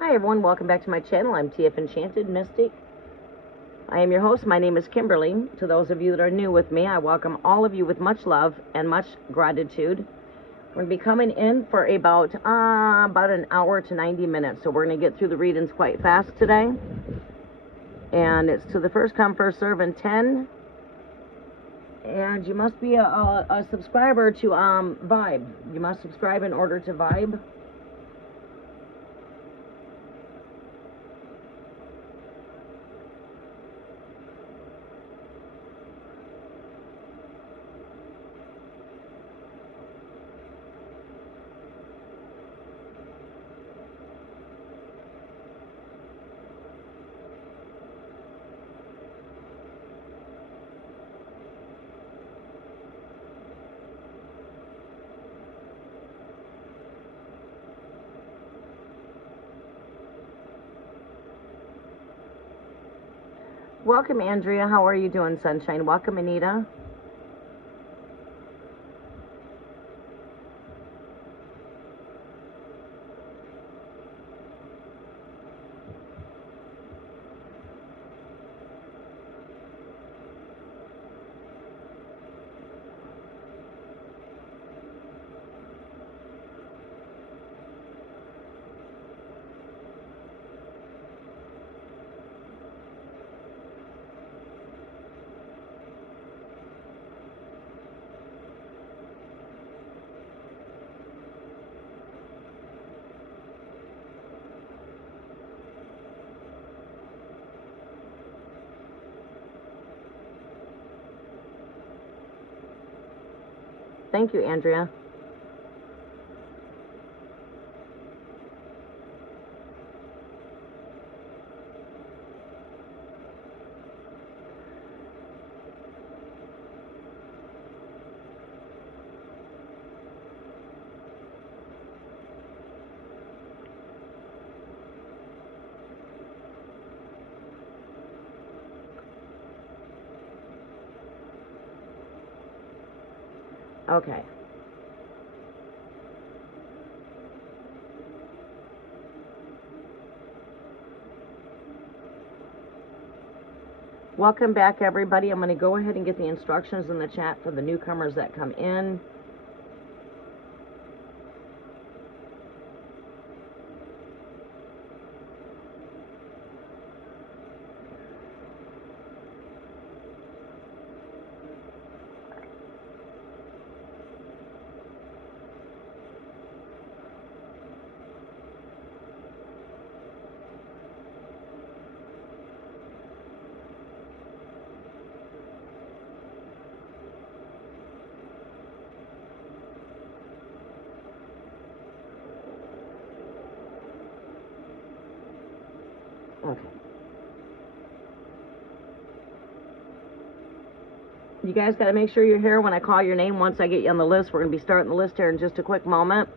Hi everyone, welcome back to my channel. I'm TF Enchanted Mystic. I am your host. My name is Kimberly. To those of you that are new with me, I welcome all of you with much love and much gratitude. We're going to be coming in for about an hour to 90 minutes. So we're going to get through the readings quite fast today. And it's to the first come, first serve in 10. And you must be a subscriber to Vibe. You must subscribe in order to Vibe. Welcome, Andrea. How are you doing, Sunshine? Welcome, Anita. Thank you, Andrea. Okay. Welcome back, everybody. I'm going to go ahead and get the instructions in the chat for the newcomers that come in. Okay. You guys got to make sure you're here when I call your name. Once I get you on the list, we're going to be starting the list here in just a quick moment.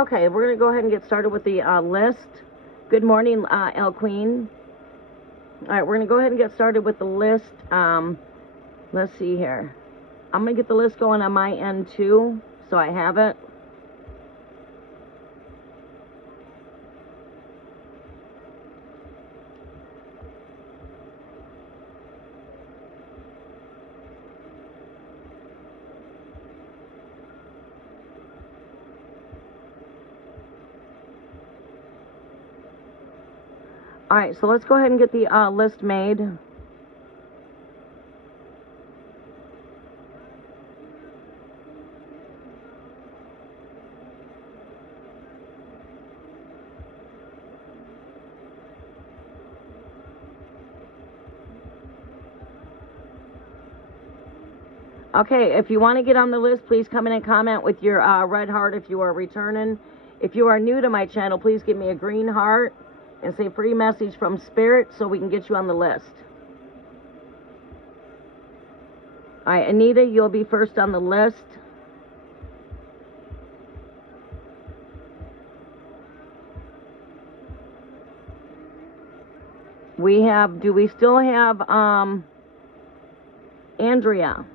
Okay, we're going to go ahead and get started with the list. Good morning, El Queen. All right, we're going to go ahead and get started with the list. Let's see here. I'm going to get the list going on my end too, so I have it. All right, so let's go ahead and get the list made. Okay, if you want to get on the list, please come in and comment with your red heart if you are returning. If you are new to my channel, please give me a green heart and say free message from Spirit so we can get you on the list. All right, Anita, you'll be first on the list. We have, do we still have Andrea?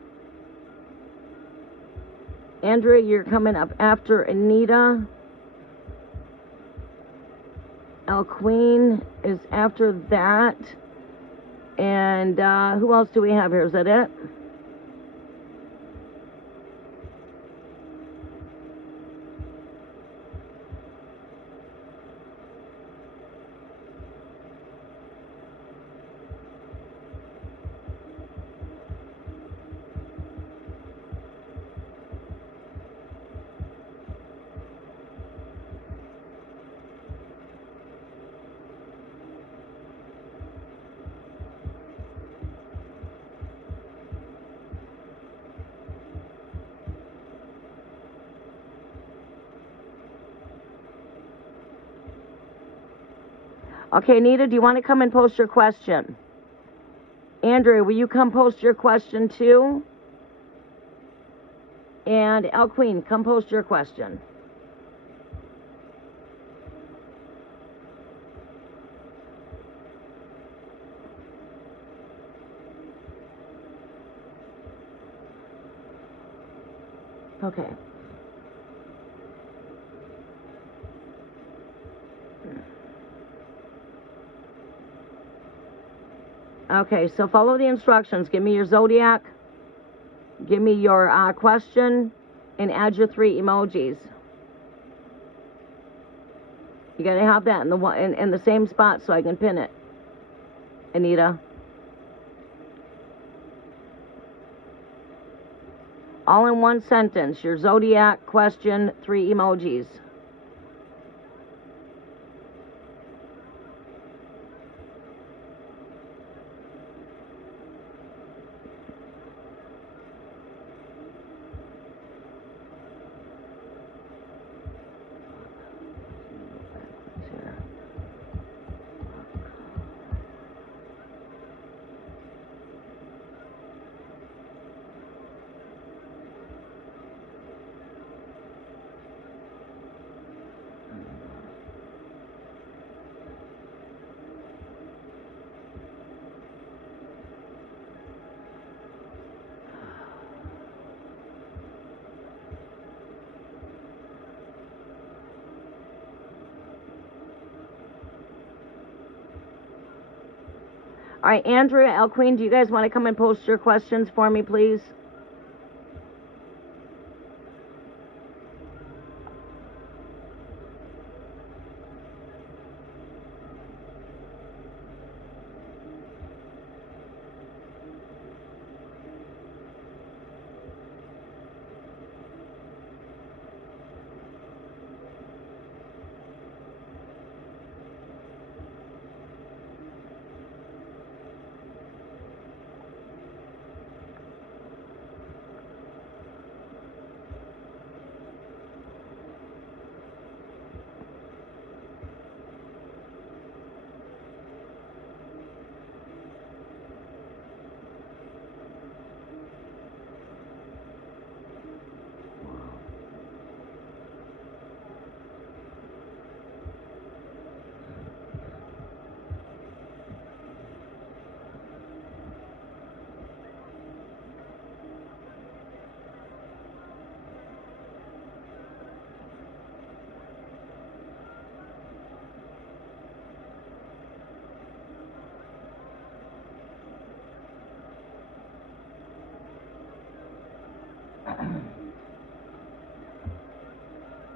Andrea, you're coming up after Anita. El Queen is after that. And who else do we have here? Is that it? Okay, Anita, do you want to come and post your question? Andrea, will you come post your question too? And El Queen, come post your question. Okay. Okay, so follow the instructions. Give me your zodiac, give me your question, and add your 3 emojis. You gotta have that in the one in the same spot so I can pin it, Anita. All in one sentence. Your zodiac, question, 3 emojis. All right, Andrea, El Queen, do you guys want to come and post your questions for me, please?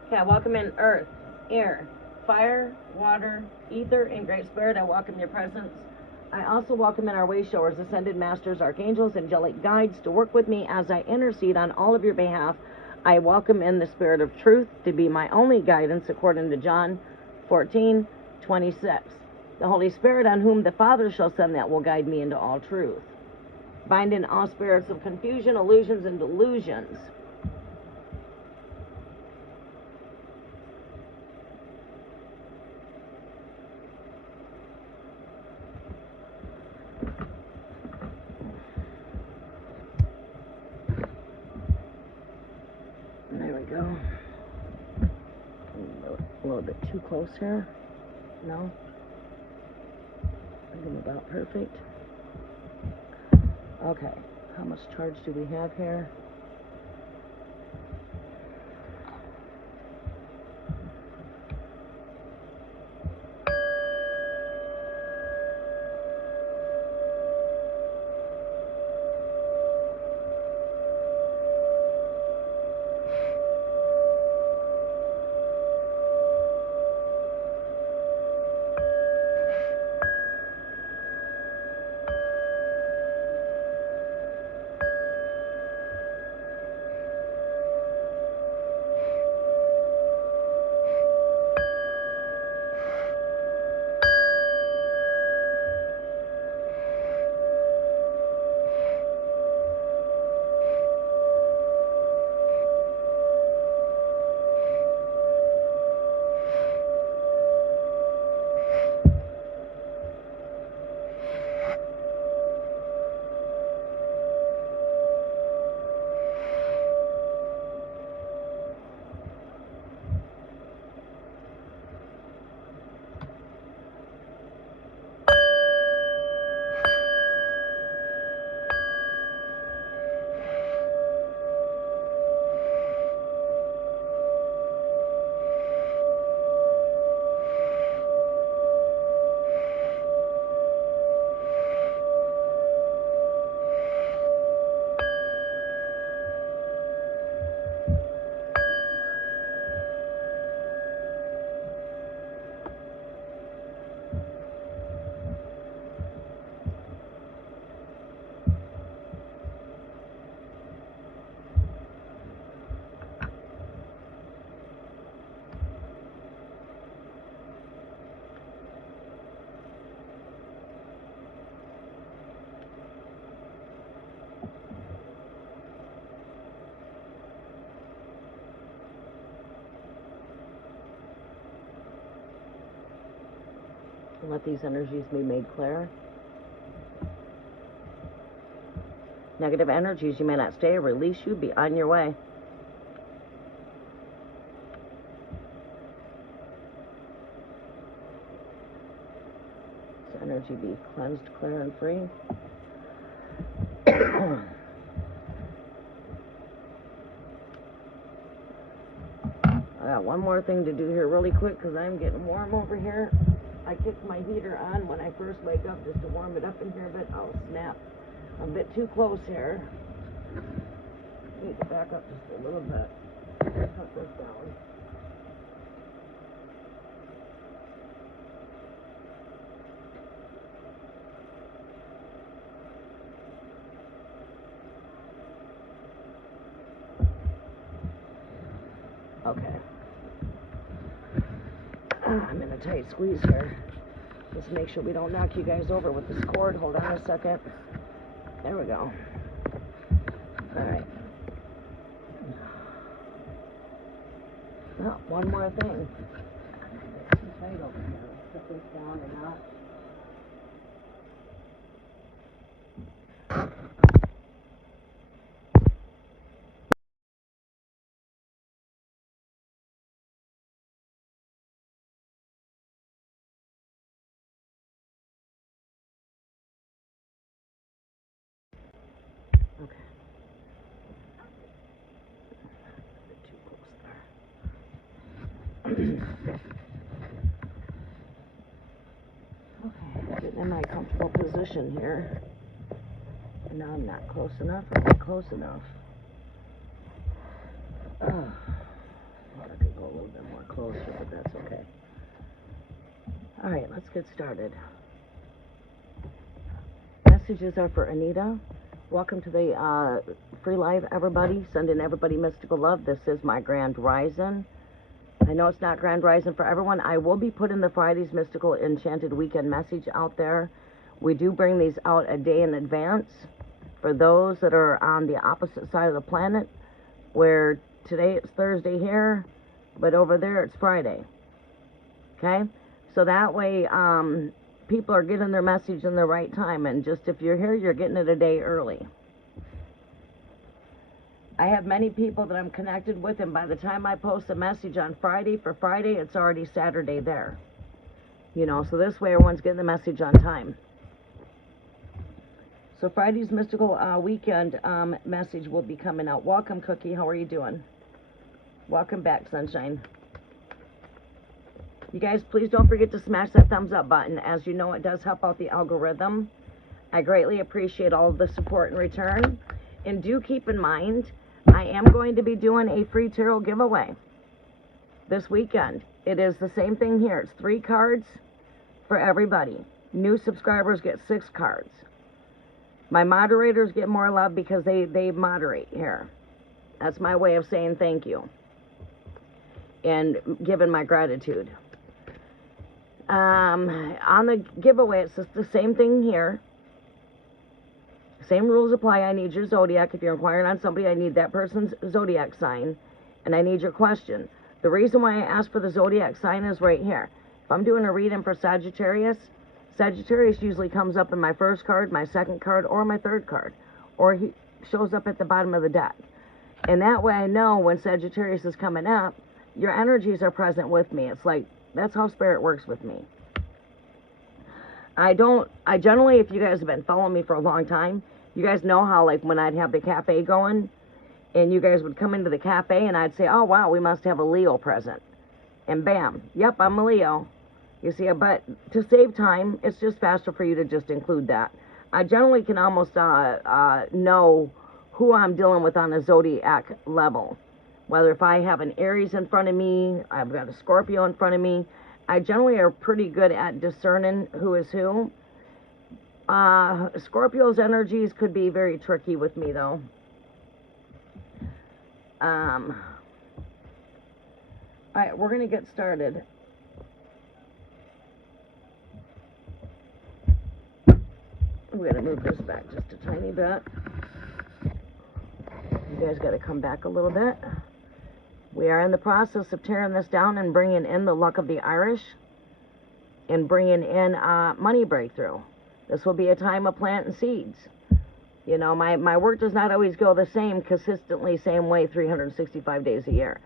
Okay, I welcome in earth, air, fire, water, ether, and great spirit. I welcome your presence. I also welcome in our way showers, ascended masters, archangels, angelic guides to work with me as I intercede on all of your behalf. I welcome in the spirit of truth to be my only guidance according to John 14:26. The Holy Spirit on whom the Father shall send, that will guide me into all truth. Bind in all spirits of confusion, illusions, and delusions. There we go. A little bit too close here. No? I think I'm about perfect. Okay. How much charge do we have here? Let these energies be made clear. Negative energies, you may not stay. Release you. Be on your way. So energy be cleansed, clear, and free. I got one more thing to do here really quick because I'm getting warm over here. I kicked my heater on when I first wake up just to warm it up in here, but I'll snap. I'm a bit too close here. Need to back up just a little bit. Cut this down. Okay. I'm in a tight squeeze here. Let's make sure we don't knock you guys over with this cord. Hold on a second. There we go. Alright. Oh, one more thing. It's too tight over here. Let's put this down and not. Okay. A bit too close there. Okay, getting in my comfortable position here. And now I'm not close enough. I'm not close enough. Oh, water could go a little bit more closer, but that's okay. All right, let's get started. Messages are for Anita. Welcome to the free live, everybody. Sending everybody mystical love. This is my Grand Rising. I know it's not Grand Rising for everyone. I will be putting the Friday's Mystical Enchanted Weekend message out there. We do bring these out a day in advance for those that are on the opposite side of the planet, where today it's Thursday here, but over there it's Friday. Okay? So that way people are getting their message in the right time, and just if you're here, you're getting it a day early. I have many people that I'm connected with, and by the time I post a message on Friday, for Friday, it's already Saturday there. You know, so this way everyone's getting the message on time. So Friday's Mystical Weekend message will be coming out. Welcome, Cookie. How are you doing? Welcome back, Sunshine. You guys, please don't forget to smash that thumbs up button. As you know, it does help out the algorithm. I greatly appreciate all of the support in return. And do keep in mind, I am going to be doing a free tarot giveaway this weekend. It is the same thing here. It's 3 cards for everybody. New subscribers get 6 cards. My moderators get more love because they moderate here. That's my way of saying thank you and giving my gratitude. On the giveaway, it's just the same thing here. Same rules apply. I need your zodiac. If you're inquiring on somebody, I need that person's zodiac sign, and I need your question. The reason why I ask for the zodiac sign is right here. If I'm doing a reading for Sagittarius, Sagittarius usually comes up in my first card, my second card, or my third card, or he shows up at the bottom of the deck. And that way I know when Sagittarius is coming up, your energies are present with me. It's like, that's how Spirit works with me. I generally, if you guys have been following me for a long time, you guys know how, like, when I'd have the cafe going, and you guys would come into the cafe, and I'd say, oh, wow, we must have a Leo present. And bam, yep, I'm a Leo. You see, but to save time, it's just faster for you to just include that. I generally can almost know who I'm dealing with on a zodiac level. Whether if I have an Aries in front of me, I've got a Scorpio in front of me, I generally are pretty good at discerning who is who. Scorpio's energies could be very tricky with me, though. All right, we're going to get started. I'm going to move this back just a tiny bit. You guys got to come back a little bit. We are in the process of tearing this down and bringing in the luck of the Irish and bringing in money breakthrough. This will be a time of planting seeds. You know, my work does not always go the same, consistently, same way, 365 days a year.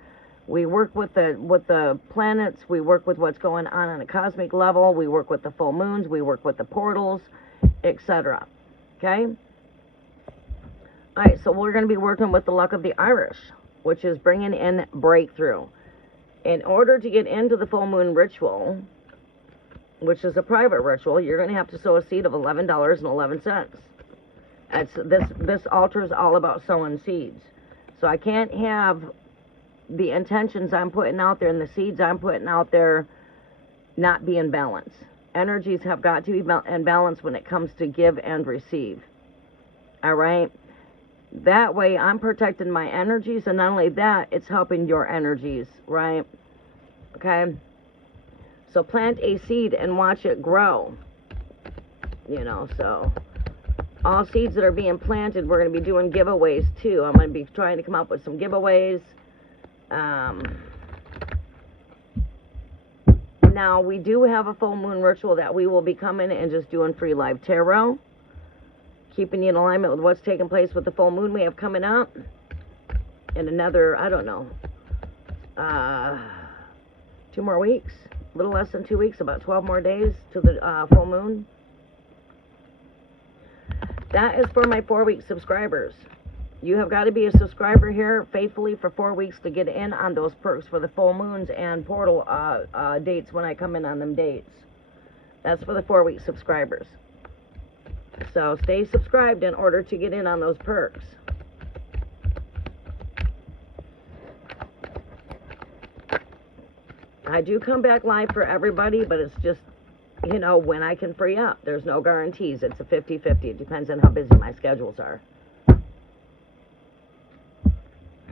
We work with the planets. We work with what's going on a cosmic level. We work with the full moons. We work with the portals, etc. Okay? All right, so we're going to be working with the luck of the Irish, which is bringing in breakthrough. In order to get into the full moon ritual, which is a private ritual, you're going to have to sow a seed of $11.11. This altar is all about sowing seeds. So I can't have the intentions I'm putting out there and the seeds I'm putting out there not be in balance. Energies have got to be in balance when it comes to give and receive. All right? That way I'm protecting my energies, and not only that, it's helping your energies, right? Okay? So plant a seed and watch it grow. You know, so all seeds that are being planted, we're going to be doing giveaways too. I'm going to be trying to come up with some giveaways. Now, we do have a full moon ritual that we will be coming and just doing free live tarot, keeping you in alignment with what's taking place with the full moon we have coming up in another, I don't know, 2 more weeks, a little less than 2 weeks, about 12 more days to the full moon. That is for my 4-week subscribers. You have got to be a subscriber here faithfully for 4 weeks to get in on those perks for the full moons and portal dates when I come in on them dates. That's for the 4-week subscribers. So stay subscribed in order to get in on those perks. I do come back live for everybody, but it's just, you know, when I can free up. There's no guarantees. It's a 50-50. It depends on how busy my schedules are.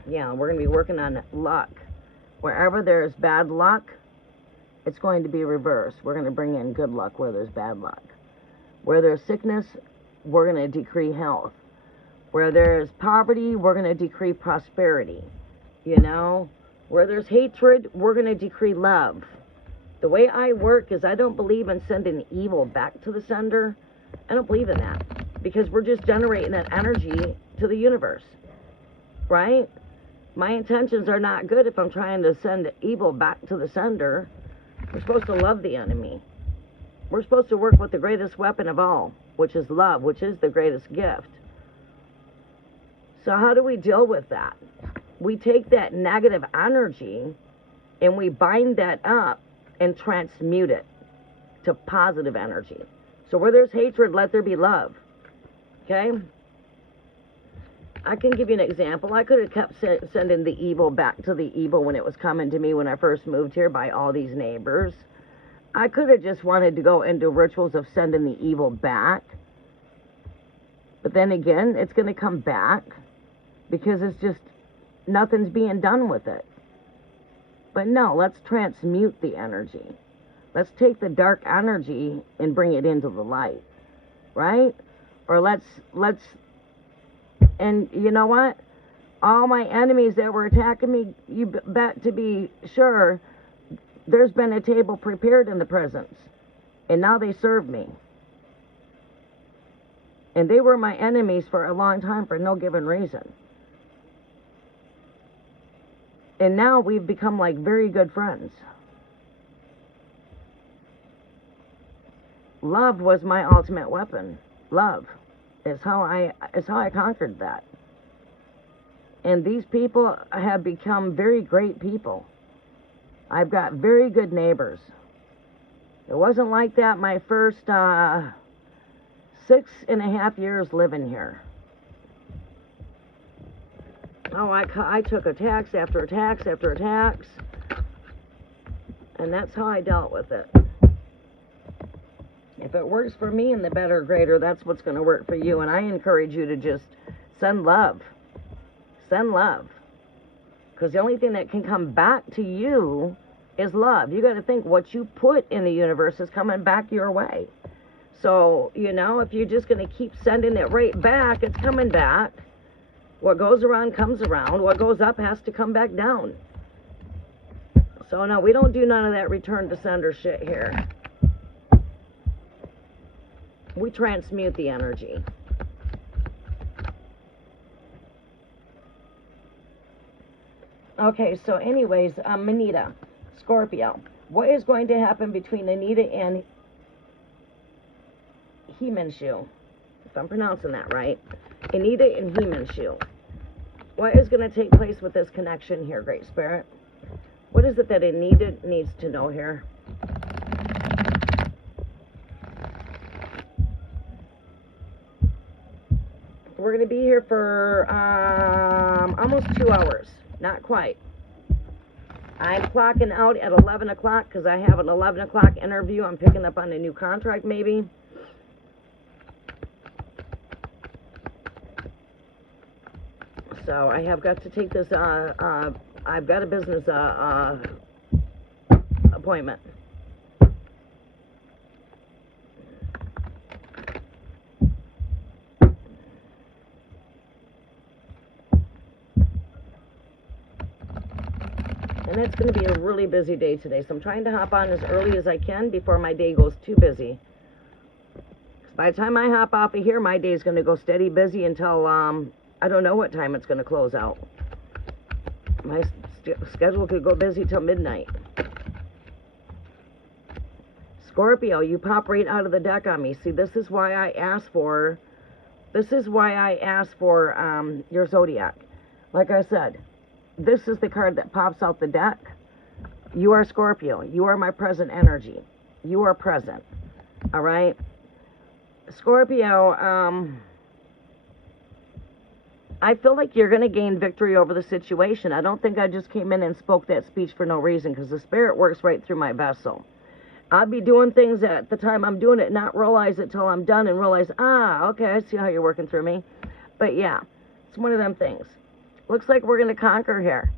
Yeah, we're going to be working on luck. Wherever there's bad luck, it's going to be reversed. We're going to bring in good luck where there's bad luck. Where there's sickness, we're going to decree health. Where there's poverty, we're going to decree prosperity. You know? Where there's hatred, we're going to decree love. The way I work is I don't believe in sending evil back to the sender. I don't believe in that. Because we're just generating that energy to the universe. Right? My intentions are not good if I'm trying to send evil back to the sender. We're supposed to love the enemy. We're supposed to work with the greatest weapon of all, which is love, which is the greatest gift. So how do we deal with that? We take that negative energy and we bind that up and transmute it to positive energy. So where there's hatred, let there be love. Okay? I can give you an example. I could have kept sending the evil back to the evil when it was coming to me when I first moved here by all these neighbors. I could have just wanted to go into rituals of sending the evil back. But then again, it's going to come back because it's just nothing's being done with it. But no, let's transmute the energy. Let's take the dark energy and bring it into the light. Right? Or let's and you know what? All my enemies that were attacking me, you bet to be sure, there's been a table prepared in the presence. And now they serve me. And they were my enemies for a long time for no given reason. And now we've become like very good friends. Love was my ultimate weapon. Love. It's how I conquered that. And these people have become very great people. I've got very good neighbors. It wasn't like that my first 6.5 years living here. Oh, I took attacks after attacks after attacks. And that's how I dealt with it. If it works for me in the better greater, that's what's going to work for you. And I encourage you to just send love. Send love. Because the only thing that can come back to you is love. You got to think what you put in the universe is coming back your way. So, you know, if you're just going to keep sending it right back, it's coming back. What goes around comes around. What goes up has to come back down. So, no, we don't do none of that return to sender shit here. We transmute the energy. Okay, so anyways, Anita, Scorpio. What is going to happen between Anita and Himanshu? If I'm pronouncing that right. Anita and Himanshu. What is going to take place with this connection here, Great Spirit? What is it that Anita needs to know here? We're going to be here for almost 2 hours. Not quite. I'm clocking out at 11 o'clock because I have an 11 o'clock interview. I'm picking up on a new contract maybe. So I have got to take this, I've got a business appointment. And it's going to be a really busy day today. So I'm trying to hop on as early as I can before my day goes too busy. By the time I hop off of here, my day is going to go steady busy until, I don't know what time it's going to close out. My schedule could go busy till midnight. Scorpio, you pop right out of the deck on me. See, this is why I asked for your zodiac. Like I said, this is the card that pops out the deck. You are Scorpio. You are my present energy. You are present. All right? Scorpio, I feel like you're going to gain victory over the situation. I don't think I just came in and spoke that speech for no reason, because the Spirit works right through my vessel. I'll be doing things at the time I'm doing it, not realize it till I'm done and realize, okay, I see how you're working through me. But yeah, it's one of them things. Looks like we're going to conquer here.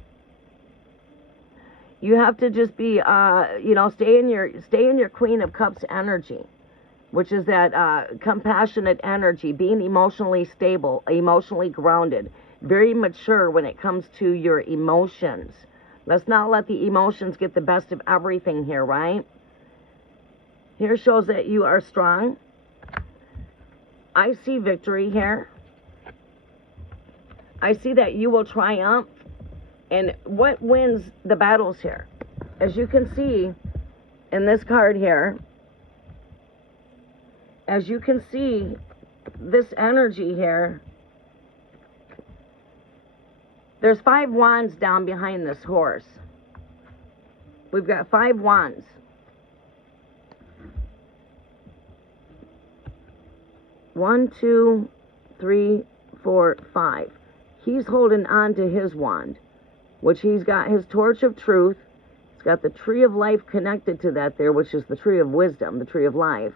You have to just be, stay in your Queen of Cups energy, which is that compassionate energy, being emotionally stable, emotionally grounded, very mature when it comes to your emotions. Let's not let the emotions get the best of everything here, right? Here shows that you are strong. I see victory here. I see that you will triumph. And what wins the battles here? As you can see in this card here, as you can see, this energy here, there's 5 wands down behind this horse. We've got 5 wands. One, two, three, 4, 5. He's holding on to his wand, which he's got his torch of truth. He's got the tree of life connected to that there, which is the tree of wisdom, the tree of life.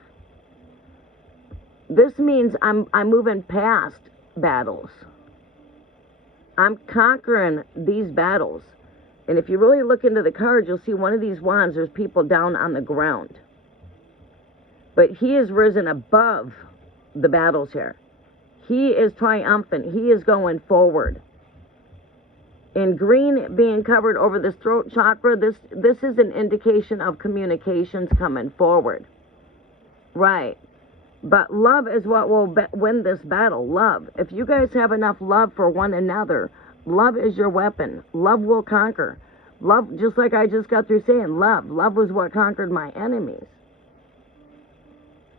This means I'm moving past battles. I'm conquering these battles. And if you really look into the cards, you'll see one of these wands, there's people down on the ground. But he has risen above the battles here. He is triumphant. He is going forward. In green being covered over this throat chakra, this is an indication of communications coming forward. Right. But love is what will win this battle. Love. If you guys have enough love for one another, love is your weapon. Love will conquer. Love, just like I just got through saying, love. Love was what conquered my enemies.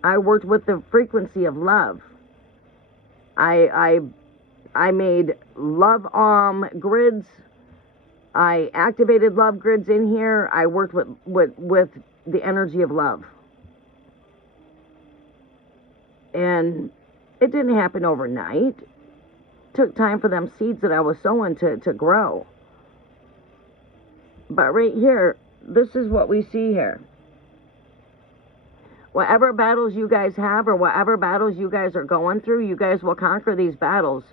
I worked with the frequency of love. I made love grids. I activated love grids in here. I worked with the energy of love. And it didn't happen overnight. It took time for them seeds that I was sowing to grow. But right here, this is what we see here. Whatever battles you guys have or whatever battles you guys are going through, you guys will conquer these battles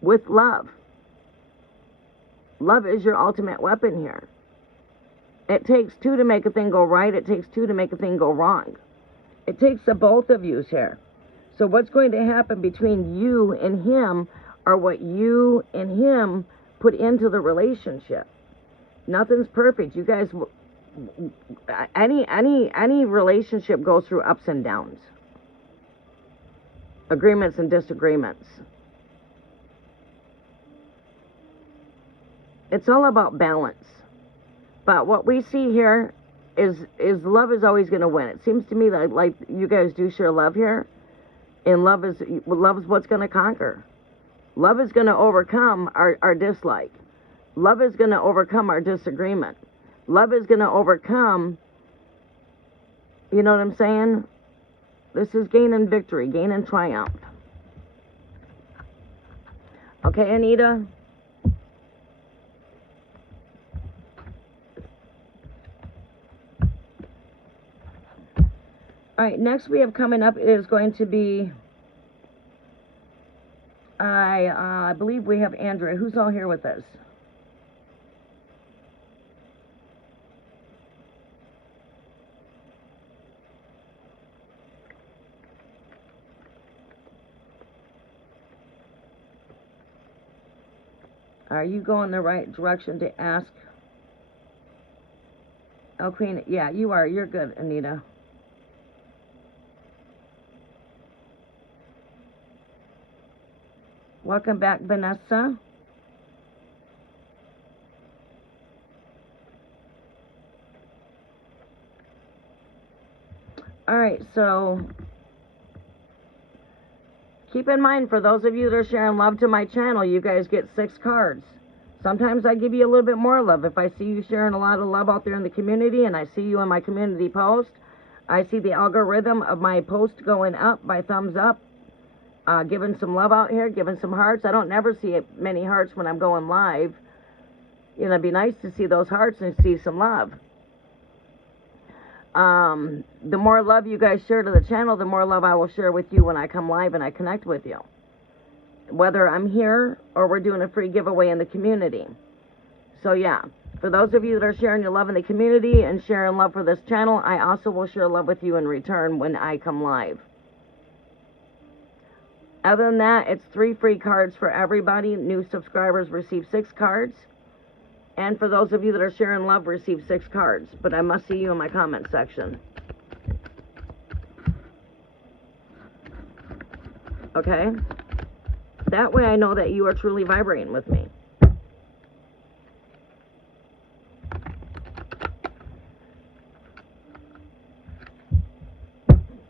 with love. Love is your ultimate weapon here. It takes 2 to make a thing go right. It takes 2 to make a thing go wrong. It takes the both of yous here. So what's going to happen between you and him are what you and him put into the relationship. Nothing's perfect. You guys, any relationship goes through ups and downs, agreements and disagreements. It's all about balance. But what we see here is love is always going to win. It seems to me like you guys do share love here. And love is what's going to conquer. Love is going to overcome our dislike. Love is going to overcome our disagreement. Love is going to overcome, you know what I'm saying? This is gaining victory, gaining triumph. Okay, Anita? All right, next we have coming up is going to be, I believe we have Andrea. Who's all here with us? Are you going the right direction to ask? Oh, Queen, yeah, you are. You're good, Anita. Welcome back, Vanessa. All right, so keep in mind, for those of you that are sharing love to my channel, you guys get 6 cards. Sometimes I give you a little bit more love. If I see you sharing a lot of love out there in the community and I see you in my community post, I see the algorithm of my post going up by thumbs up. Giving some love out here, giving some hearts. I don't never see many hearts when I'm going live. You know, it'd be nice to see those hearts and see some love. The more love you guys share to the channel, the more love I will share with you when I come live and I connect with you. Whether I'm here or we're doing a free giveaway in the community. So yeah, for those of you that are sharing your love in the community and sharing love for this channel, I also will share love with you in return when I come live. Other than that, it's 3 free cards for everybody. New subscribers receive 6 cards. And for those of you that are sharing love, receive 6 cards. But I must see you in my comment section. Okay? That way I know that you are truly vibrating with me.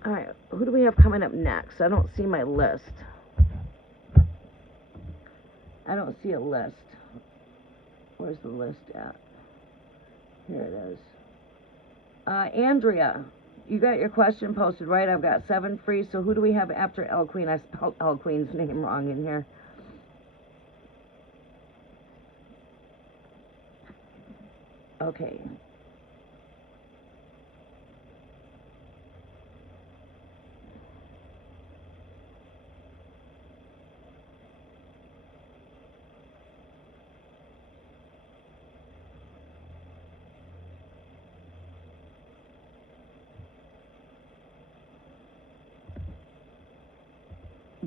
Alright, who do we have coming up next? I don't see my list. I don't see a list. Where's the list at? Here it is. Andrea, you got your question posted, right? I've got 7 free. So who do we have after L Queen? I spelled L Queen's name wrong in here. Okay.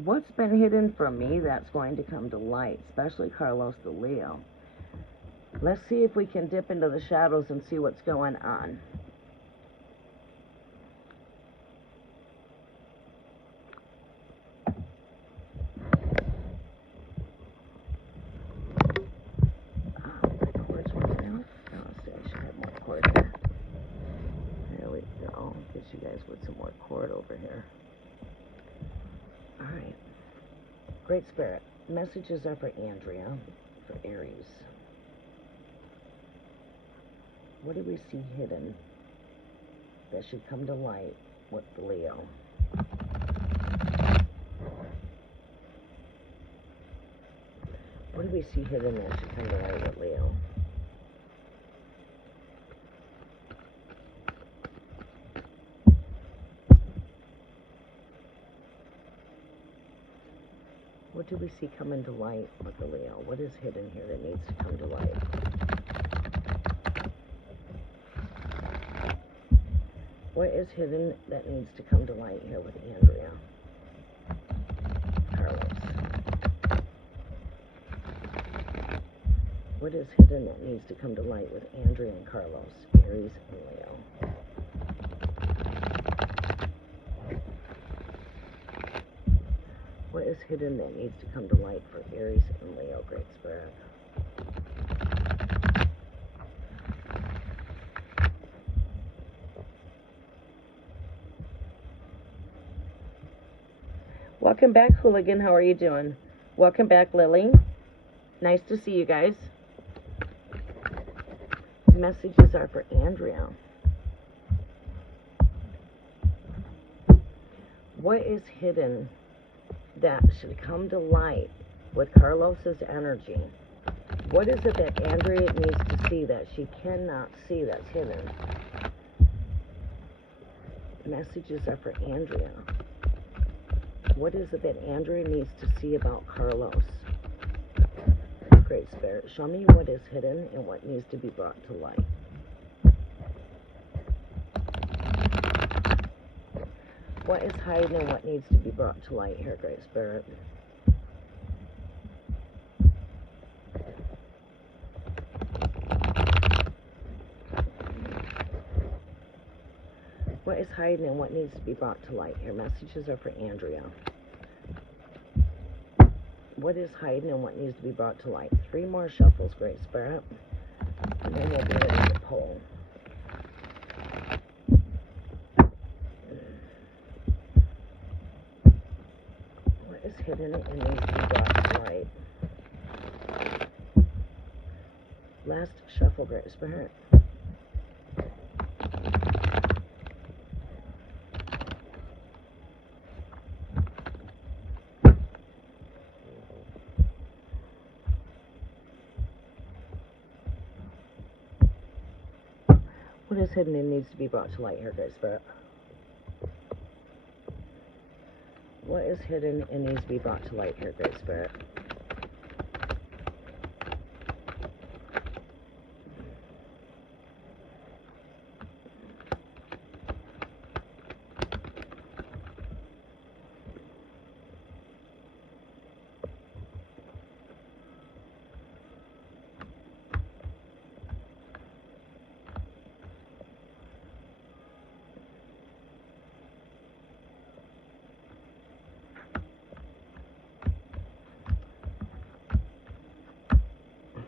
What's been hidden from me that's going to come to light, especially Carlos the Leo. Let's see if we can dip into the shadows and see what's going on. Cords went down. Oh, see, I should have more cord here. There we go. Get you guys with some more cord over here. Alright. Great Spirit. Messages are for Andrea, for Aries. What do we see hidden that should come to light with the Leo? What do we see hidden that should come to light with Leo? What do we see coming to light with the Leo? What is hidden here that needs to come to light? What is hidden that needs to come to light here with Andrea? Carlos. What is hidden that needs to come to light with Andrea and Carlos, Aries and Leo? What is hidden that needs to come to light for Aries and Leo, Great Spirit? Welcome back, Hooligan. How are you doing? Welcome back, Lily. Nice to see you guys. Messages are for Andrea. What is hidden that should come to light with Carlos's energy? What is it that Andrea needs to see that she cannot see that's hidden? Messages are for Andrea. What is it that Andrea needs to see about Carlos? Great Spirit, show me what is hidden and what needs to be brought to light. What is hiding and what needs to be brought to light here, Great Spirit? What is hiding and what needs to be brought to light here? Messages are for Andrea. What is hiding and what needs to be brought to light? 3 more shuffles, Great Spirit. And then we'll be ready to pull. What is hidden and needs to be brought to light? Last shuffle, Great Spirit. What is hidden and needs to be brought to light here, Great Spirit? What is hidden and needs to be brought to light here, Great Spirit?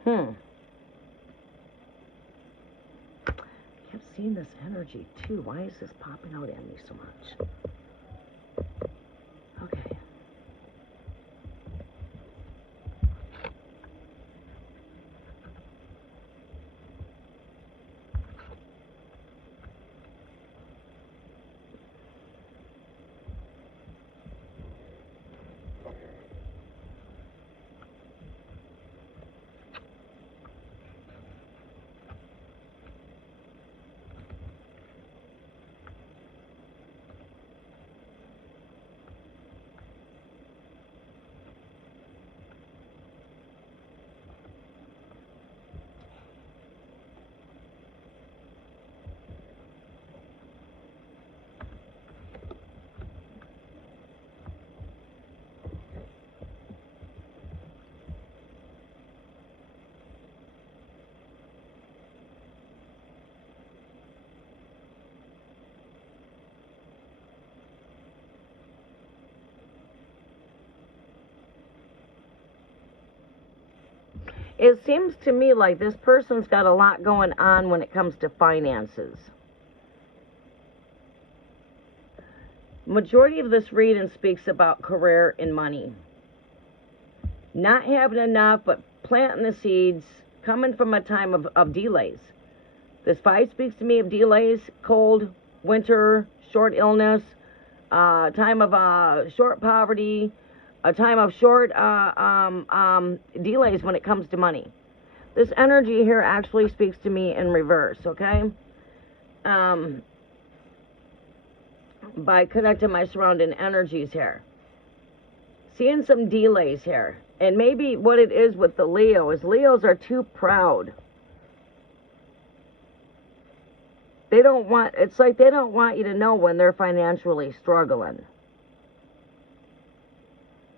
I kept seeing this energy too. Why is this popping out at me so much? Okay. It seems to me like this person's got a lot going on when it comes to finances. Majority of this reading speaks about career and money. Not having enough, but planting the seeds, coming from a time of delays. This 5 speaks to me of delays, cold, winter, short illness, time of short poverty, a time of short delays when it comes to money. This energy here actually speaks to me in reverse, okay? By connecting my surrounding energies here. Seeing some delays here. And maybe what it is with the Leo is Leos are too proud. They don't want, it's like they don't want you to know when they're financially struggling.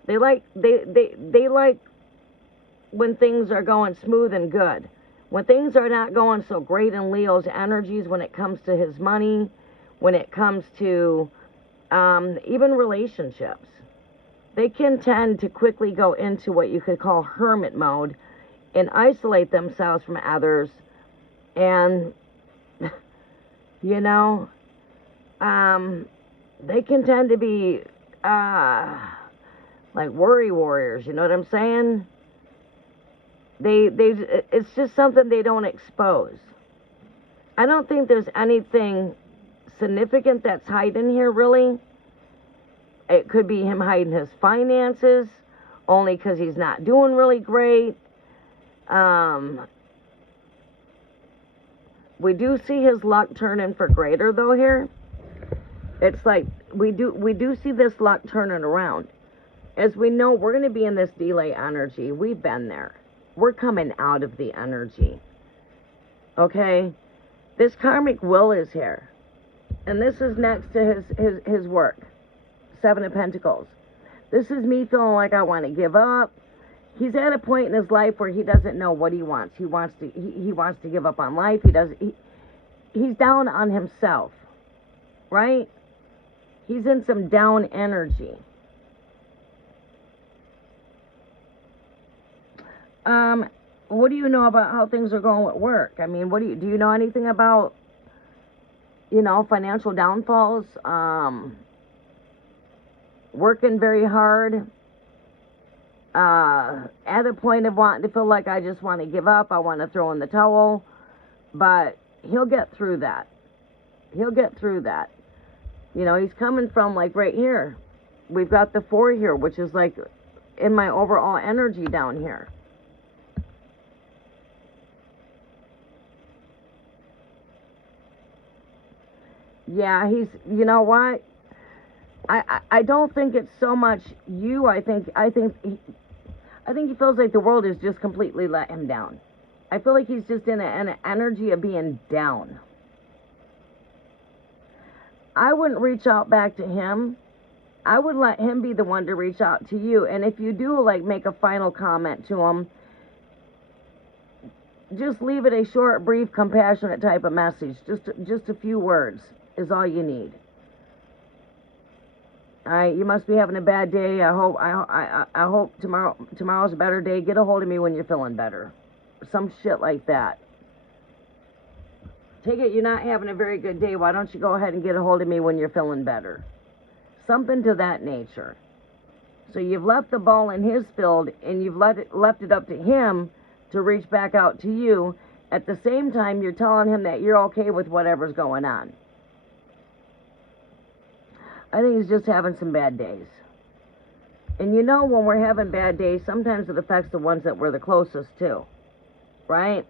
They like when things are going smooth and good. When things are not going so great in Leo's energies, when it comes to his money, when it comes to even relationships, they can tend to quickly go into what you could call hermit mode and isolate themselves from others. And, you know, they can tend to be like worry warriors, you know what I'm saying? It's just something they don't expose. I don't think there's anything significant that's hiding here, really. It could be him hiding his finances, only because he's not doing really great. We do see his luck turning for greater, though, here. It's like, we do see this luck turning around. As we know, we're going to be in this delay energy. We've been there. We're coming out of the energy. Okay? This karmic will is here. And this is next to his work. 7 of Pentacles. This is me feeling like I want to give up. He's at a point in his life where he doesn't know what he wants. He wants to give up on life. He's down on himself. Right? He's in some down energy. What do you know about how things are going with work? I mean, do you know anything about, you know, financial downfalls, working very hard, at a point of wanting to feel like I just want to give up, I want to throw in the towel, but he'll get through that. He'll get through that. You know, he's coming from, like, right here. We've got the 4 here, which is, like, in my overall energy down here. Yeah, you know what? I don't think it's so much you. I think he feels like the world has just completely let him down. I feel like he's just in an energy of being down. I wouldn't reach out back to him. I would let him be the one to reach out to you. And if you do, like, make a final comment to him, just leave it a short, brief, compassionate type of message. Just a few words is all you need. All right, you must be having a bad day. I hope tomorrow's a better day. Get a hold of me when you're feeling better. Some shit like that. Take it you're not having a very good day. Why don't you go ahead and get a hold of me when you're feeling better? Something to that nature. So you've left the ball in his field, and you've left it up to him to reach back out to you. At the same time, you're telling him that you're okay with whatever's going on. I think he's just having some bad days. And you know, when we're having bad days, sometimes it affects the ones that we're the closest to. Right?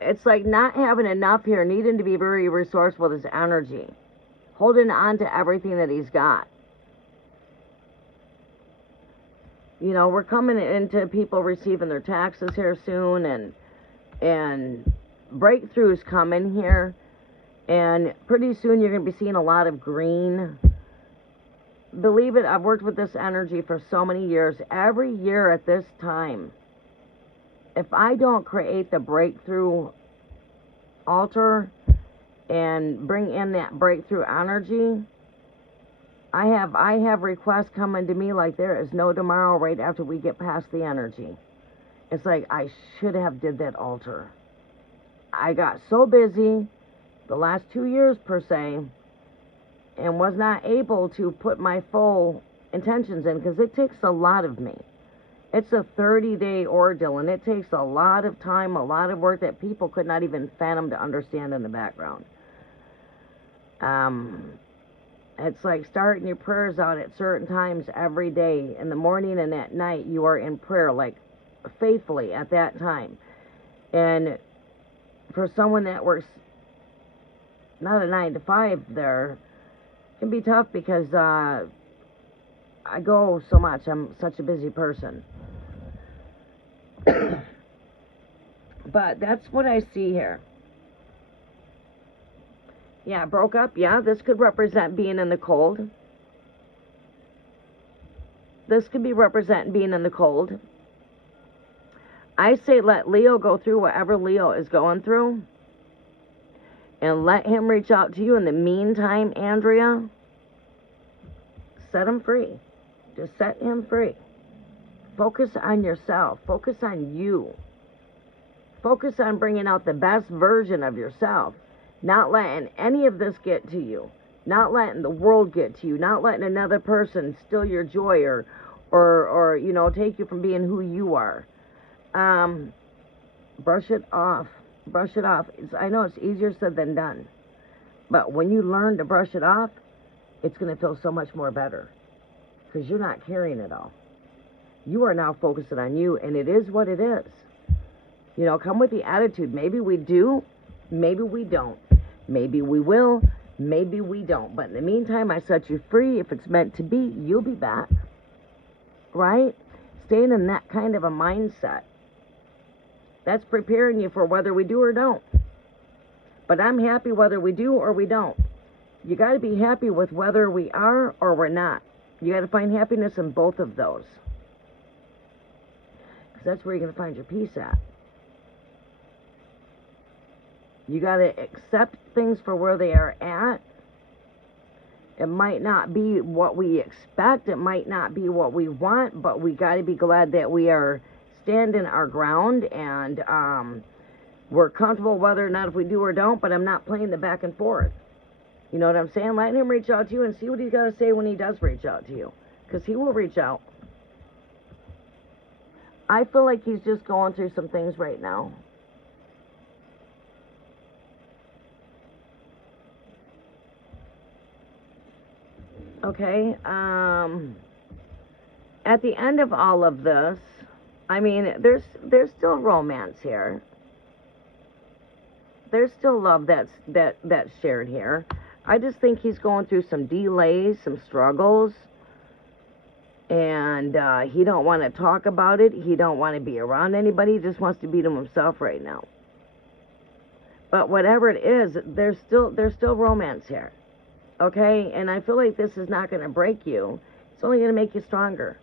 It's like not having enough here, needing to be very resourceful with his energy. Holding on to everything that he's got. You know, we're coming into people receiving their taxes here soon, and breakthroughs coming here. And pretty soon you're going to be seeing a lot of green. Believe it, I've worked with this energy for so many years. Every year at this time, if I don't create the breakthrough altar and bring in that breakthrough energy, I have requests coming to me like there is no tomorrow right after we get past the energy. It's like I should have did that altar. I got so busy the last 2 years per se, and was not able to put my full intentions in, because it takes a lot of me. It's a 30-day ordeal, and it takes a lot of time, a lot of work that people could not even fathom to understand in the background. It's like starting your prayers out at certain times every day. In the morning and at night, you are in prayer, like faithfully at that time. And for someone that works not a 9 to 5 there, it can be tough because I go so much. I'm such a busy person. But that's what I see here. Yeah, broke up. Yeah, this could represent being in the cold. This could be representing being in the cold. I say let Leo go through whatever Leo is going through. And let him reach out to you. In the meantime, Andrea, set him free. Just set him free. Focus on yourself. Focus on you. Focus on bringing out the best version of yourself. Not letting any of this get to you. Not letting the world get to you. Not letting another person steal your joy or you know, take you from being who you are. Brush it off. Brush it off. I know it's easier said than done. But when you learn to brush it off, it's going to feel so much more better. Because you're not carrying it all. You are now focusing on you, and it is what it is. You know, come with the attitude. Maybe we do, maybe we don't. Maybe we will, maybe we don't. But in the meantime, I set you free. If it's meant to be, you'll be back. Right? Staying in that kind of a mindset. That's preparing you for whether we do or don't. But I'm happy whether we do or we don't. You got to be happy with whether we are or we're not. You got to find happiness in both of those. Because that's where you're going to find your peace at. You got to accept things for where they are at. It might not be what we expect. It might not be what we want. But we got to be glad that we are standing our ground. And we're comfortable whether or not if we do or don't. But I'm not playing the back and forth. You know what I'm saying? Letting him reach out to you and see what he's got to say when he does reach out to you. Because he will reach out. I feel like he's just going through some things right now. Okay, at the end of all of this, I mean, there's still romance here. there's still love that's shared here. I just think he's going through some delays, some struggles, and he don't want to talk about it. He don't want to be around anybody. He just wants to be to himself right now. But whatever it is, there's still romance here, okay? And I feel like this is not going to break you. It's only going to make you stronger.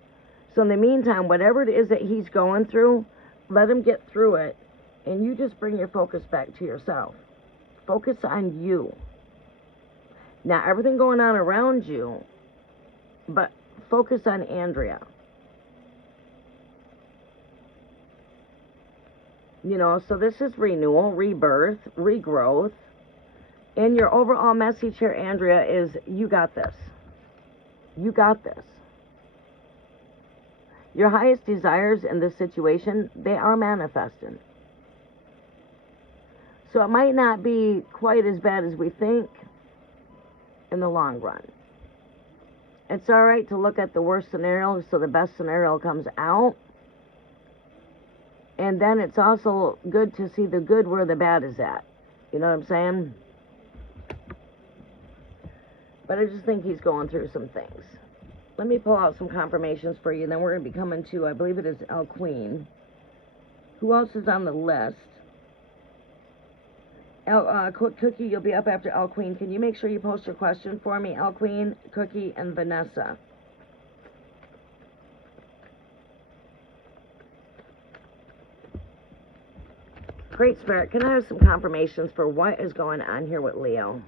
So in the meantime, whatever it is that he's going through, let him get through it, and you just bring your focus back to yourself. Focus on you. Now, everything going on around you, but focus on Andrea. You know, so this is renewal, rebirth, regrowth. And your overall message here, Andrea, is you got this. You got this. Your highest desires in this situation, they are manifesting. So it might not be quite as bad as we think in the long run. It's all right to look at the worst scenario so the best scenario comes out. And then it's also good to see the good where the bad is at. You know what I'm saying? But I just think he's going through some things. Let me pull out some confirmations for you, and then we're going to be coming to, I believe it is El Queen. Who else is on the list? Cookie, you'll be up after El Queen. Can you make sure you post your question for me? El Queen, Cookie, and Vanessa. Great Spirit, can I have some confirmations for what is going on here with Leo?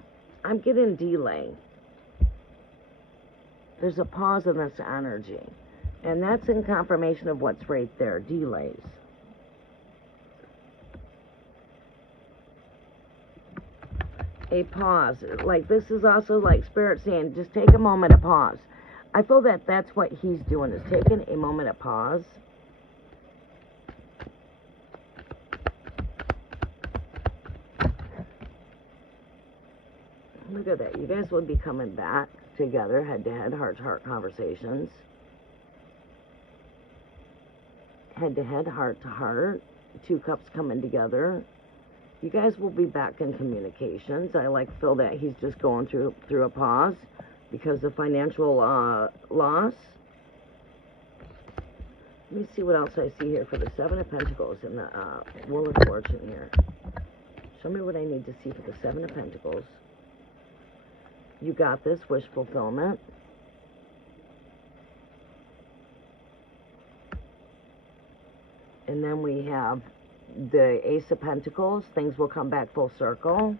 I'm getting delay. There's a pause in this energy. And that's in confirmation of what's right there, delays. A pause. Like, this is also like Spirit saying, just take a moment of pause. I feel that that's what he's doing, is taking a moment of pause. Look at that. You guys will be coming back together, head-to-head, heart-to-heart conversations. Head-to-head, heart-to-heart. Two cups coming together. You guys will be back in communications. I feel that he's just going through a pause because of financial loss. Let me see what else I see here for the Seven of Pentacles and the Wheel of Fortune here. Show me what I need to see for the Seven of Pentacles. You got this, wish fulfillment. And then we have the Ace of Pentacles. Things will come back full circle.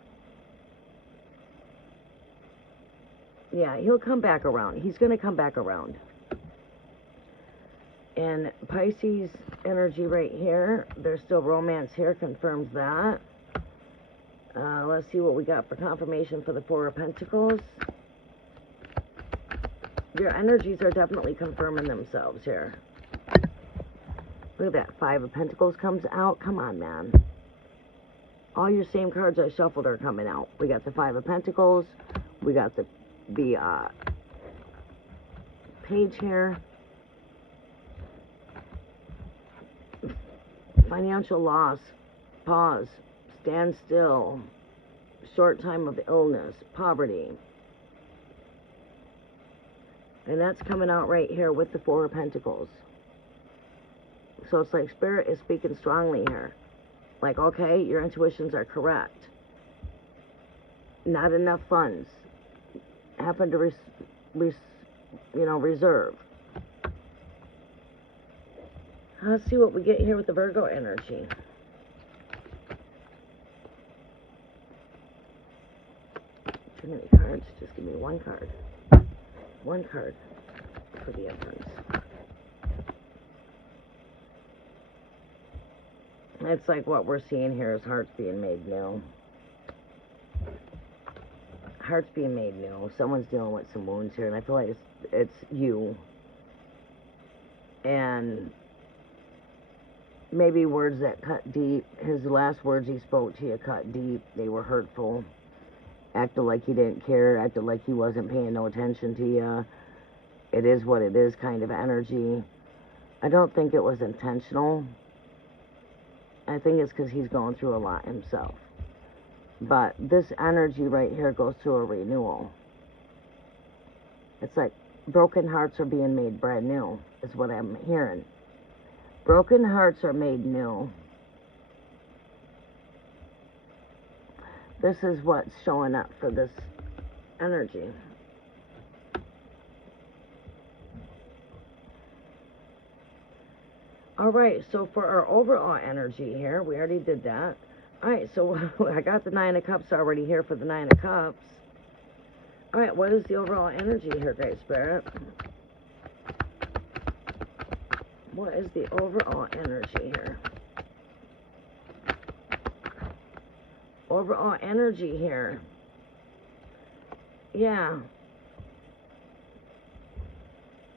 Yeah, he'll come back around. He's going to come back around. And Pisces energy right here. There's still romance here. Confirms that. Let's see what we got for confirmation for the Four of Pentacles. Your energies are definitely confirming themselves here. Look at that. Five of Pentacles comes out. Come on, man. All your same cards I shuffled are coming out. We got the Five of Pentacles. We got the Page here. Financial loss. Pause. Stand still. Short time of illness. Poverty. And that's coming out right here with the Four of Pentacles. So it's like Spirit is speaking strongly here. Like, okay, your intuitions are correct. Not enough funds. Happen to reserve. Let's see what we get here with the Virgo energy. Too many cards. Just give me one card. One card for the Empress. It's like what we're seeing here is hearts being made new. Hearts being made new. Someone's dealing with some wounds here, and I feel like it's you. And maybe words that cut deep. His last words he spoke to you cut deep. They were hurtful. Acted like he didn't care. Acted like he wasn't paying no attention to you. It is what it is kind of energy. I don't think it was intentional. I think it's because he's going through a lot himself. But this energy right here goes through a renewal. It's like broken hearts are being made brand new, is what I'm hearing. Broken hearts are made new. This is what's showing up for this energy. Alright, so for our overall energy here, we already did that. Alright, so I got the Nine of Cups already here for the Nine of Cups. Alright, what is the overall energy here, Great Spirit? What is the overall energy here? Overall energy here. Yeah.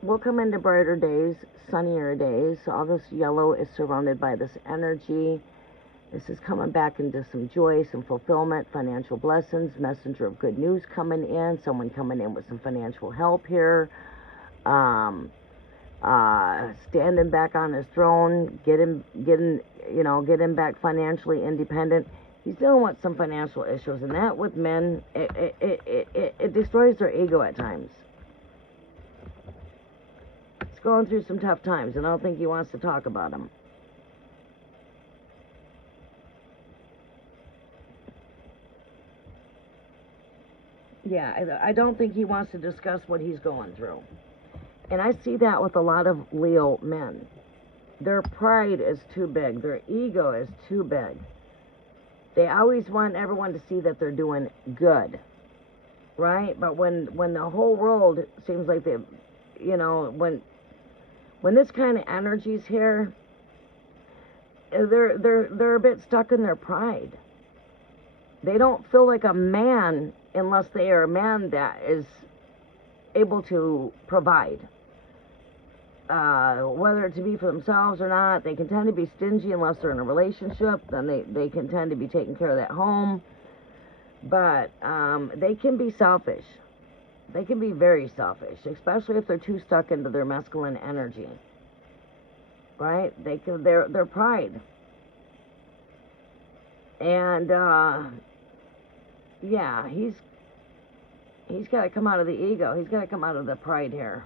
We'll come into brighter days, sunnier days. So all this yellow is surrounded by this energy. This is coming back into some joy, some fulfillment, financial blessings, messenger of good news coming in, someone coming in with some financial help here. Standing back on his throne, getting back financially independent. He's dealing with some financial issues, and that with men, it destroys their ego at times. He's going through some tough times, and I don't think he wants to talk about them. Yeah, I don't think he wants to discuss what he's going through. And I see that with a lot of Leo men. Their pride is too big. Their ego is too big. They always want everyone to see that they're doing good, right? But when the whole world seems like they, when this kind of energy's here, they're a bit stuck in their pride. They don't feel like a man unless they are a man that is able to provide. Whether it to be for themselves or not, they can tend to be stingy unless they're in a relationship. Then they can tend to be taking care of that home. But they can be selfish. They can be very selfish, especially if they're too stuck into their masculine energy. Right? Their pride. And yeah, he's got to come out of the ego. He's got to come out of the pride here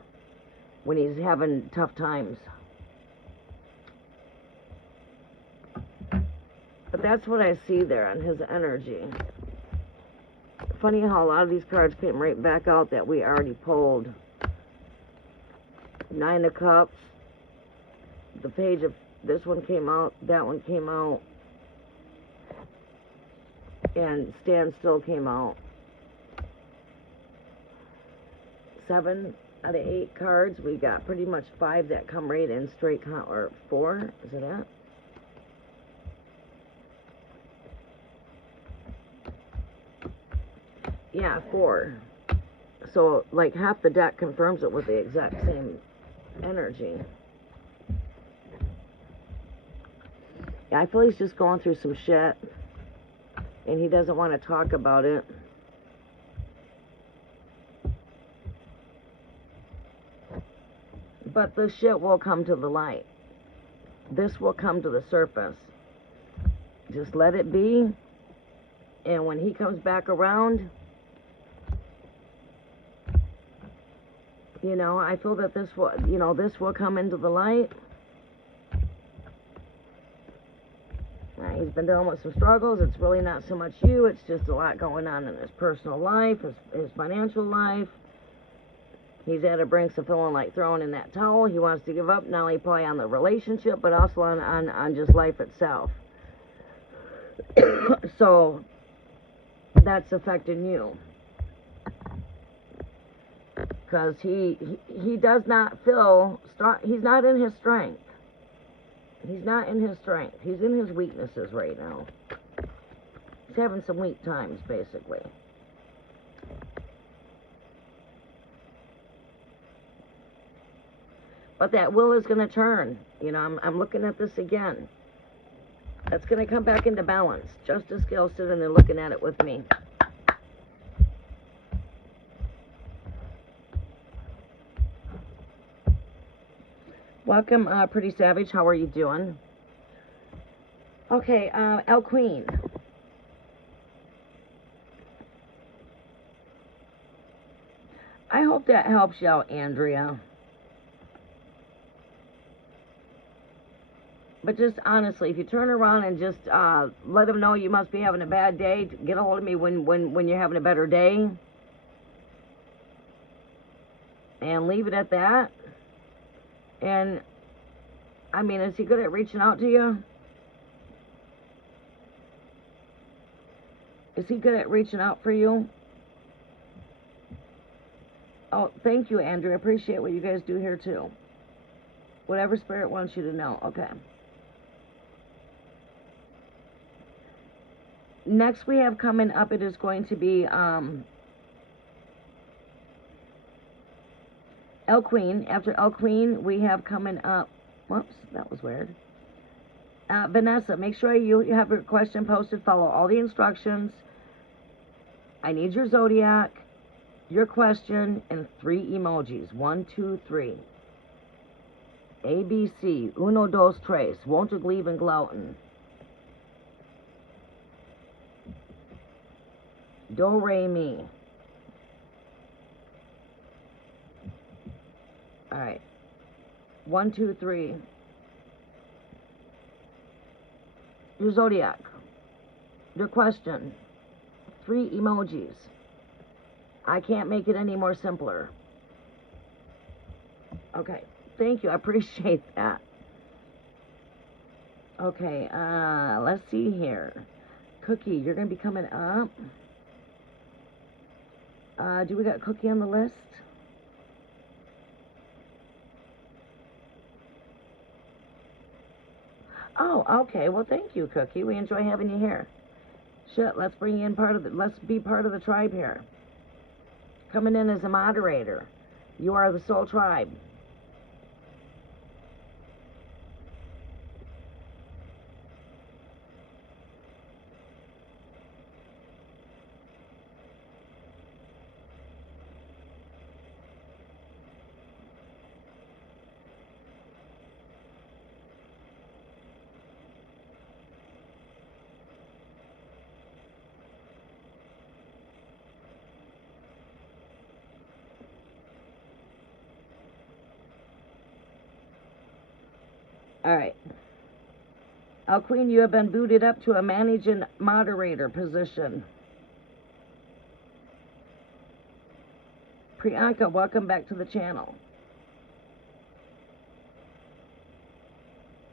when he's having tough times. But that's what I see there on his energy. Funny how a lot of these cards came right back out that we already pulled. Nine of Cups. The page of this one came out. That one came out. And Stand Still came out. 7 out of 8 cards. We got pretty much 5 that come right in straight, or 4. Is it that? Yeah, 4. So, like, half the deck confirms it with the exact same energy. Yeah, I feel he's just going through some shit. And he doesn't want to talk about it. But the shit will come to the light. This will come to the surface. Just let it be. And when he comes back around, I feel that this will come into the light. He's been dealing with some struggles. It's really not so much you. It's just a lot going on in his personal life, his financial life. He's at a brink of feeling like throwing in that towel. He wants to give up, not only probably on the relationship, but also on just life itself. So, that's affecting you. Because he does not feel strong. He's not in his strength. He's not in his strength. He's in his weaknesses right now. He's having some weak times, basically. But that will is going to turn. I'm looking at this again. That's going to come back into balance. Justice Scale sitting there looking at it with me. Welcome, Pretty Savage. How are you doing? Okay, El Queen. that helps you out, Andrea. But just honestly, if you turn around and just let them know you must be having a bad day, get a hold of me when you're having a better day. And leave it at that. And, I mean, is he good at reaching out to you? Is he good at reaching out for you? Oh, thank you, Andrew. I appreciate what you guys do here, too. Whatever Spirit wants you to know. Okay. Next we have coming up, it is going to be El Queen. After El Queen, we have coming up, whoops, that was weird. Vanessa, make sure you have your question posted. Follow all the instructions. I need your zodiac, your question, and 3 emojis. 1, 2, 3. A, B, C. Uno, dos, tres. Won't believe in gloating. Do, re, mi. Alright. 1, 2, 3. Your zodiac. Your question. 3 emojis. I can't make it any more simpler. Okay. Thank you. I appreciate that. Okay. Let's see here. Cookie, you're going to be coming up. Do we got Cookie on the list? Oh, okay. Well, thank you, Cookie. We enjoy having you here. Shit, let's bring you in let's be part of the tribe here. Coming in as a moderator. You are the soul tribe. Alright. Queen, you have been booted up to a managing moderator position. Priyanka, welcome back to the channel.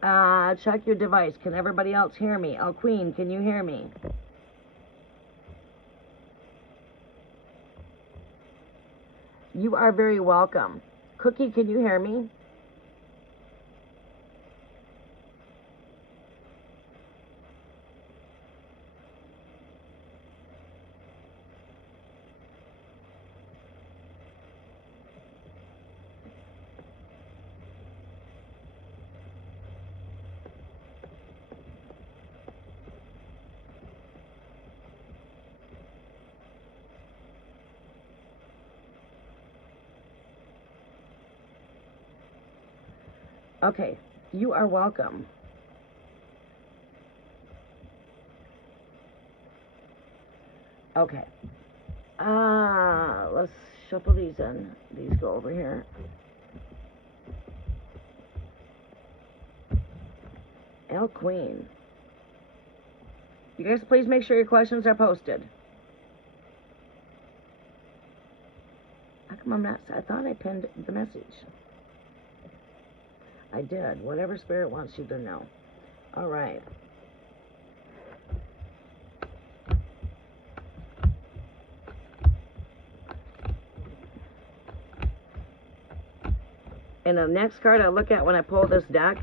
Check your device. Can everybody else hear me? Queen, can you hear me? You are very welcome. Cookie, can you hear me? Okay, you are welcome. Okay. Let's shuffle these in. These go over here. Queen. You guys please make sure your questions are posted. How come I'm not? I thought I pinned the message. I did. Whatever Spirit wants you to know. All right. And the next card I look at when I pull this deck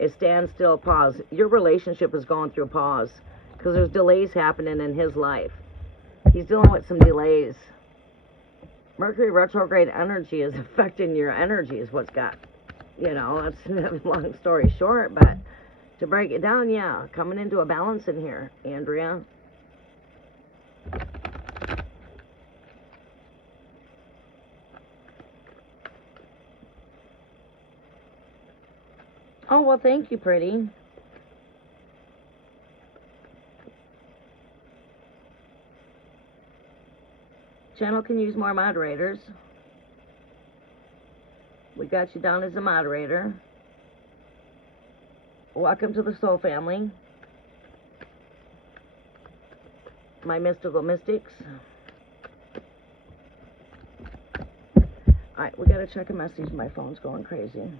is stand still, pause. Your relationship is going through a pause because there's delays happening in his life. He's dealing with some delays. Mercury retrograde energy is affecting your energy is what's got. You know, that's a long story short, but to break it down, yeah, coming into a balance in here, Andrea. Oh, well, thank you, pretty. Channel can use more moderators. We got you down as a moderator. Welcome to the Soul Family. My mystical mystics. Alright, we gotta check a message. My phone's going crazy.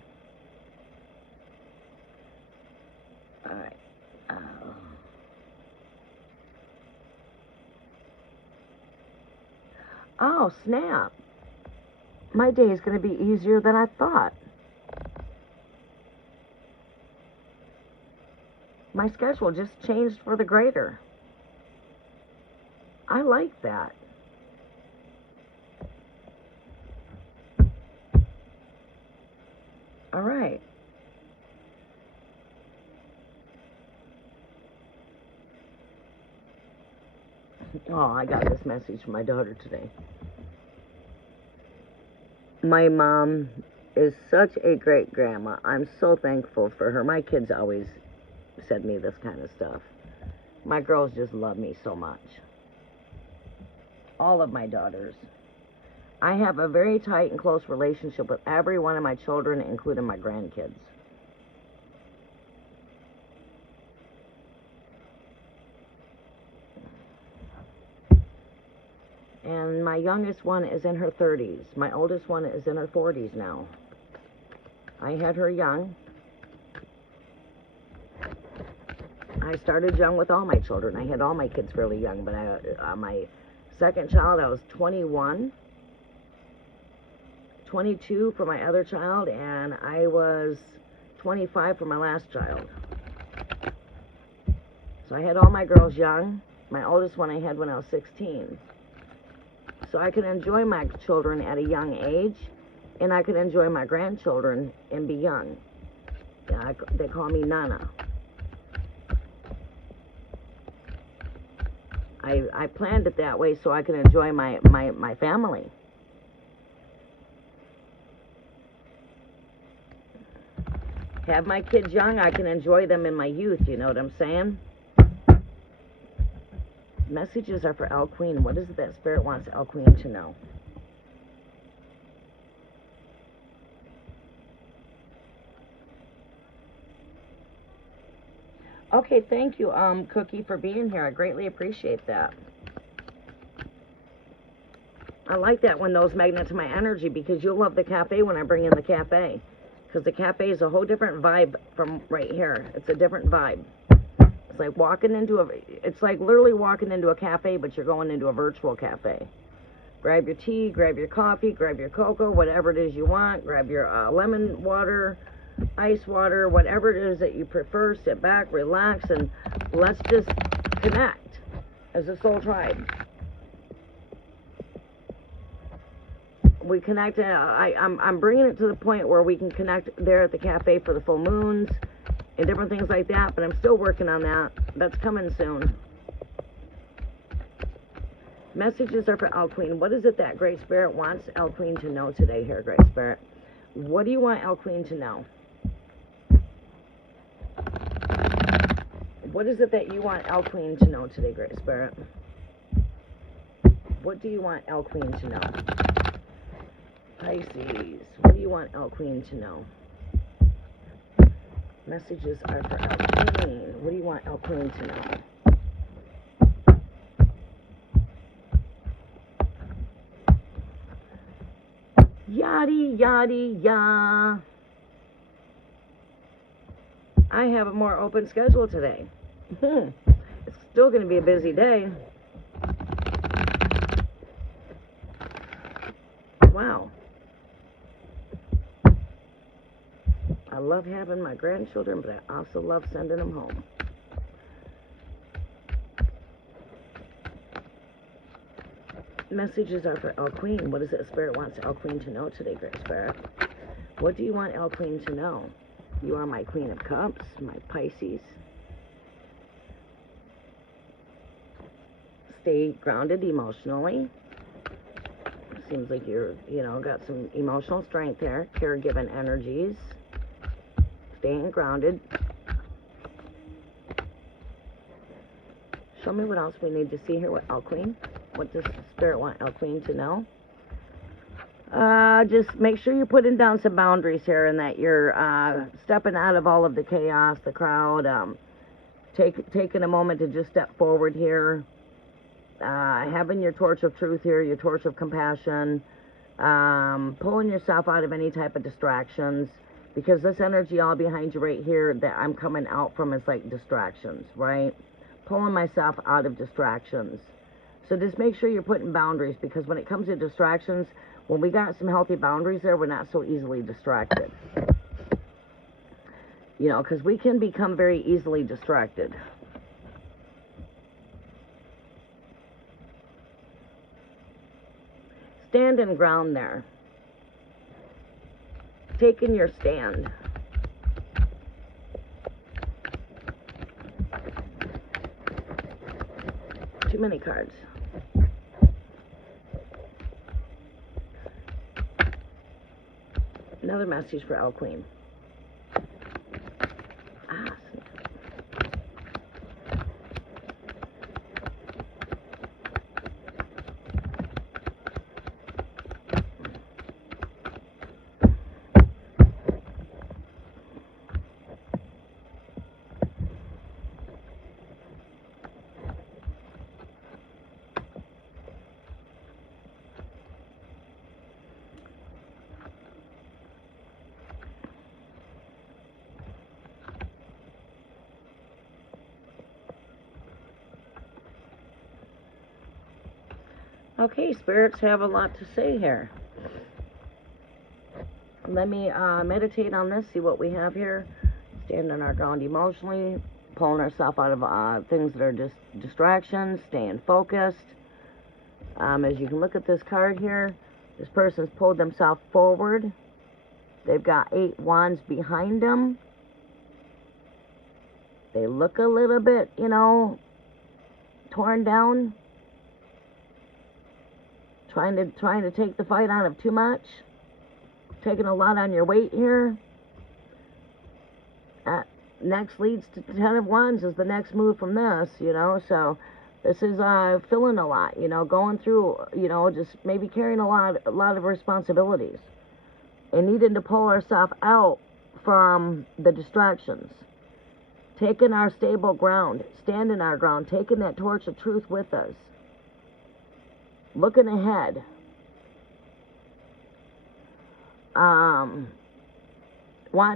Alright. Oh, snap. My day is going to be easier than I thought. My schedule just changed for the greater. I like that. All right. Oh, I got this message from my daughter today. My mom is such a great grandma. I'm so thankful for her. My kids always said me this kind of stuff. My girls just love me so much. All of my daughters. I have a very tight and close relationship with every one of my children, including my grandkids. And my youngest one is in her 30s. My oldest one is in her 40s now. I had her young. I started young with all my children. I had all my kids fairly young, but my second child, I was 21, 22 for my other child, and I was 25 for my last child. So I had all my girls young. My oldest one I had when I was 16. So I could enjoy my children at a young age, and I could enjoy my grandchildren and be young. Yeah, they call me Nana. I planned it that way so I could enjoy my family. Have my kids young, I can enjoy them in my youth, you know what I'm saying? Messages are for El Queen. What is it that Spirit wants El Queen to know? Okay, thank you, Cookie, for being here. I greatly appreciate that. I like that when those magnets my energy, because you'll love the cafe when I bring in the cafe. Because the cafe is a whole different vibe from right here. It's a different vibe. It's like walking into it's like literally walking into a cafe, but you're going into a virtual cafe. Grab your tea, grab your coffee, grab your cocoa, whatever it is you want. Grab your lemon water, ice water, whatever it is that you prefer. Sit back, relax, and let's just connect as a soul tribe. We connect. I'm bringing it to the point where we can connect there at the cafe for the full moons and different things like that, but I'm still working on that. That's coming soon. Messages are for El Queen. What is it that Great Spirit wants El Queen to know today here, Great Spirit? What do you want El Queen to know? What is it that you want El Queen to know today, Great Spirit? What do you want El Queen to know? Pisces, what do you want El Queen to know? Messages are for El Queen. What do you want El Queen to know? Yaddy, yaddy, ya. I have a more open schedule today. It's still going to be a busy day. Wow. I love having my grandchildren, but I also love sending them home. Messages are for El Queen. What is it Spirit wants El Queen to know today, Great Spirit? What do you want El Queen to know? You are my Queen of Cups, my Pisces. Stay grounded emotionally. Seems like you're, got some emotional strength there. Caregiving energies. Staying grounded. Show me what else we need to see here with El Queen. What does Spirit want El Queen to know? Just make sure you're putting down some boundaries here and that you're stepping out of all of the chaos, the crowd, taking a moment to just step forward here, having your torch of truth here, your torch of compassion, pulling yourself out of any type of distractions, because this energy all behind you right here that I'm coming out from is like distractions, right? Pulling myself out of distractions. So just make sure you're putting boundaries, because when it comes to distractions, when we got some healthy boundaries there, we're not so easily distracted. You know, because we can become very easily distracted. Stand and ground there. Taking your stand. Too many cards. Another message for El Queen. Okay, spirits have a lot to say here. Let me meditate on this, see what we have here. Stand on our ground emotionally, pulling ourselves out of things that are just distractions, staying focused. As you can look at this card here, this person's pulled themselves forward. They've got 8 wands behind them. They look a little bit, you know, torn down. Trying to take the fight out of too much. Taking a lot on your weight here. Next leads to 10 of Wands is the next move from this, you know. So this is feeling a lot, you know, going through, you know, just maybe carrying a lot of responsibilities. And needing to pull ourselves out from the distractions. Taking our stable ground, standing our ground, taking that torch of truth with us. Looking ahead. Wanting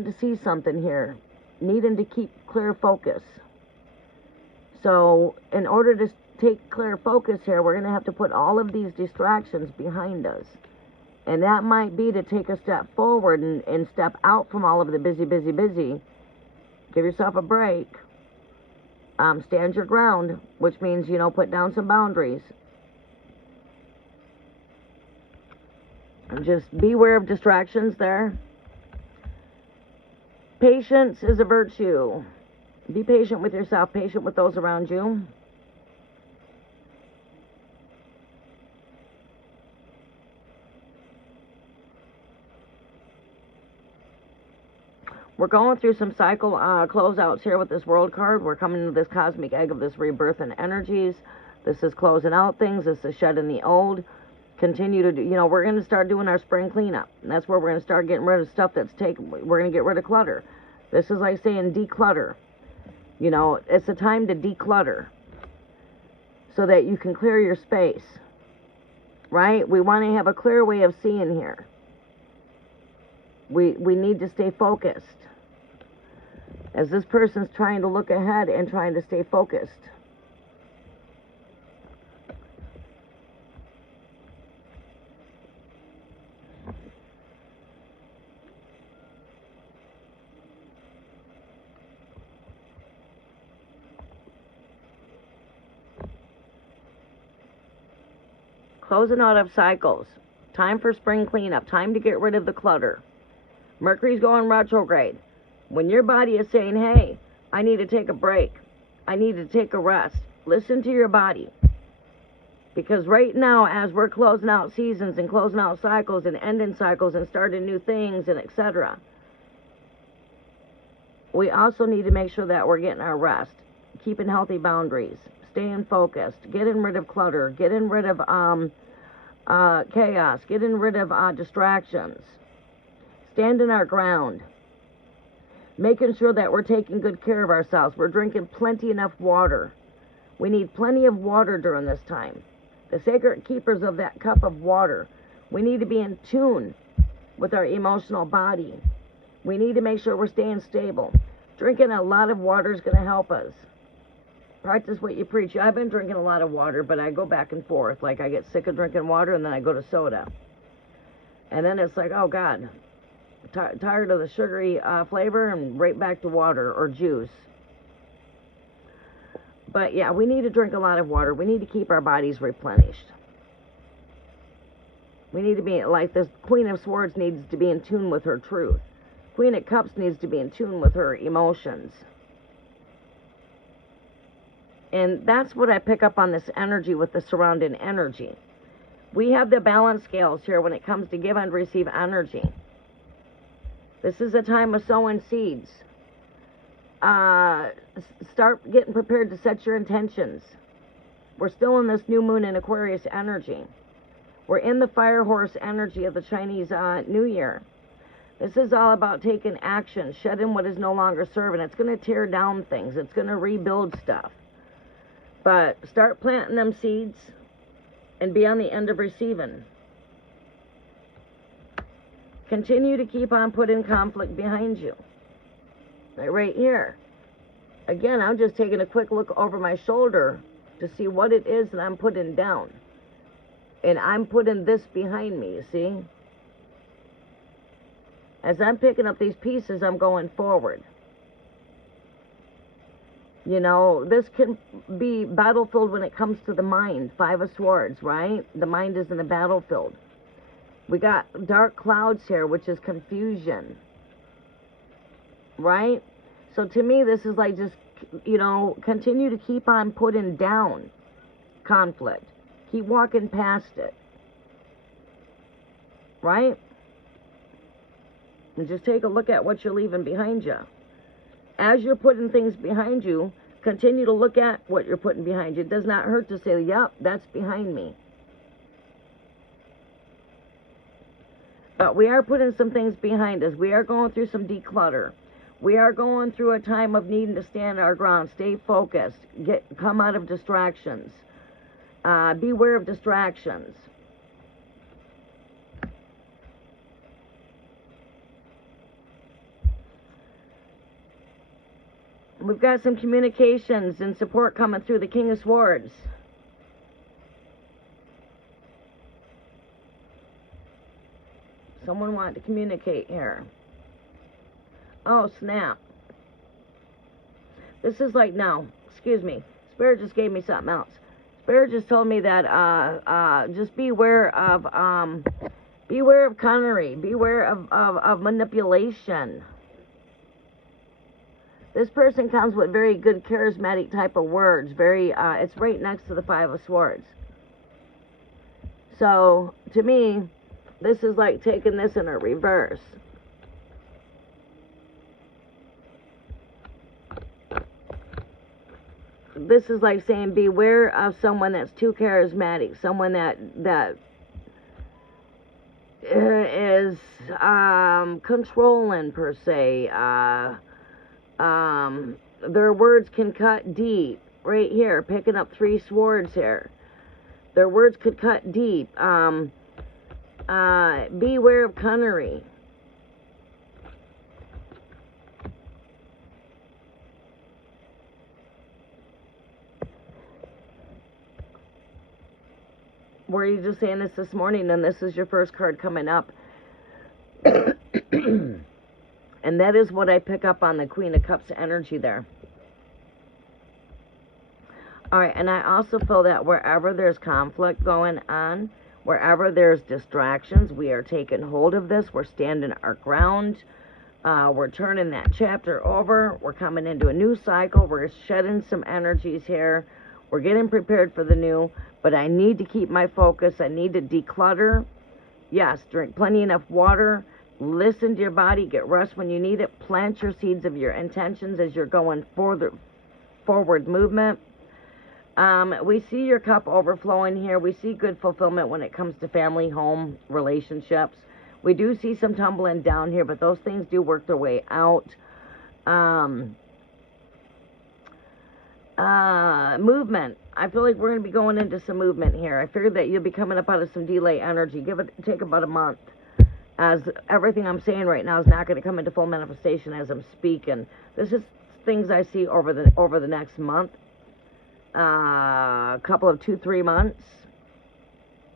to see something here. Needing to keep clear focus. So, in order to take clear focus here, we're going to have to put all of these distractions behind us. And that might be to take a step forward and step out from all of the busy. Give yourself a break. Stand your ground, which means, you know, put down some boundaries. And just beware of distractions there. Patience is a virtue. Be patient with yourself, patient with those around you. We're going through some cycle closeouts here with this World card. We're coming into this cosmic egg of this rebirth and energies. This is closing out things. This is shedding the old. Continue to do, you know, we're going to start doing our spring cleanup. And that's where we're going to start getting rid of stuff that's taken. We're going to get rid of clutter. This is like saying declutter. You know, it's a time to declutter so that you can clear your space. Right? We want to have a clear way of seeing here. We need to stay focused. As this person's trying to look ahead and trying to stay focused. Closing out of cycles. Time for spring cleanup. Time to get rid of the clutter. Mercury's going retrograde. When your body is saying, hey, I need to take a break. I need to take a rest. Listen to your body. Because right now, as we're closing out seasons and closing out cycles and ending cycles and starting new things and etc., we also need to make sure that we're getting our rest. Keeping healthy boundaries. Staying focused. Getting rid of clutter. Getting rid of chaos, getting rid of distractions, standing our ground, making sure that we're taking good care of ourselves. We're drinking plenty enough water. We need plenty of water during this time. The sacred keepers of that cup of water. We need to be in tune with our emotional body. We need to make sure we're staying stable. Drinking a lot of water is going to help us. Practice what you preach. I've been drinking a lot of water, but I go back and forth. Like, I get sick of drinking water, and then I go to soda. And then it's like, oh, God, tired of the sugary flavor, and right back to water or juice. But, yeah, we need to drink a lot of water. We need to keep our bodies replenished. We need to be, like this Queen of Swords needs to be in tune with her truth. Queen of Cups needs to be in tune with her emotions. And that's what I pick up on this energy with the surrounding energy. We have the balance scales here when it comes to give and receive energy. This is a time of sowing seeds. Start getting prepared to set your intentions. We're still in this new moon in Aquarius energy. We're in the fire horse energy of the Chinese New Year. This is all about taking action, shedding what is no longer serving. It's going to tear down things. It's going to rebuild stuff. But start planting them seeds and be on the end of receiving. Continue to keep on putting conflict behind you. Like right here. Again, I'm just taking a quick look over my shoulder to see what it is that I'm putting down. And I'm putting this behind me, you see? As I'm picking up these pieces, I'm going forward. You know, this can be battlefield when it comes to the mind. 5 of Swords, right? The mind is in a battlefield. We got dark clouds here, which is confusion. Right? So to me, this is like just, you know, continue to keep on putting down conflict. Keep walking past it. Right? And just take a look at what you're leaving behind you. As you're putting things behind you, continue to look at what you're putting behind you. It does not hurt to say, yep, that's behind me. But we are putting some things behind us. We are going through some declutter. We are going through a time of needing to stand our ground, stay focused, come out of distractions. Beware of distractions. We've got some communications and support coming through the King of Swords. Someone wanted to communicate here. Oh, snap. This is like, no, excuse me. Spirit just gave me something else. Spirit just told me that just beware of cunnery, beware of manipulation. This person comes with very good charismatic type of words. It's right next to the 5 of Swords. So, to me, this is like taking this in a reverse. This is like saying beware of someone that's too charismatic. Someone that is controlling, per se. Their words can cut deep. Right here, picking up 3 swords here. Their words could cut deep. Beware of cunnery. Were you just saying this morning, and this is your first card coming up? And that is what I pick up on the Queen of Cups energy there. All right, and I also feel that wherever there's conflict going on, wherever there's distractions, we are taking hold of this. We're standing our ground. We're turning that chapter over. We're coming into a new cycle. We're shedding some energies here. We're getting prepared for the new. But I need to keep my focus. I need to declutter. Yes, drink plenty enough water. Listen to your body. Get rest when you need it. Plant your seeds of your intentions as you're going forward movement. We see your cup overflowing here. We see good fulfillment when it comes to family, home, relationships. We do see some tumbling down here, but those things do work their way out. Movement. I feel like we're going to be going into some movement here. I figured that you'll be coming up out of some delay energy. Take about a month, as everything I'm saying right now is not going to come into full manifestation as I'm speaking. This is things I see over the next month, couple of 2-3 months,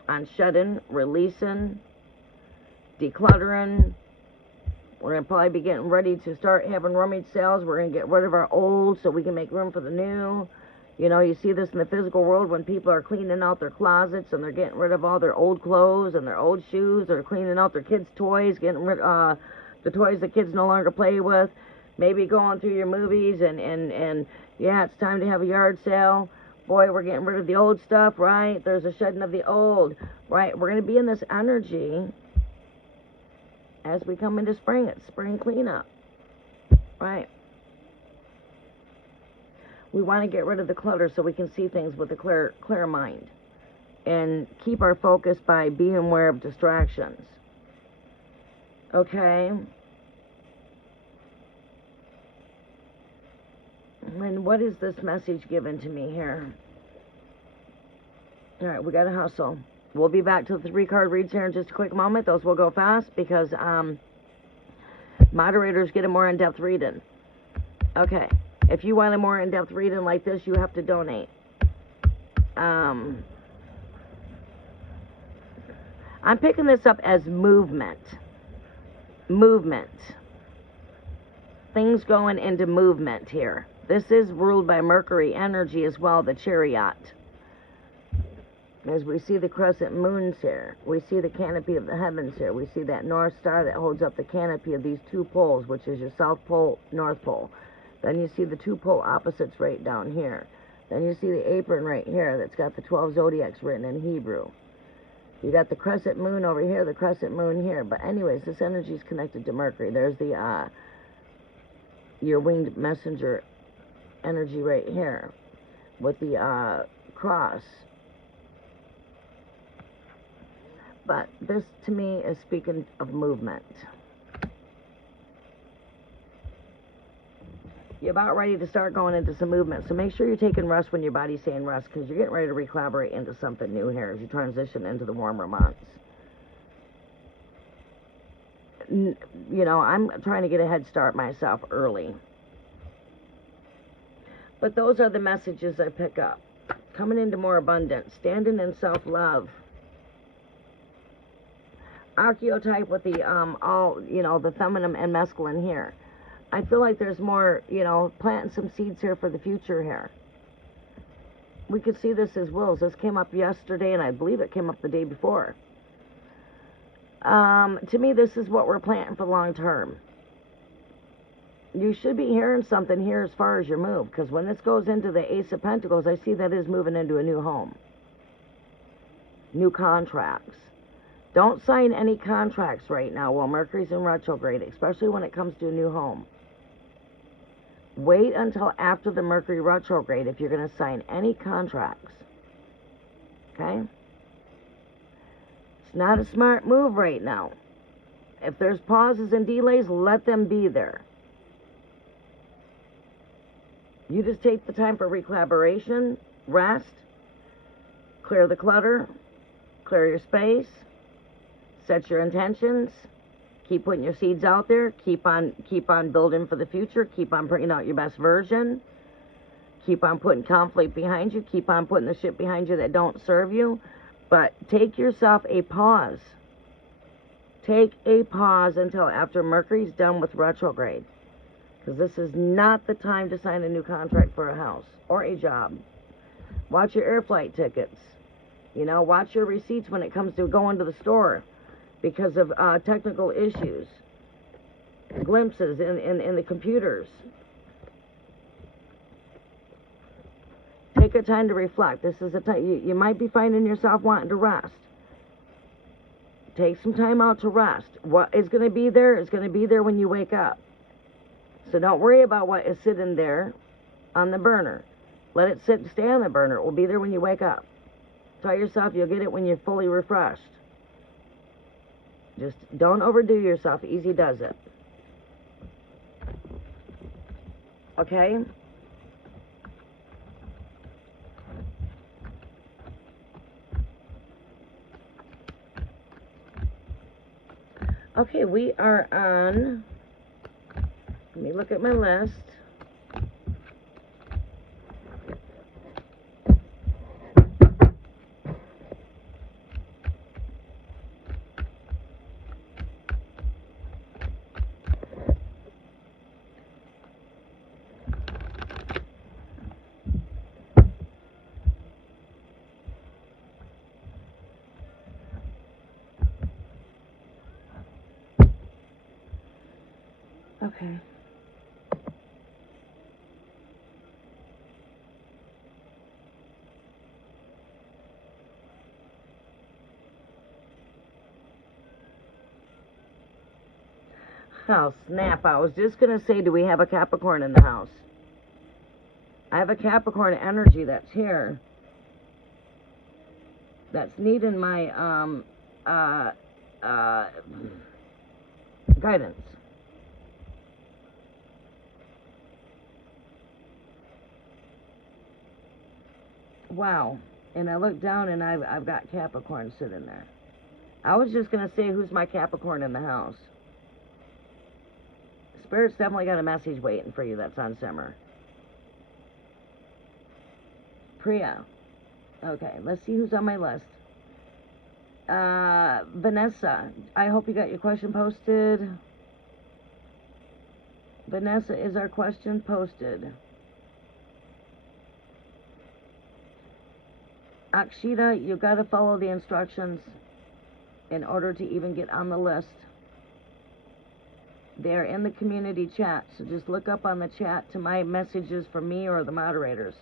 on shedding, releasing, decluttering. We're going to probably be getting ready to start having rummage sales. We're going to get rid of our old so we can make room for the new. You know, you see this in the physical world when people are cleaning out their closets and they're getting rid of all their old clothes and their old shoes. They're cleaning out their kids' toys, getting rid of the toys the kids no longer play with. Maybe going through your movies and yeah, it's time to have a yard sale. Boy, we're getting rid of the old stuff, right? There's a shedding of the old, right? We're going to be in this energy as we come into spring. It's spring cleanup, right? We want to get rid of the clutter so we can see things with a clear mind and keep our focus by being aware of distractions. Okay? And what is this message given to me here? All right, we got to hustle. We'll be back to the 3-card reads here in just a quick moment. Those will go fast because moderators get a more in-depth reading. Okay. If you want a more in-depth reading like this, you have to donate. I'm picking this up as movement. Movement. Things going into movement here. This is ruled by Mercury energy as well, the Chariot. As we see the crescent moons here, we see the canopy of the heavens here, we see that North Star that holds up the canopy of these 2 poles, which is your South Pole, North Pole. Then you see the 2 pole opposites right down here. Then you see the apron right here that's got the 12 zodiacs written in Hebrew. You got the crescent moon over here, the crescent moon here. But anyways, this energy is connected to Mercury. There's the your winged messenger energy right here with the cross. But this to me is speaking of movement. You're about ready to start going into some movement. So make sure you're taking rest when your body's saying rest, because you're getting ready to recollaborate into something new here as you transition into the warmer months. You know, I'm trying to get a head start myself early. But those are the messages I pick up. Coming into more abundance. Standing in self-love. Archetype with the, the feminine and masculine here. I feel like there's more, planting some seeds here for the future here. We could see this as wills. This came up yesterday, and I believe it came up the day before. To me, this is what we're planting for long term. You should be hearing something here as far as your move, because when this goes into the Ace of Pentacles, I see that is moving into a new home. New contracts. Don't sign any contracts right now while Mercury's in retrograde, especially when it comes to a new home. Wait until after the Mercury retrograde if you're going to sign any contracts. Okay? It's not a smart move right now. If there's pauses and delays, let them be there. You just take the time for recollaboration, rest, clear the clutter, clear your space, set your intentions, keep putting your seeds out there, keep on building for the future, keep on bringing out your best version, keep on putting conflict behind you, keep on putting the shit behind you that don't serve you, but take yourself a pause. Take a pause until after Mercury's done with retrograde, because this is not the time to sign a new contract for a house or a job. Watch your air flight tickets. Watch your receipts when it comes to going to the store, because of technical issues, glimpses in the computers. Take a time to reflect. This is a time you might be finding yourself wanting to rest. Take some time out to rest. What is going to be there is going to be there when you wake up. So don't worry about what is sitting there on the burner. Let it sit and stay on the burner. It will be there when you wake up. Tell yourself you'll get it when you're fully refreshed. Just don't overdo yourself. Easy does it. Okay? Okay, we are on, let me look at my list. Okay. Oh, snap. I was just going to say, do we have a Capricorn in the house? I have a Capricorn energy that's here. That's needing my guidance. Wow. And I look down and I've got Capricorn sitting there. I was just going to say, who's my Capricorn in the house? Spirit's definitely got a message waiting for you that's on simmer. Priya. Okay, let's see who's on my list. Vanessa. I hope you got your question posted. Vanessa, is our question posted? Akshita, you got to follow the instructions in order to even get on the list. They're in the community chat, so just look up on the chat to my messages from me or the moderators.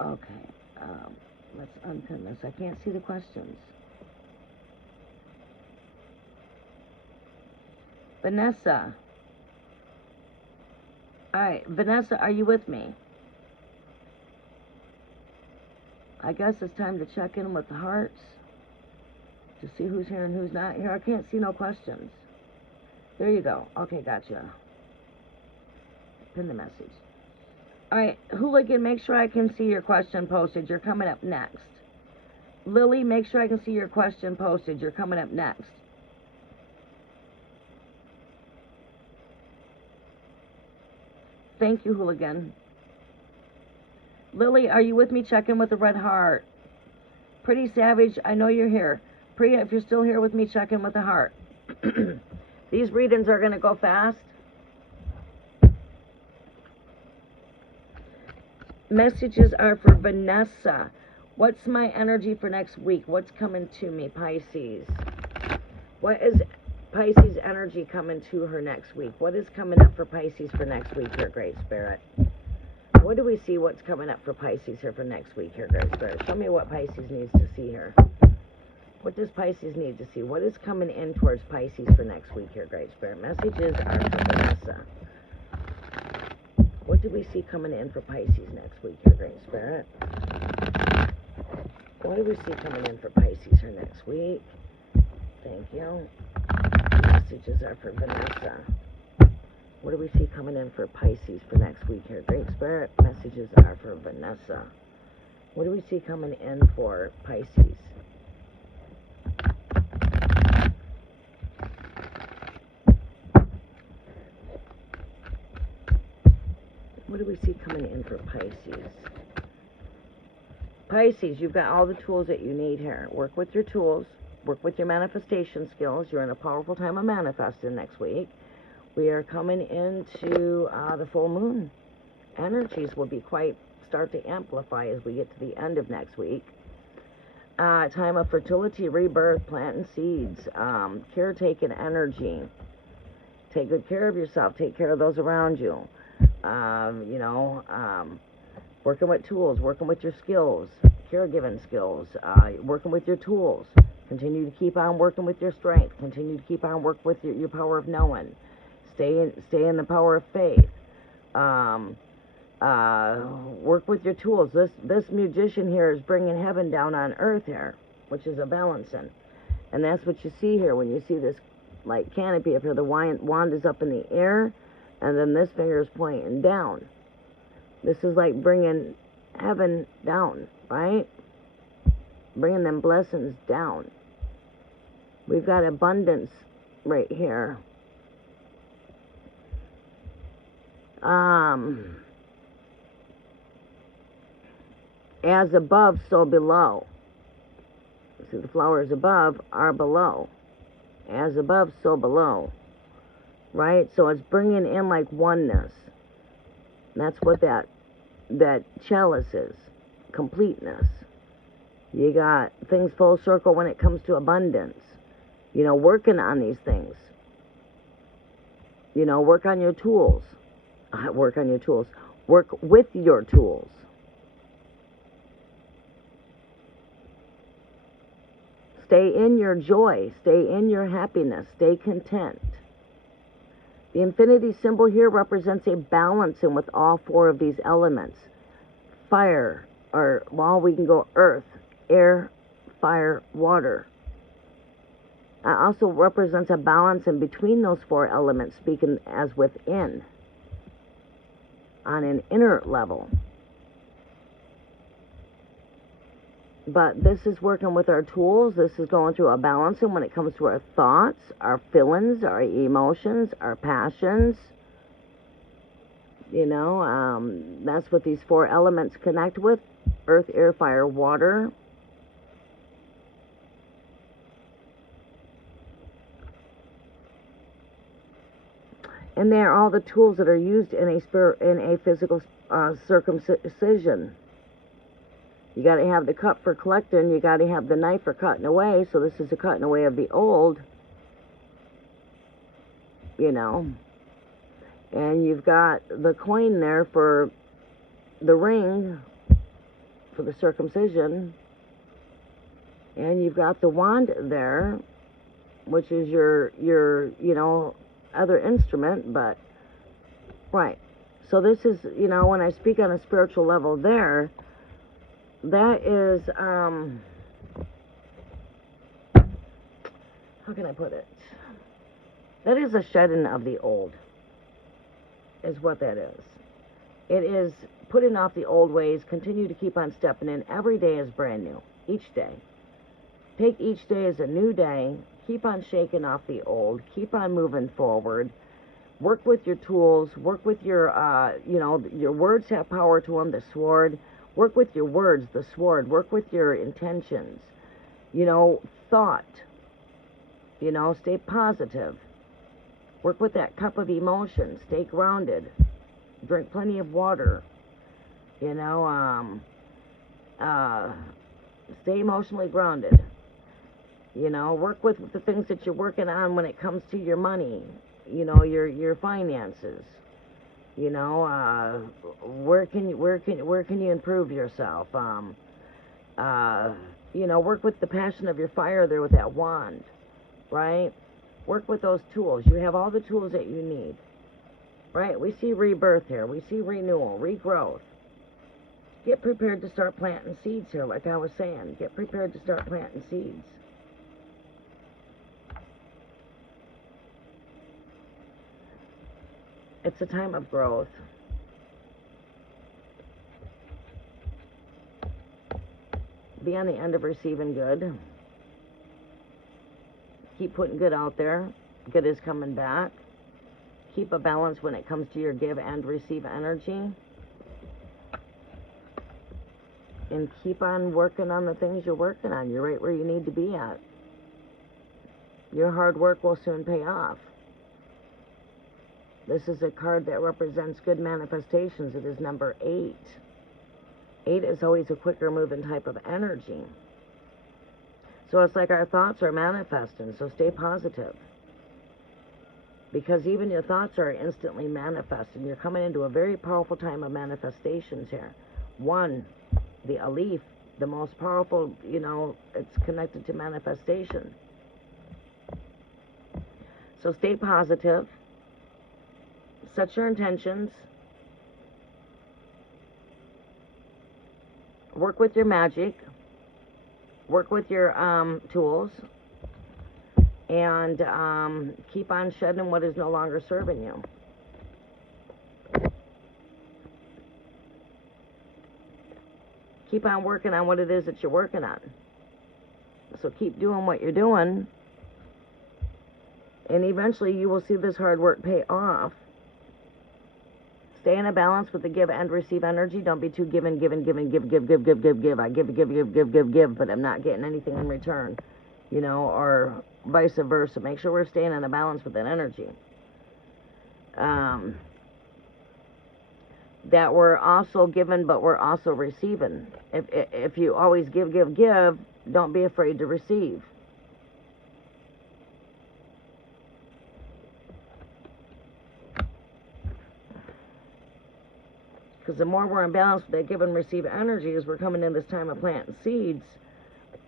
Okay, let's unpin this. I can't see the questions. Vanessa. All right, Vanessa, are you with me? I guess it's time to check in with the hearts to see who's here and who's not here. I can't see no questions. There you go. Okay, gotcha. Pin the message. All right, Hooligan, make sure I can see your question posted. You're coming up next. Lily, make sure I can see your question posted. You're coming up next. Thank you, Hooligan. Lily, are you with me? Check in with the red heart. Pretty Savage, I know you're here. Priya, if you're still here with me, check in with the heart. These readings are going to go fast. Messages are for Vanessa. What's my energy for next week? What's coming to me, Pisces? What is Pisces energy coming to her next week? What is coming up for Pisces for next week here, Great Spirit? What do we see what's coming up for Pisces here for next week here, Great Spirit? Show me what Pisces needs to see here. What does Pisces need to see? What is coming in towards Pisces for next week here, Great Spirit? Messages are for Vanessa. What do we see coming in for Pisces next week here, Great Spirit? What do we see coming in for Pisces here next week? Thank you. Messages are for Vanessa. What do we see coming in for Pisces for next week here, Great Spirit? Messages are for Vanessa. What do we see coming in for Pisces? What do we see coming in for Pisces? Pisces, you've got all the tools that you need here. Work with your tools. Work with your manifestation skills. You're in a powerful time of manifesting next week. We are coming into the full moon. Energies will be start to amplify as we get to the end of next week. Time of fertility, rebirth, planting seeds, caretaking energy. Take good care of yourself. Take care of those around you. Working with tools, working with your skills, caregiving skills, working with your tools. Continue to keep on working with your strength. Continue to keep on working with your power of knowing. Stay in the power of faith. Work with your tools. This magician here is bringing heaven down on earth here, which is a balancing. And that's what you see here when you see this like canopy up here. The wand is up in the air, and then this finger is pointing down. This is like bringing heaven down, right? Bringing them blessings down. We've got abundance right here. As above, so below. See, the flowers above are below. As above, so below. Right? So it's bringing in like oneness. That's what that chalice is. Completeness. You got things full circle when it comes to abundance. You know, working on these things. You know, work on your tools. Work on your tools. Work with your tools. Stay in your joy. Stay in your happiness. Stay content. The infinity symbol here represents a balancing with all four of these elements. Fire, or, well, we can go earth, air, fire, water. It also represents a balance in between those four elements, speaking as within, on an inner level. But this is working with our tools. This is going through a balancing when it comes to our thoughts, our feelings, our emotions, our passions. You know, that's what these four elements connect with. Earth, air, fire, water. And they are all the tools that are used in a physical circumcision. You got to have the cup for collecting. You got to have the knife for cutting away. So this is a cutting away of the old. You know. And you've got the coin there for the ring, for the circumcision. And you've got the wand there, which is your you know, other instrument. But, right. So this is, you know, when I speak on a spiritual level there, that is, how can I put it? That is a shedding of the old, is what that is. It is putting off the old ways, continue to keep on stepping in. Every day is brand new, each day. Take each day as a new day, keep on shaking off the old, keep on moving forward. Work with your tools, work with your, you know, your words have power to them, the sword. Work with your words, the sword. Work with your intentions. You know, thought. You know, stay positive. Work with that cup of emotion. Stay grounded. Drink plenty of water. You know, stay emotionally grounded. You know, work with the things that you're working on when it comes to your money. You know, your finances. You know, where can you improve yourself? You know, work with the passion of your fire there with that wand, right? Work with those tools. You have all the tools that you need, right? We see rebirth here. We see renewal, regrowth. Get prepared to start planting seeds here, like I was saying. Get prepared to start planting seeds. It's a time of growth. Be on the end of receiving good. Keep putting good out there. Good is coming back. Keep a balance when it comes to your give and receive energy. And keep on working on the things you're working on. You're right where you need to be at. Your hard work will soon pay off. This is a card that represents good manifestations. It is number 8. 8 is always a quicker moving type of energy. So it's like our thoughts are manifesting, so stay positive. Because even your thoughts are instantly manifesting. You're coming into a very powerful time of manifestations here. 1, the Aleph, The most powerful, you know, it's connected to manifestation. So stay positive. Set your intentions. Work with your magic. Work with your tools. And keep on shedding what is no longer serving you. Keep on working on what it is that you're working on. So keep doing what you're doing. And eventually you will see this hard work pay off. Stay in a balance with the give and receive energy. Don't be too give. I give, but I'm not getting anything in return. You know, or vice versa. Make sure we're staying in a balance with that energy. That we're also giving, but we're also receiving. If you always give, don't be afraid to receive. Because the more we're in balance with that give and receive energy as we're coming in this time of planting seeds,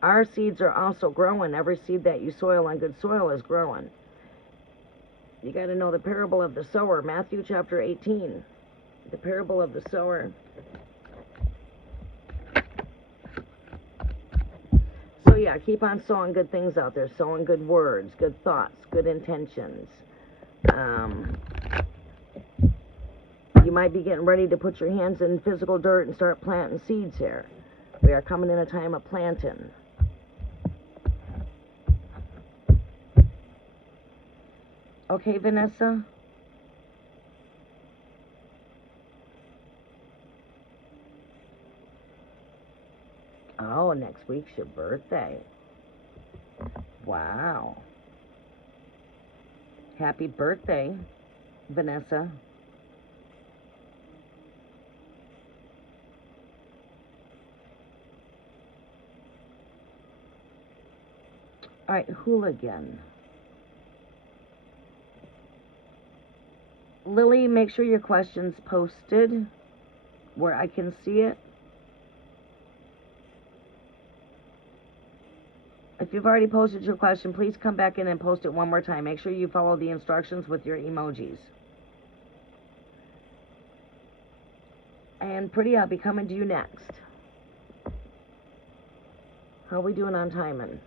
our seeds are also growing. Every seed that you soil on good soil is growing. You got to know the parable of the sower, Matthew chapter 18. The parable of the sower. So yeah, keep on sowing good things out there, sowing good words, good thoughts, good intentions. You might be getting ready to put your hands in physical dirt and start planting seeds here. We are coming in a time of planting. Okay, Vanessa? Oh, next week's your birthday. Wow. Happy birthday, Vanessa. All right, hooligan. Lily, make sure your question's posted where I can see it. If you've already posted your question, please come back in and post it one more time. Make sure you follow the instructions with your emojis. And Pretty, I'll be coming to you next. How are we doing on timing?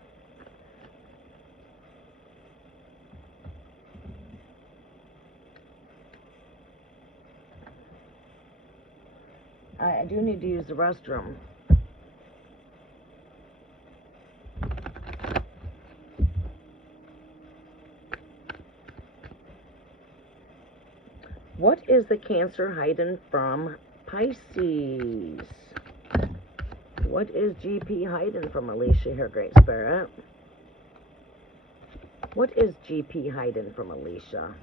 I do need to use the restroom. What is the Cancer hiding from Pisces? What is GP hiding from Alicia here, Great Spirit? What is GP hiding from Alicia?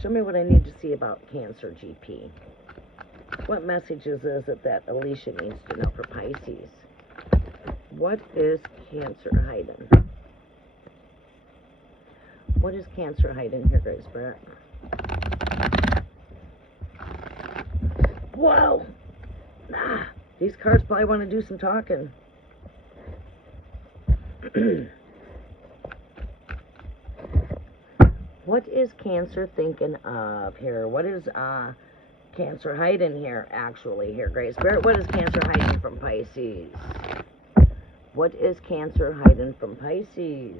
Show me what I need to see about Cancer GP. What messages is it that Alicia needs to know for Pisces? What is Cancer hiding? What is Cancer hiding here, Great Spirit? Whoa! Ah, these cards probably want to do some talking. What is Cancer thinking of here? What is Cancer hiding here, actually, here, Great Spirit? What is Cancer hiding from Pisces? What is Cancer hiding from Pisces?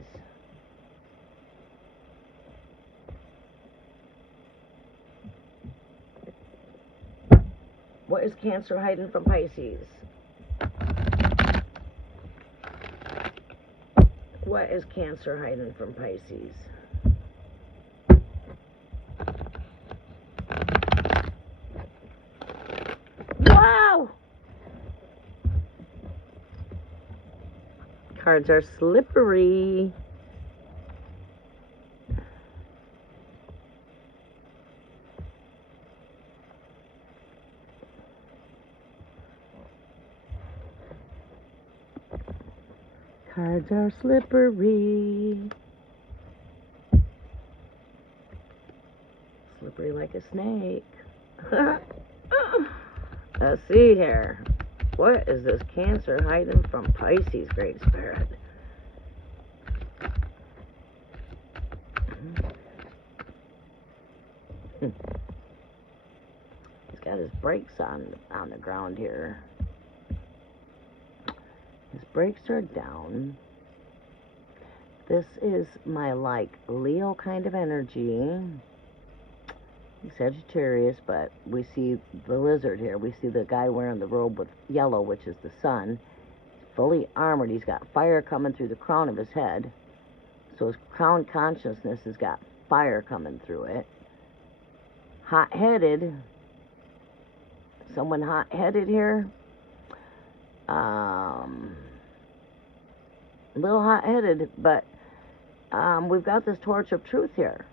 What is Cancer hiding from Pisces? What is Cancer hiding from Pisces? Wow! Cards are slippery. Cards are slippery. Slippery like a snake. Let's see here. What is this Cancer hiding from Pisces, Great Spirit? He's got his brakes on the ground here. His brakes are down. This is my, like, Leo kind of energy. Sagittarius, but we see the lizard here. We see the guy wearing the robe with yellow, which is the sun. Fully armored. He's got fire coming through the crown of his head. So his crown consciousness has got fire coming through it. Hot-headed. Someone hot-headed here. A little hot-headed, but we've got this torch of truth here.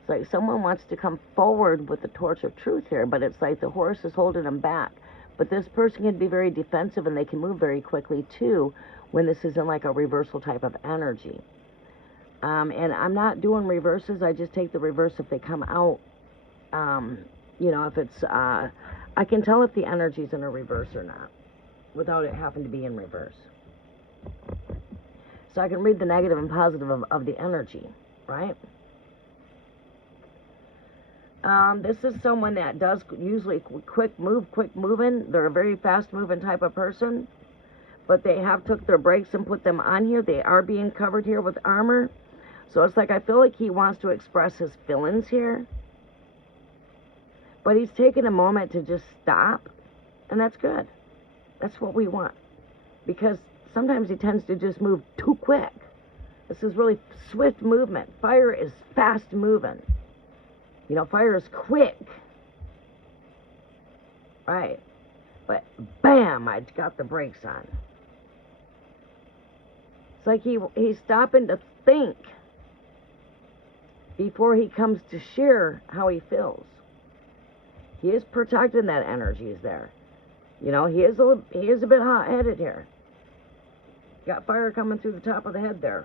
It's like someone wants to come forward with the torch of truth here, but it's like the horse is holding them back. But this person can be very defensive, and they can move very quickly, too, when this isn't like a reversal type of energy. And I'm not doing reverses. I just take the reverse if they come out. You know, if it's... I can tell if the energy's in a reverse or not, without it having to be in reverse. So I can read the negative and positive of the energy, right? This is someone that does usually quick moving. They're a very fast moving type of person, but they have took their brakes and put them on here. They are being covered here with armor. So it's like I feel like he wants to express his feelings here, but he's taking a moment to just stop, and that's good. That's what we want, because sometimes he tends to just move too quick. This is really swift movement. Fire is fast moving. You know, fire is quick. Right. But bam, I got the brakes on. It's like he's stopping to think before he comes to share how he feels. He is protecting that energy is there. You know, he is a bit hot-headed here. Got fire coming through the top of the head there.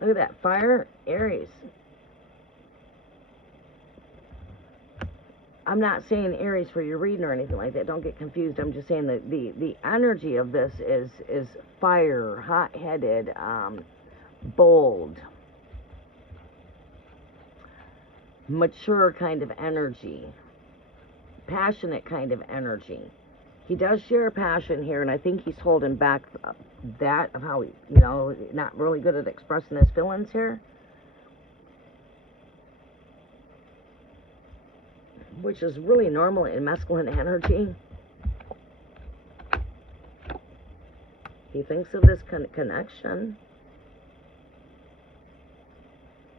Look at that, fire, Aries. I'm not saying Aries for your reading or anything like that. Don't get confused. I'm just saying that the energy of this is fire, hot-headed, bold, mature kind of energy, passionate kind of energy. He does share passion here, and I think he's holding back that of how he, you know, not really good at expressing his feelings here. Which is really normal in masculine energy. He thinks of this connection.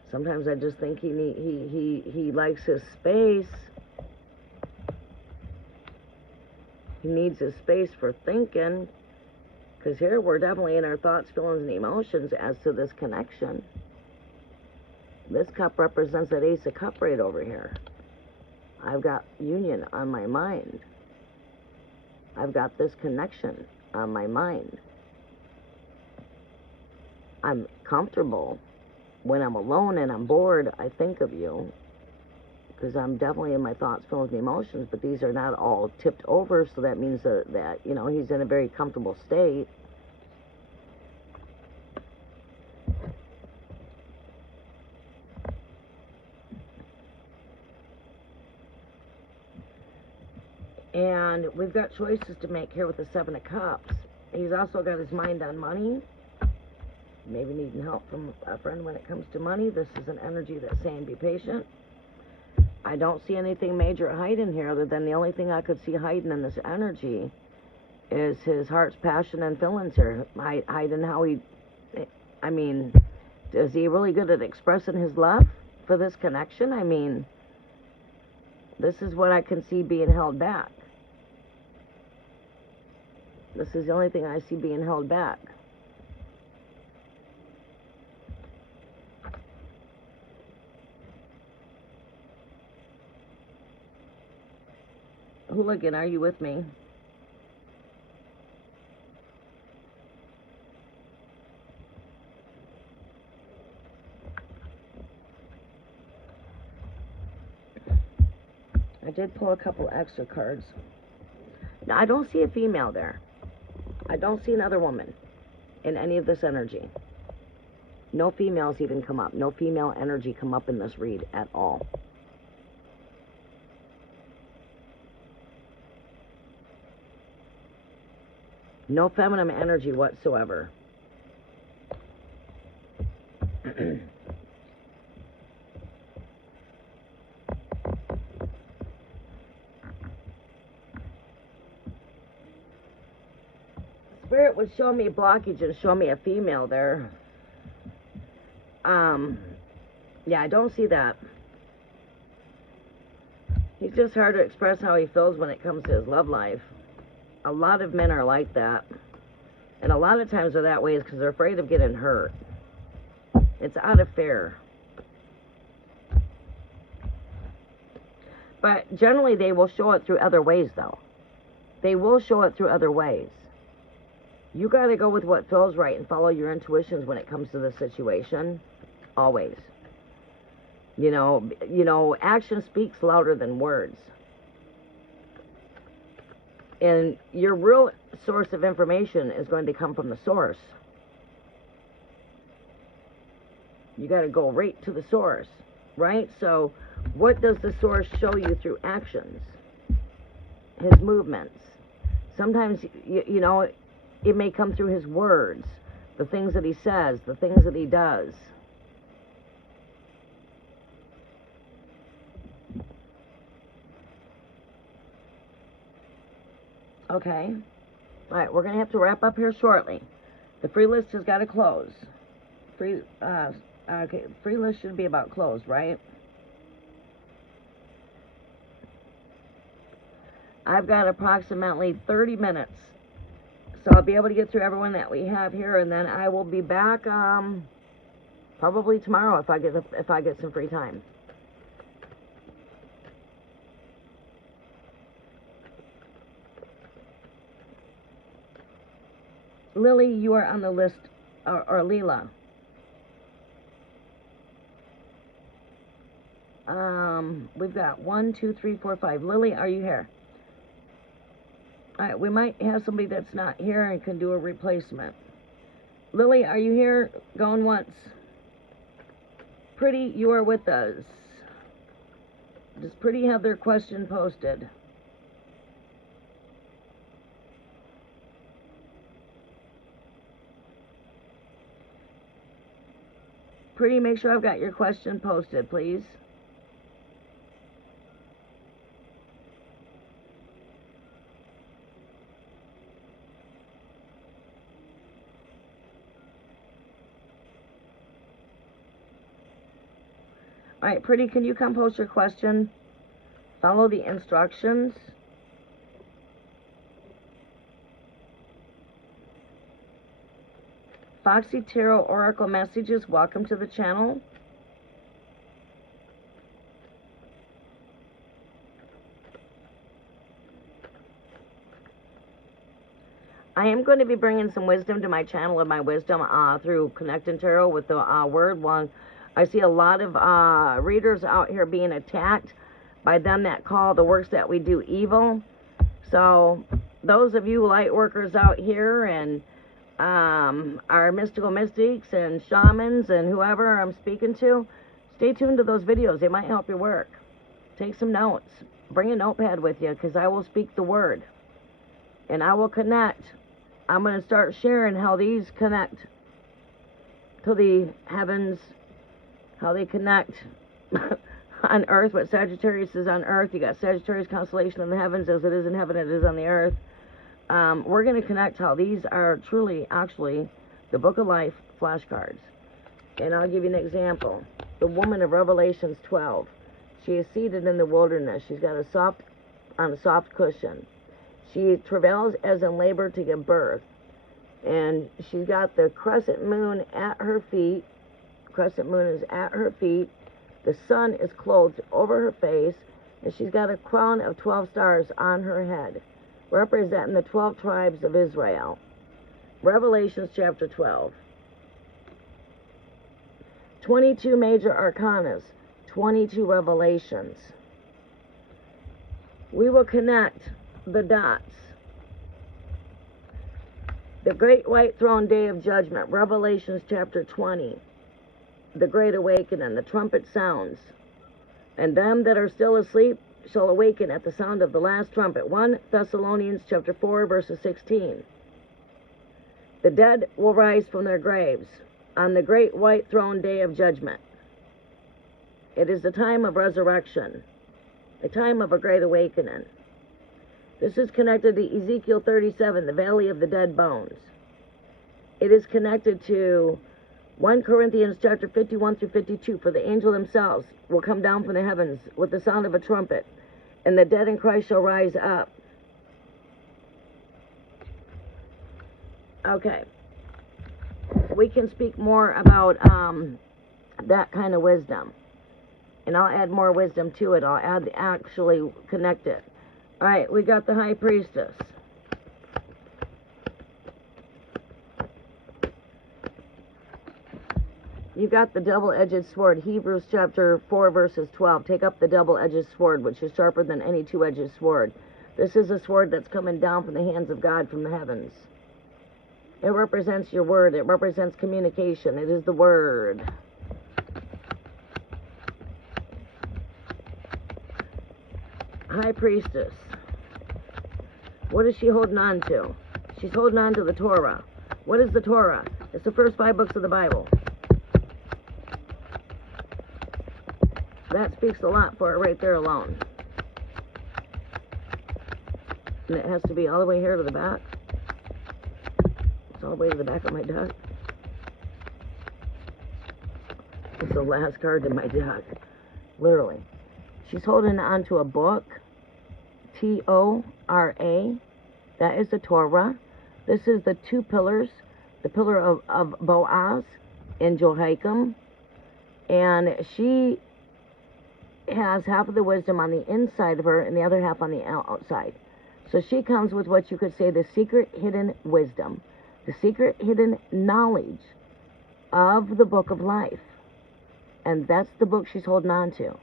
Sometimes I just think he likes his space. He needs his space for thinking, because here we're definitely in our thoughts, feelings, and emotions as to this connection. This cup represents that Ace of Cup right over here. I've got union on my mind. I've got this connection on my mind. I'm comfortable. When I'm alone and I'm bored, I think of you, because I'm definitely in my thoughts, feelings, and emotions, but these are not all tipped over, so that means that you know, he's in a very comfortable state. And we've got choices to make here with the Seven of Cups. He's also got his mind on money. Maybe needing help from a friend when it comes to money. This is an energy that's saying be patient. I don't see anything major hiding here, other than the only thing I could see hiding in this energy is his heart's passion and feelings here. Hiding how he, I mean, is he really good at expressing his love for this connection? I mean, this is what I can see being held back. This is the only thing I see being held back. Hooligan, are you with me? I did pull a couple extra cards. Now, I don't see a female there. I don't see another woman in any of this energy. No females even come up. No female energy come up in this read at all. No feminine energy whatsoever. Spirit would show me blockage and show me a female there. Yeah, I don't see that. He's just hard to express how he feels when it comes to his love life. A lot of men are like that. And a lot of times they're that way is because they're afraid of getting hurt. It's out of fear. But generally they will show it through other ways, though. They will show it through other ways. You got to go with what feels right and follow your intuitions when it comes to the situation. Always. You know, action speaks louder than words. And your real source of information is going to come from the source. You got to go right to the source, right? So what does the source show you through actions? His movements. Sometimes, you know, it may come through his words, the things that he says, the things that he does. Okay. All right, we're going to have to wrap up here shortly. The free list has got to close. Free list should be about closed, right? I've got approximately 30 minutes. So I'll be able to get through everyone that we have here, and then I will be back probably tomorrow if I get some free time. Lily, you are on the list, or Leela. We've got 1, 2, 3, 4, 5. Lily, are you here? All right, we might have somebody that's not here and can do a replacement. Lily, are you here? Going once. Pretty, you are with us. Does Pretty have their question posted? Pretty, make sure I've got your question posted, please. All right, Pretty, can you come post your question? Follow the instructions. Foxy Tarot Oracle Messages, welcome to the channel. I am going to be bringing some wisdom to my channel and my wisdom through Connecting Tarot with the word one. I see a lot of readers out here being attacked by them that call the works that we do evil. So those of you light workers out here and our mystical mystics and shamans and whoever I'm speaking to, stay tuned to those videos. They might help your work. Take some notes. Bring a notepad with you, because I will speak the word. And I will connect. I'm going to start sharing how these connect to the heavens, how they connect on earth, what Sagittarius is on earth. You got Sagittarius constellation in the heavens, as it is in heaven, it is on the earth. We're going to connect how these are truly, actually, the Book of Life flashcards. And I'll give you an example. The woman of Revelations 12. She is seated in the wilderness. She's got on a soft cushion. She travails as in labor to give birth. And she's got the crescent moon at her feet. Crescent moon is at her feet. The sun is clothed over her face. And she's got a crown of 12 stars on her head, representing the 12 tribes of Israel. Revelations chapter 12. 22 major arcanas, 22 revelations. We will connect the dots. The great white throne day of judgment, Revelations chapter 20, the great awakening, the trumpet sounds, and them that are still asleep shall awaken at the sound of the last trumpet. 1 Thessalonians chapter 4, verses 16. The dead will rise from their graves on the great white throne day of judgment. It is the time of resurrection, the time of a great awakening. This is connected to Ezekiel 37, the valley of the dead bones. It is connected to 1 Corinthians chapter 51 through 52, for the angel themselves will come down from the heavens with the sound of a trumpet, and the dead in Christ shall rise up. Okay. We can speak more about that kind of wisdom. And I'll add more wisdom to it. I'll actually connect it. All right, we got the high priestess. You got the double-edged sword. Hebrews chapter 4, verses 12. Take up the double-edged sword, which is sharper than any two-edged sword. This is a sword that's coming down from the hands of God from the heavens. It represents your word. It represents communication. It is the word. High priestess. What is she holding on to? She's holding on to the Torah. What is the Torah? It's the first 5 books of the Bible. That speaks a lot for it right there alone. And it has to be all the way here to the back. It's all the way to the back of my duck. It's the last card in my duck. Literally. She's holding on to a book. T-O-R-A. That is the Torah. This is the 2 pillars. The pillar of Boaz and Jehoiakim. And she has half of the wisdom on the inside of her and the other half on the outside. So she comes with what you could say the secret hidden wisdom. The secret hidden knowledge of the book of life. And that's the book she's holding on to.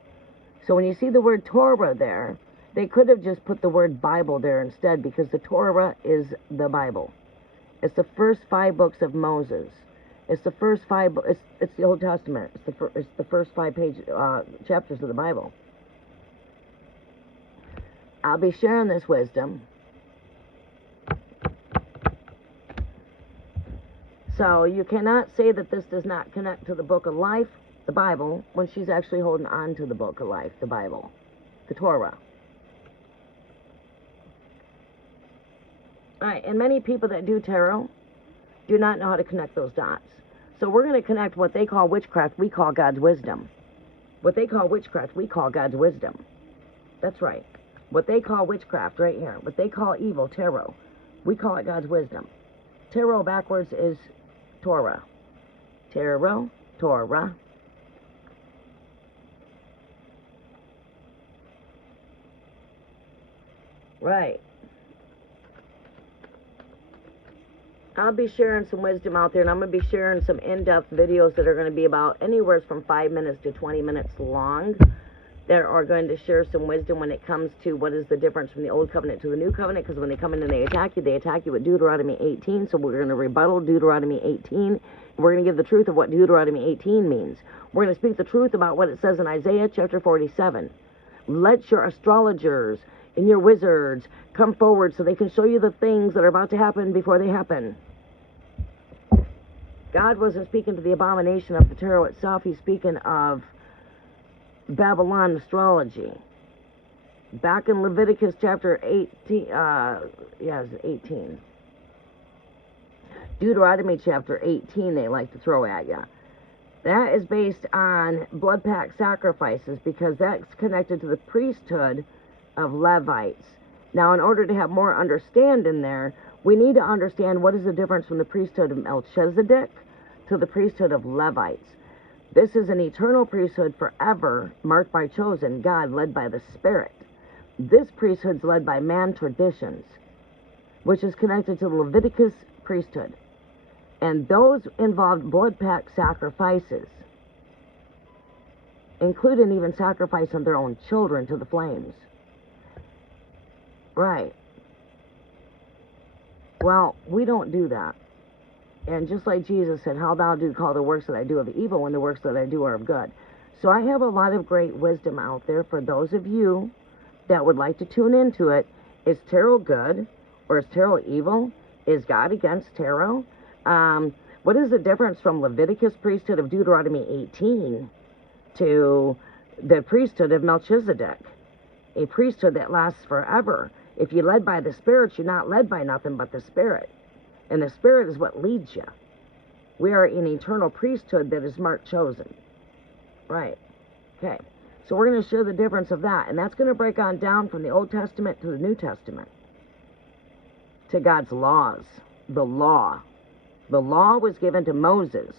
So when you see the word Torah there, they could have just put the word Bible there instead, because the Torah is the Bible. It's the first 5 books of Moses. It's the first 5. It's the Old Testament. It's the first 5 chapters of the Bible. I'll be sharing this wisdom. So you cannot say that this does not connect to the book of life, the Bible, when she's actually holding on to the book of life, the Bible, the Torah. All right, and many people that do tarot do not know how to connect those dots. So we're going to connect what they call witchcraft, we call God's wisdom. What they call witchcraft, we call God's wisdom. That's right. What they call witchcraft right here, what they call evil, tarot, we call it God's wisdom. Tarot backwards is Torah. Tarot, Torah. Right. I'll be sharing some wisdom out there, and I'm going to be sharing some in-depth videos that are going to be about anywhere from 5 minutes to 20 minutes long. That are going to share some wisdom when it comes to what is the difference from the Old Covenant to the New Covenant, because when they come in and they attack you with Deuteronomy 18, so we're going to rebuttal Deuteronomy 18. We're going to give the truth of what Deuteronomy 18 means. We're going to speak the truth about what it says in Isaiah chapter 47. Let your astrologers and your wizards come forward so they can show you the things that are about to happen before they happen. God wasn't speaking to the abomination of the tarot itself. He's speaking of Babylon astrology. Back in Leviticus chapter 18, 18. Deuteronomy chapter 18 they like to throw at you. That is based on blood pact sacrifices, because that's connected to the priesthood of Levites. Now, in order to have more understanding there, we need to understand what is the difference from the priesthood of Melchizedek to the priesthood of Levites. This is an eternal priesthood forever, marked by chosen God, led by the Spirit. This priesthood's led by man traditions, which is connected to the Leviticus priesthood. And those involved blood pact sacrifices, including even sacrificing their own children to the flames. Right. Well, we don't do that. And just like Jesus said, how thou do call the works that I do of evil when the works that I do are of good. So I have a lot of great wisdom out there for those of you that would like to tune into it. Is tarot good or is tarot evil? Is God against tarot? What is the difference from Leviticus priesthood of Deuteronomy 18 to the priesthood of Melchizedek? A priesthood that lasts forever. If you're led by the Spirit, you're not led by nothing but the Spirit. And the Spirit is what leads you. We are an eternal priesthood that is marked chosen. Right. Okay. So we're going to show the difference of that. And that's going to break on down from the Old Testament to the New Testament. To God's laws. The law. The law was given to Moses.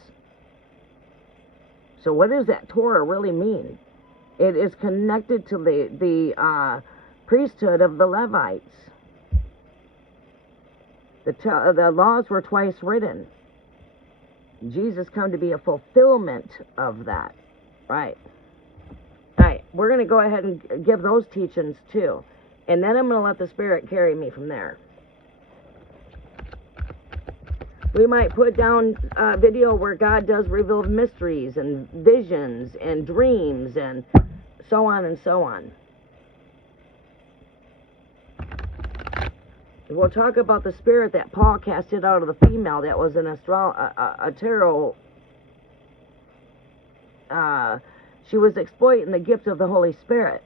So what does that Torah really mean? It is connected to the priesthood of the Levites. The laws were twice written. Jesus come to be a fulfillment of that. Right. All right. We're going to go ahead and give those teachings too. And then I'm going to let the Spirit carry me from there. We might put down a video where God does reveal mysteries and visions and dreams and so on and so on. We'll talk about the spirit that Paul casted out of the female that was a tarot. She was exploiting the gift of the Holy Spirit.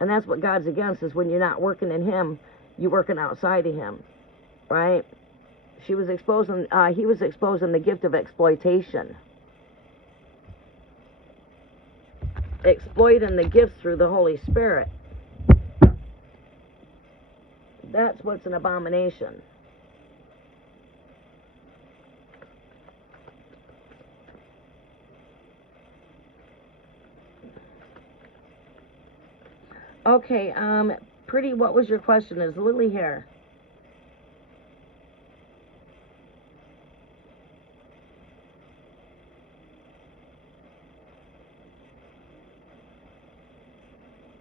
And that's what God's against, is when you're not working in Him, you're working outside of Him. Right? He was exposing the gift of exploitation. Exploiting the gifts through the Holy Spirit. That's what's an abomination. Okay, Pretty, what was your question? Is Lily here?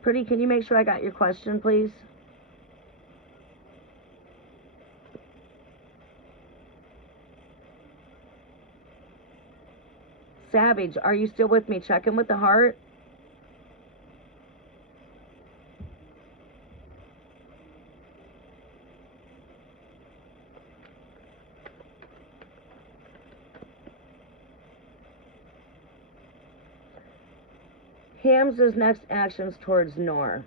Pretty, can you make sure I got your question, please? Savage, are you still with me? Checking with the heart. Hamza's next actions towards Noor.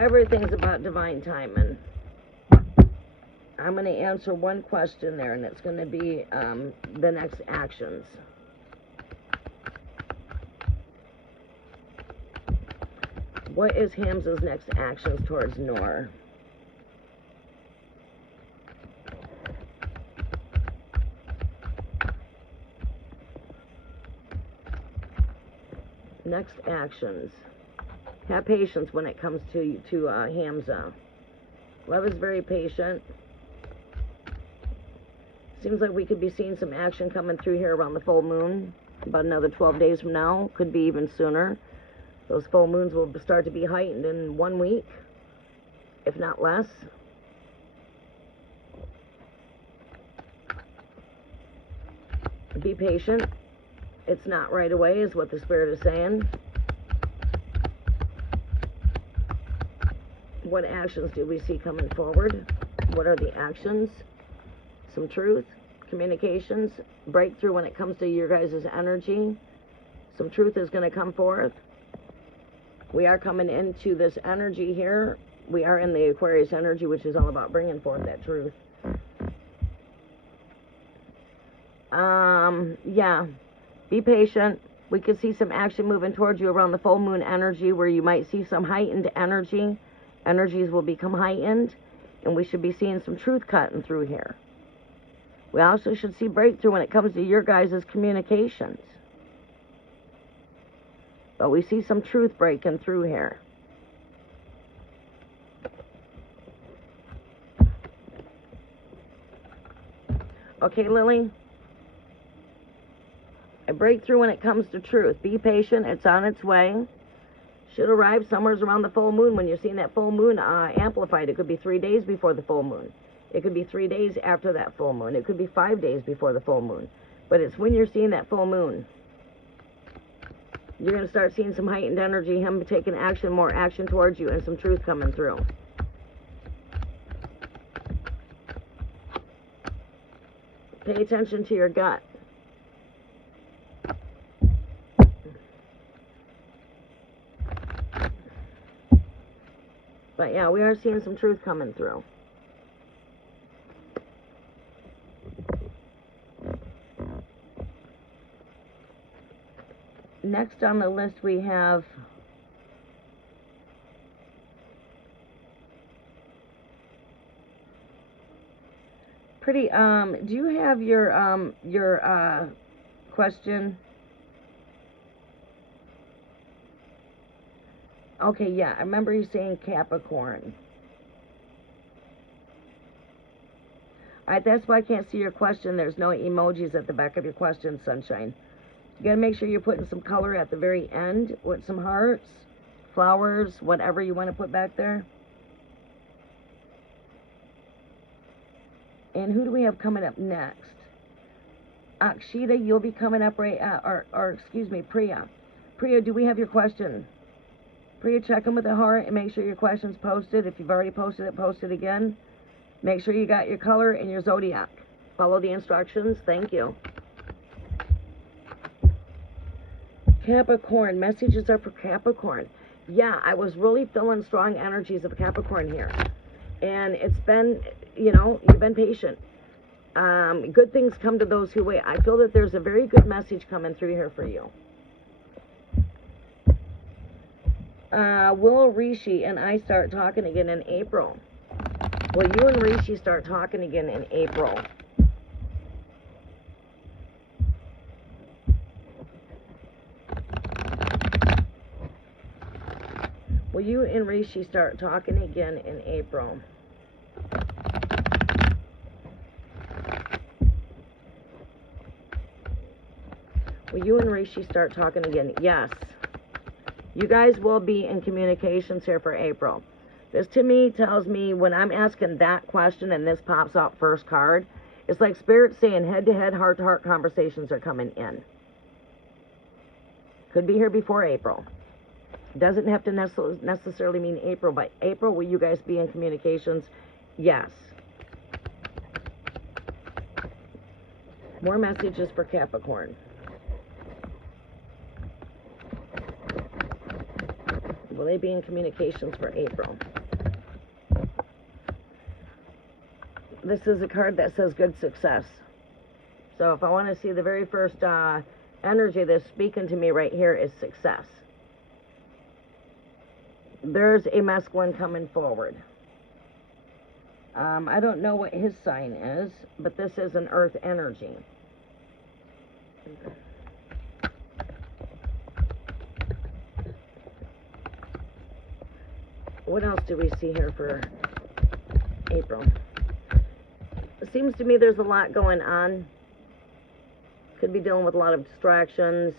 Everything's about divine timing. I'm going to answer one question there, and it's going to be the next actions. What is Hamza's next actions towards Noor? Next actions. Have patience when it comes to Hamza. Love is very patient. Seems like we could be seeing some action coming through here around the full moon. About another 12 days from now. Could be even sooner. Those full moons will start to be heightened in 1 week, if not less. Be patient. It's not right away, is what the Spirit is saying. What actions do we see coming forward? What are the actions? Some truth, communications, breakthrough when it comes to your guys' energy. Some truth is going to come forth. We are coming into this energy here. We are in the Aquarius energy, which is all about bringing forth that truth. Yeah. Be patient. We could see some action moving towards you around the full moon energy, where you might see some heightened energy. Energies will become heightened, and we should be seeing some truth cutting through here. We also should see breakthrough when it comes to your guys' communications. But we see some truth breaking through here. Okay, Lily? A breakthrough when it comes to truth. Be patient. It's on its way. Should arrive somewhere around the full moon. When you're seeing that full moon amplified, it could be 3 days before the full moon. It could be 3 days after that full moon. It could be 5 days before the full moon. But it's when you're seeing that full moon. You're going to start seeing some heightened energy, him taking action, more action towards you, and some truth coming through. Pay attention to your gut. But yeah, we are seeing some truth coming through. Next on the list we have pretty, do you have your question? Okay, yeah, I remember you saying Capricorn. Alright, that's why I can't see your question. There's no emojis at the back of your question, Sunshine. You gotta make sure you're putting some color at the very end with some hearts, flowers, whatever you want to put back there. And who do we have coming up next? Akshita, you'll be coming up right, or excuse me, Priya. Priya, do we have your question? Priya, check them with a heart and make sure your question's posted. If you've already posted it, post it again. Make sure you got your color and your zodiac. Follow the instructions. Thank you. Capricorn. Messages are for Capricorn. Yeah, I was really feeling strong energies of Capricorn here. And it's been, you know, you've been patient. Good things come to those who wait. I feel that there's a very good message coming through here for you. Will Rishi and I start talking again in April? Will you and Rishi start talking again in April? Will you and Rishi start talking again in April? Will you and Rishi start talking again? Yes. You guys will be in communications here for April. This to me tells me when I'm asking that question and this pops up first card, it's like Spirit saying head-to-head, heart-to-heart conversations are coming in. Could be here before April. Doesn't have to necessarily mean April, but April, will you guys be in communications? Yes. More messages for Capricorn. Will they be in communications for April? This is a card that says good success. So if I want to see the very first energy that's speaking to me right here is success. There's a masculine coming forward. I don't know what his sign is, but this is an earth energy. What else do we see here for April? It seems to me there's a lot going on. Could be dealing with a lot of distractions.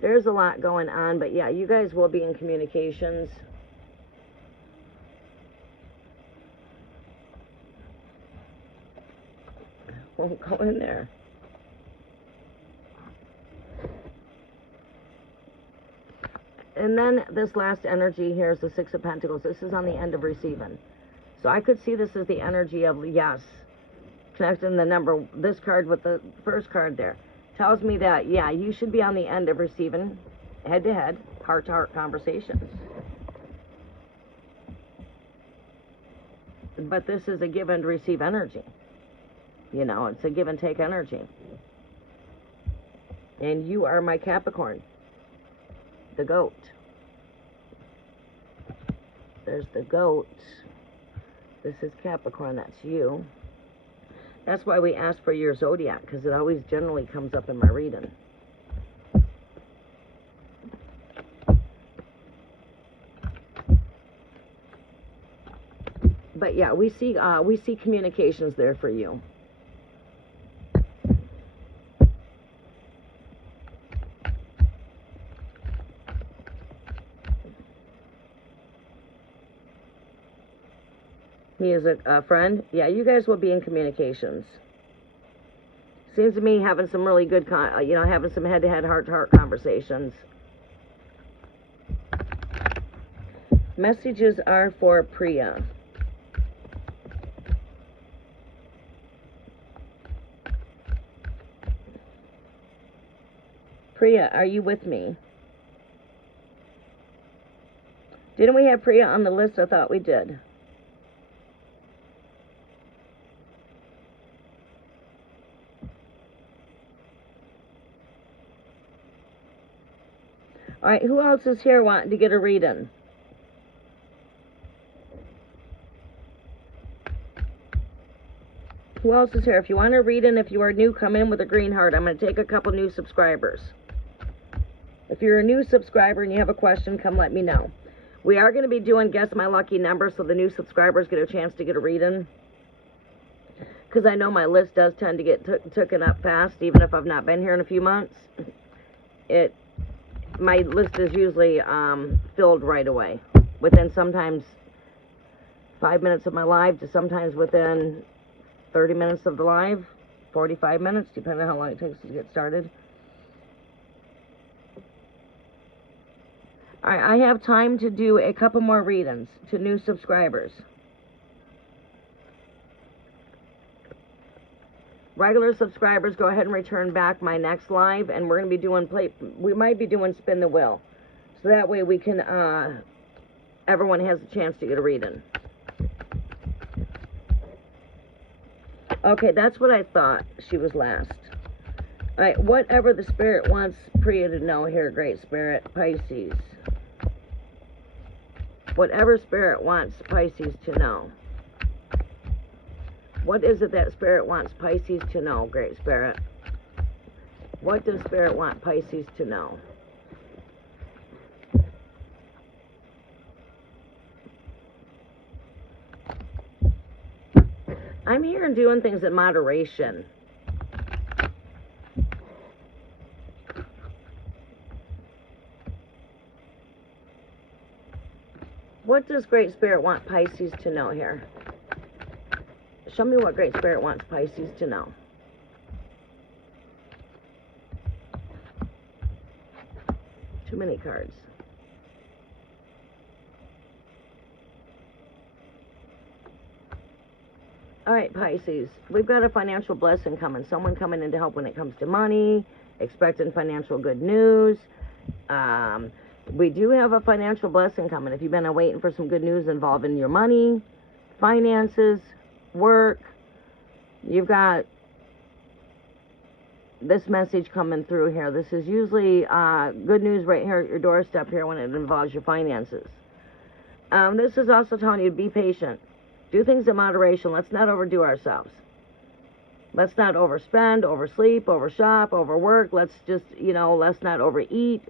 There's a lot going on, but yeah, you guys will be in communications. Won't go in there. And then this last energy here is the Six of Pentacles. This is on the end of receiving. So I could see this as the energy of yes. Connecting the number, this card with the first card there. Tells me that, yeah, you should be on the end of receiving head-to-head, heart-to-heart conversations. But this is a give and receive energy. You know, it's a give and take energy. And you are my Capricorn. The goat. There's the goat. This is Capricorn, that's you. That's why we ask for your zodiac, because it always generally comes up in my reading. But yeah, we see communications there for you. He is a friend. Yeah, you guys will be in communications. Seems to me having some really good, having some head-to-head, heart-to-heart conversations. Messages are for Priya. Priya, are you with me? Didn't we have Priya on the list? I thought we did. All right, who else is here wanting to get a reading? Who else is here? If you want a reading, if you are new, come in with a green heart. I'm going to take a couple new subscribers. If you're a new subscriber and you have a question, come let me know. We are going to be doing Guess My Lucky Number, so the new subscribers get a chance to get a reading. Because I know my list does tend to get taken up fast, even if I've not been here in a few months. My list is usually filled right away, within sometimes 5 minutes of my live, to sometimes within 30 minutes of the live, 45 minutes, depending on how long it takes to get started. All right, I have time to do a couple more readings to new subscribers. Regular subscribers, go ahead and return back my next live, and we're going to be doing we might be doing Spin the Wheel. So that way we can, everyone has a chance to get a reading. Okay, that's what I thought. She was last. All right, whatever the Spirit wants Priya to know here, Great Spirit, Pisces. Whatever Spirit wants Pisces to know. What is it that Spirit wants Pisces to know, Great Spirit? What does Spirit want Pisces to know? I'm here and doing things in moderation. What does Great Spirit want Pisces to know here? Show me what Great Spirit wants Pisces to know. Too many cards. All right, Pisces. We've got a financial blessing coming. Someone coming in to help when it comes to money. Expecting financial good news. We do have a financial blessing coming. If you've been waiting for some good news involving your money, finances, work, you've got this message coming through here. This is usually good news right here at your doorstep here when it involves your finances. This is also telling you to be patient. Do things in moderation. Let's not overdo ourselves. Let's not overspend, oversleep, overshop, overwork. Let's just, let's not overeat.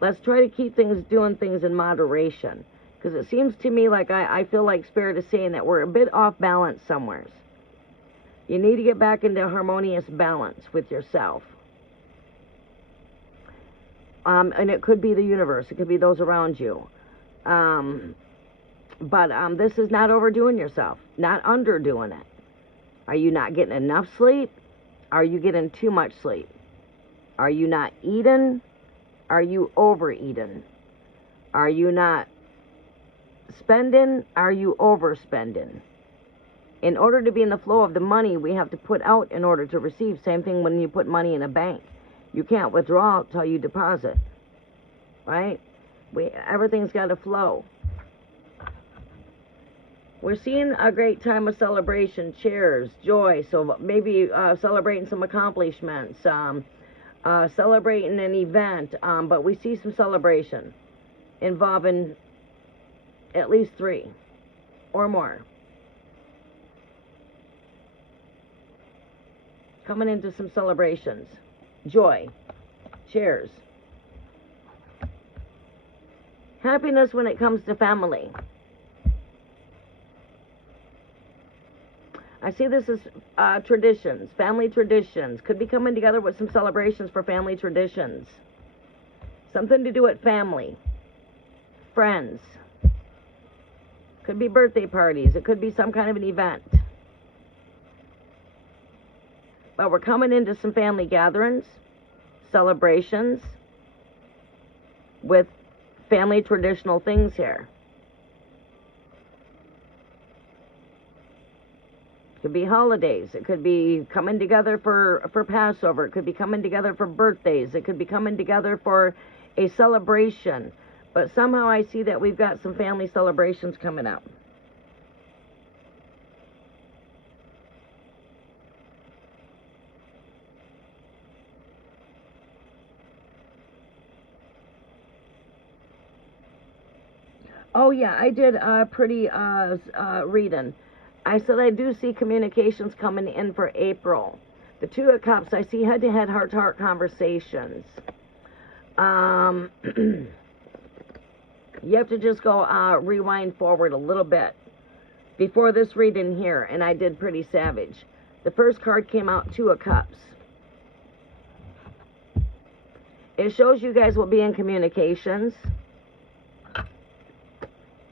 Let's try to keep doing things in moderation. Because it seems to me like I feel like Spirit is saying that we're a bit off balance somewhere. You need to get back into harmonious balance with yourself. And it could be the universe. It could be those around you. But this is not overdoing yourself. Not underdoing it. Are you not getting enough sleep? Are you getting too much sleep? Are you not eating? Are you overeating? Are you not spending? Are you overspending? In order to be in the flow of the money, we have to put out in order to receive. Same thing when you put money in a bank. You can't withdraw until you deposit. Right? Everything's got to flow. We're seeing a great time of celebration, cheers, joy. So maybe celebrating some accomplishments, celebrating an event. But we see some celebration involving at least 3 or more. Coming into some celebrations. Joy. Cheers. Happiness when it comes to family. I see this as traditions, family traditions. Could be coming together with some celebrations for family traditions. Something to do with family. Friends. Could be birthday parties. It could be some kind of an event. But we're coming into some family gatherings, celebrations, with family traditional things here. It could be holidays. It could be coming together for Passover. It could be coming together for birthdays. It could be coming together for a celebration. But somehow I see that we've got some family celebrations coming up. Oh yeah, I did a pretty reading. I said I do see communications coming in for April. The Two of Cups, I see head-to-head, heart-to-heart conversations. You have to just go rewind forward a little bit before this reading here, and I did pretty savage. The first card came out, Two of Cups. It shows you guys will be in communications.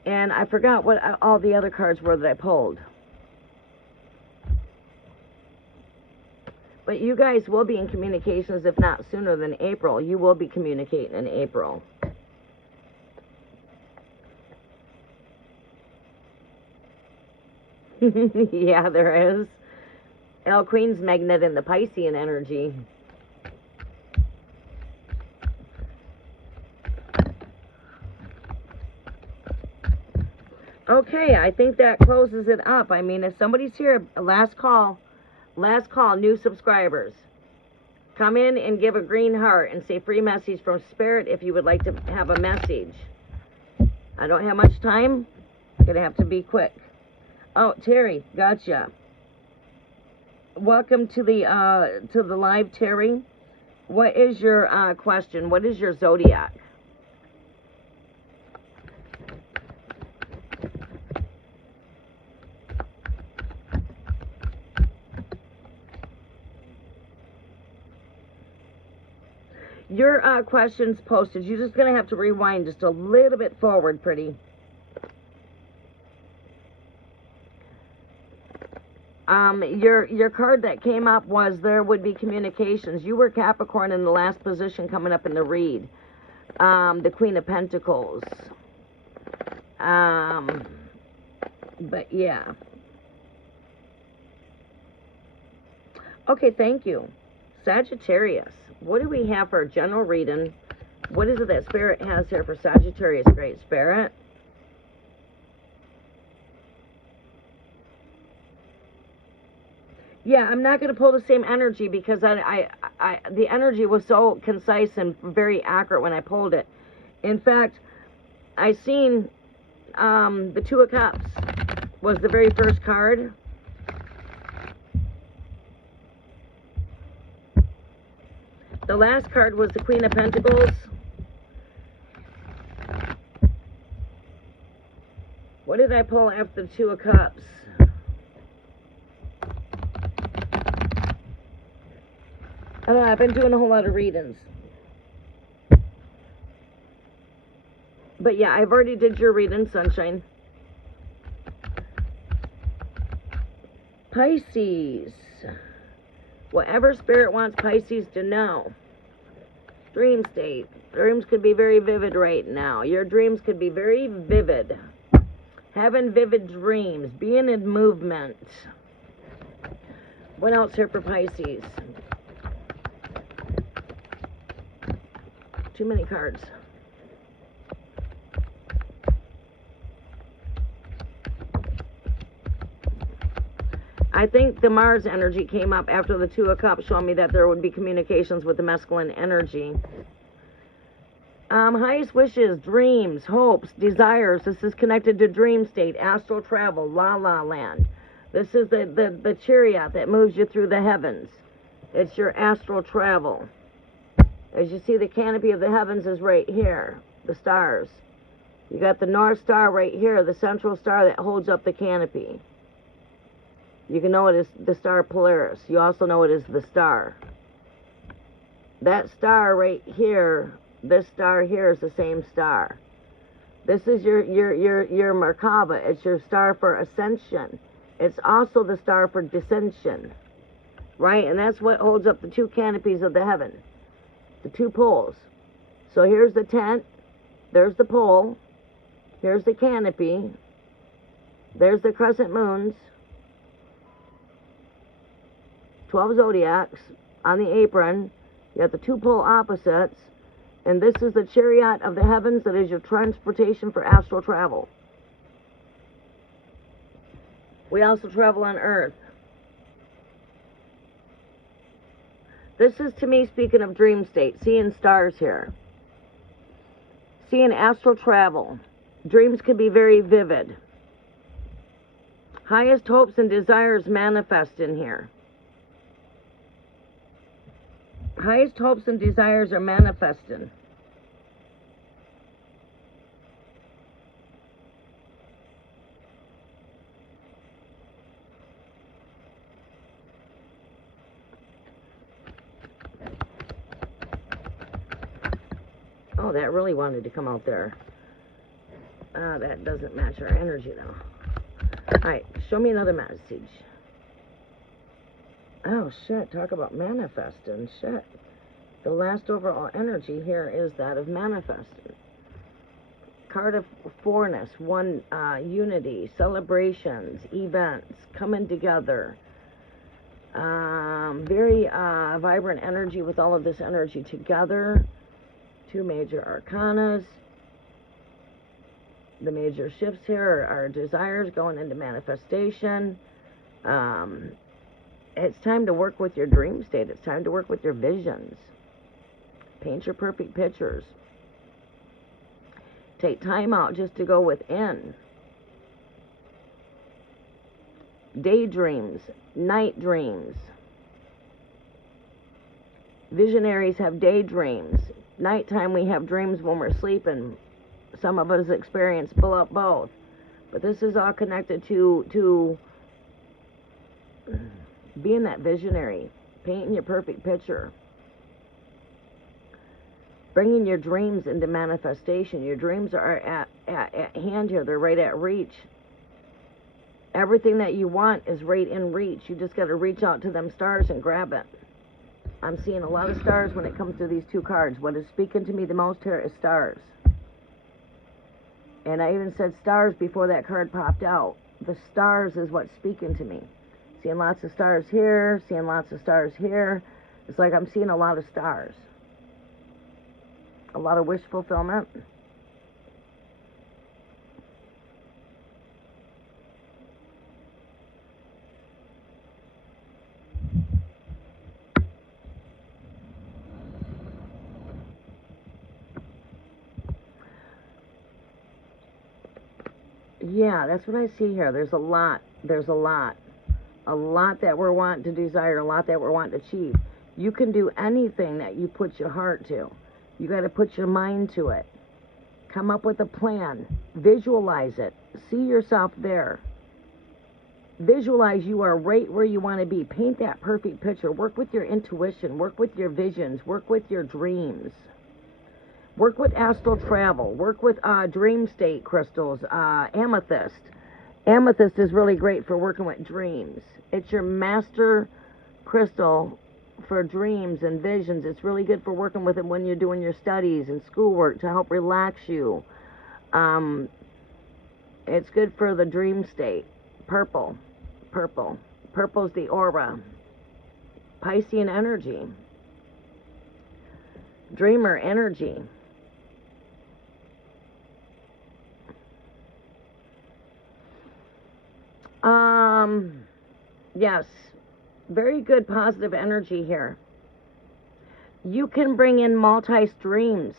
And I forgot what all the other cards were that I pulled. But you guys will be in communications, if not sooner than April. You will be communicating in April. Yeah, there is. El Queen's magnet in the Piscean energy. Okay, I think that closes it up. I mean, if somebody's here, last call, new subscribers. Come in and give a green heart and say free message from Spirit if you would like to have a message. I don't have much time. Gonna have to be quick. Oh, Terry, gotcha. Welcome to the live, Terry. What is your question? What is your zodiac? Your question's posted. You're just going to have to rewind just a little bit forward, pretty. Your card that came up was there would be communications. You were Capricorn in the last position coming up in the read. The Queen of Pentacles. But yeah. Okay, thank you. Sagittarius. What do we have for a general reading? What is it that Spirit has here for Sagittarius, Great Spirit? Yeah, I'm not going to pull the same energy because the energy was so concise and very accurate when I pulled it. In fact, I seen the Two of Cups was the very first card. The last card was the Queen of Pentacles. What did I pull after the Two of Cups? I don't know, I've been doing a whole lot of readings. But yeah, I've already did your reading, Sunshine. Pisces. Whatever Spirit wants Pisces to know. Dream state. Dreams could be very vivid right now. Your dreams could be very vivid. Having vivid dreams. Being in movement. What else here for Pisces? Too many cards. I think the Mars energy came up after the Two of Cups, showing me that there would be communications with the masculine energy. Highest wishes, dreams, hopes, desires. This is connected to dream state, astral travel, la la land. This is the chariot that moves you through the heavens. It's your astral travel. As you see, the canopy of the heavens is right here, the stars. You got the North Star right here, the central star that holds up the canopy. You can know it as the star Polaris. You also know it as the star. That star right here, this star here is the same star. This is your Merkaba. It's your star for ascension. It's also the star for descension, right? And that's what holds up the two canopies of the heaven, the two poles. So here's the tent, there's the pole, here's the canopy, there's the crescent moons, 12 zodiacs on the apron. You got the two pole opposites, and this is the chariot of the heavens that is your transportation for astral travel. We also travel on earth. This is, to me, speaking of dream state, seeing stars here. Seeing astral travel. Dreams can be very vivid. Highest hopes and desires manifest in here. Highest hopes and desires are manifesting. Oh, that really wanted to come out there. That doesn't match our energy though. Alright, show me another message. Oh shit, talk about manifesting. Shit. The last overall energy here is that of manifesting. Card of fourness, one, unity, celebrations, events, coming together. Very vibrant energy with all of this energy together. Two major arcanas. The major shifts here are desires going into manifestation. It's time to work with your dream state. It's time to work with your visions. Paint your perfect pictures. Take time out just to go within. Daydreams, night dreams. Visionaries have daydreams. Nighttime we have dreams when we're sleeping. Some of us experience both. But this is all connected to being that visionary. Painting your perfect picture. Bringing your dreams into manifestation. Your dreams are at hand here. They're right at reach. Everything that you want is right in reach. You just got to reach out to them stars and grab it. I'm seeing a lot of stars when it comes to these two cards. What is speaking to me the most here is stars. And I even said stars before that card popped out. The stars is what's speaking to me. Seeing lots of stars here, seeing lots of stars here. It's like I'm seeing a lot of stars. A lot of wish fulfillment. Yeah, that's what I see here. There's a lot. There's a lot. A lot that we're wanting to desire, a lot that we're wanting to achieve. You can do anything that you put your heart to. You got to put your mind to it. Come up with a plan. Visualize it. See yourself there. Visualize you are right where you want to be. Paint that perfect picture. Work with your intuition. Work with your visions. Work with your dreams. Work with astral travel. Work with dream state crystals. Amethyst. Amethyst is really great for working with dreams. It's your master crystal for dreams and visions. It's really good for working with it when you're doing your studies and schoolwork to help relax you. It's good for the dream state. Purple. Purple. Purple's the aura. Piscean energy. Dreamer energy. Yes, very good positive energy here. You can bring in multi-streams.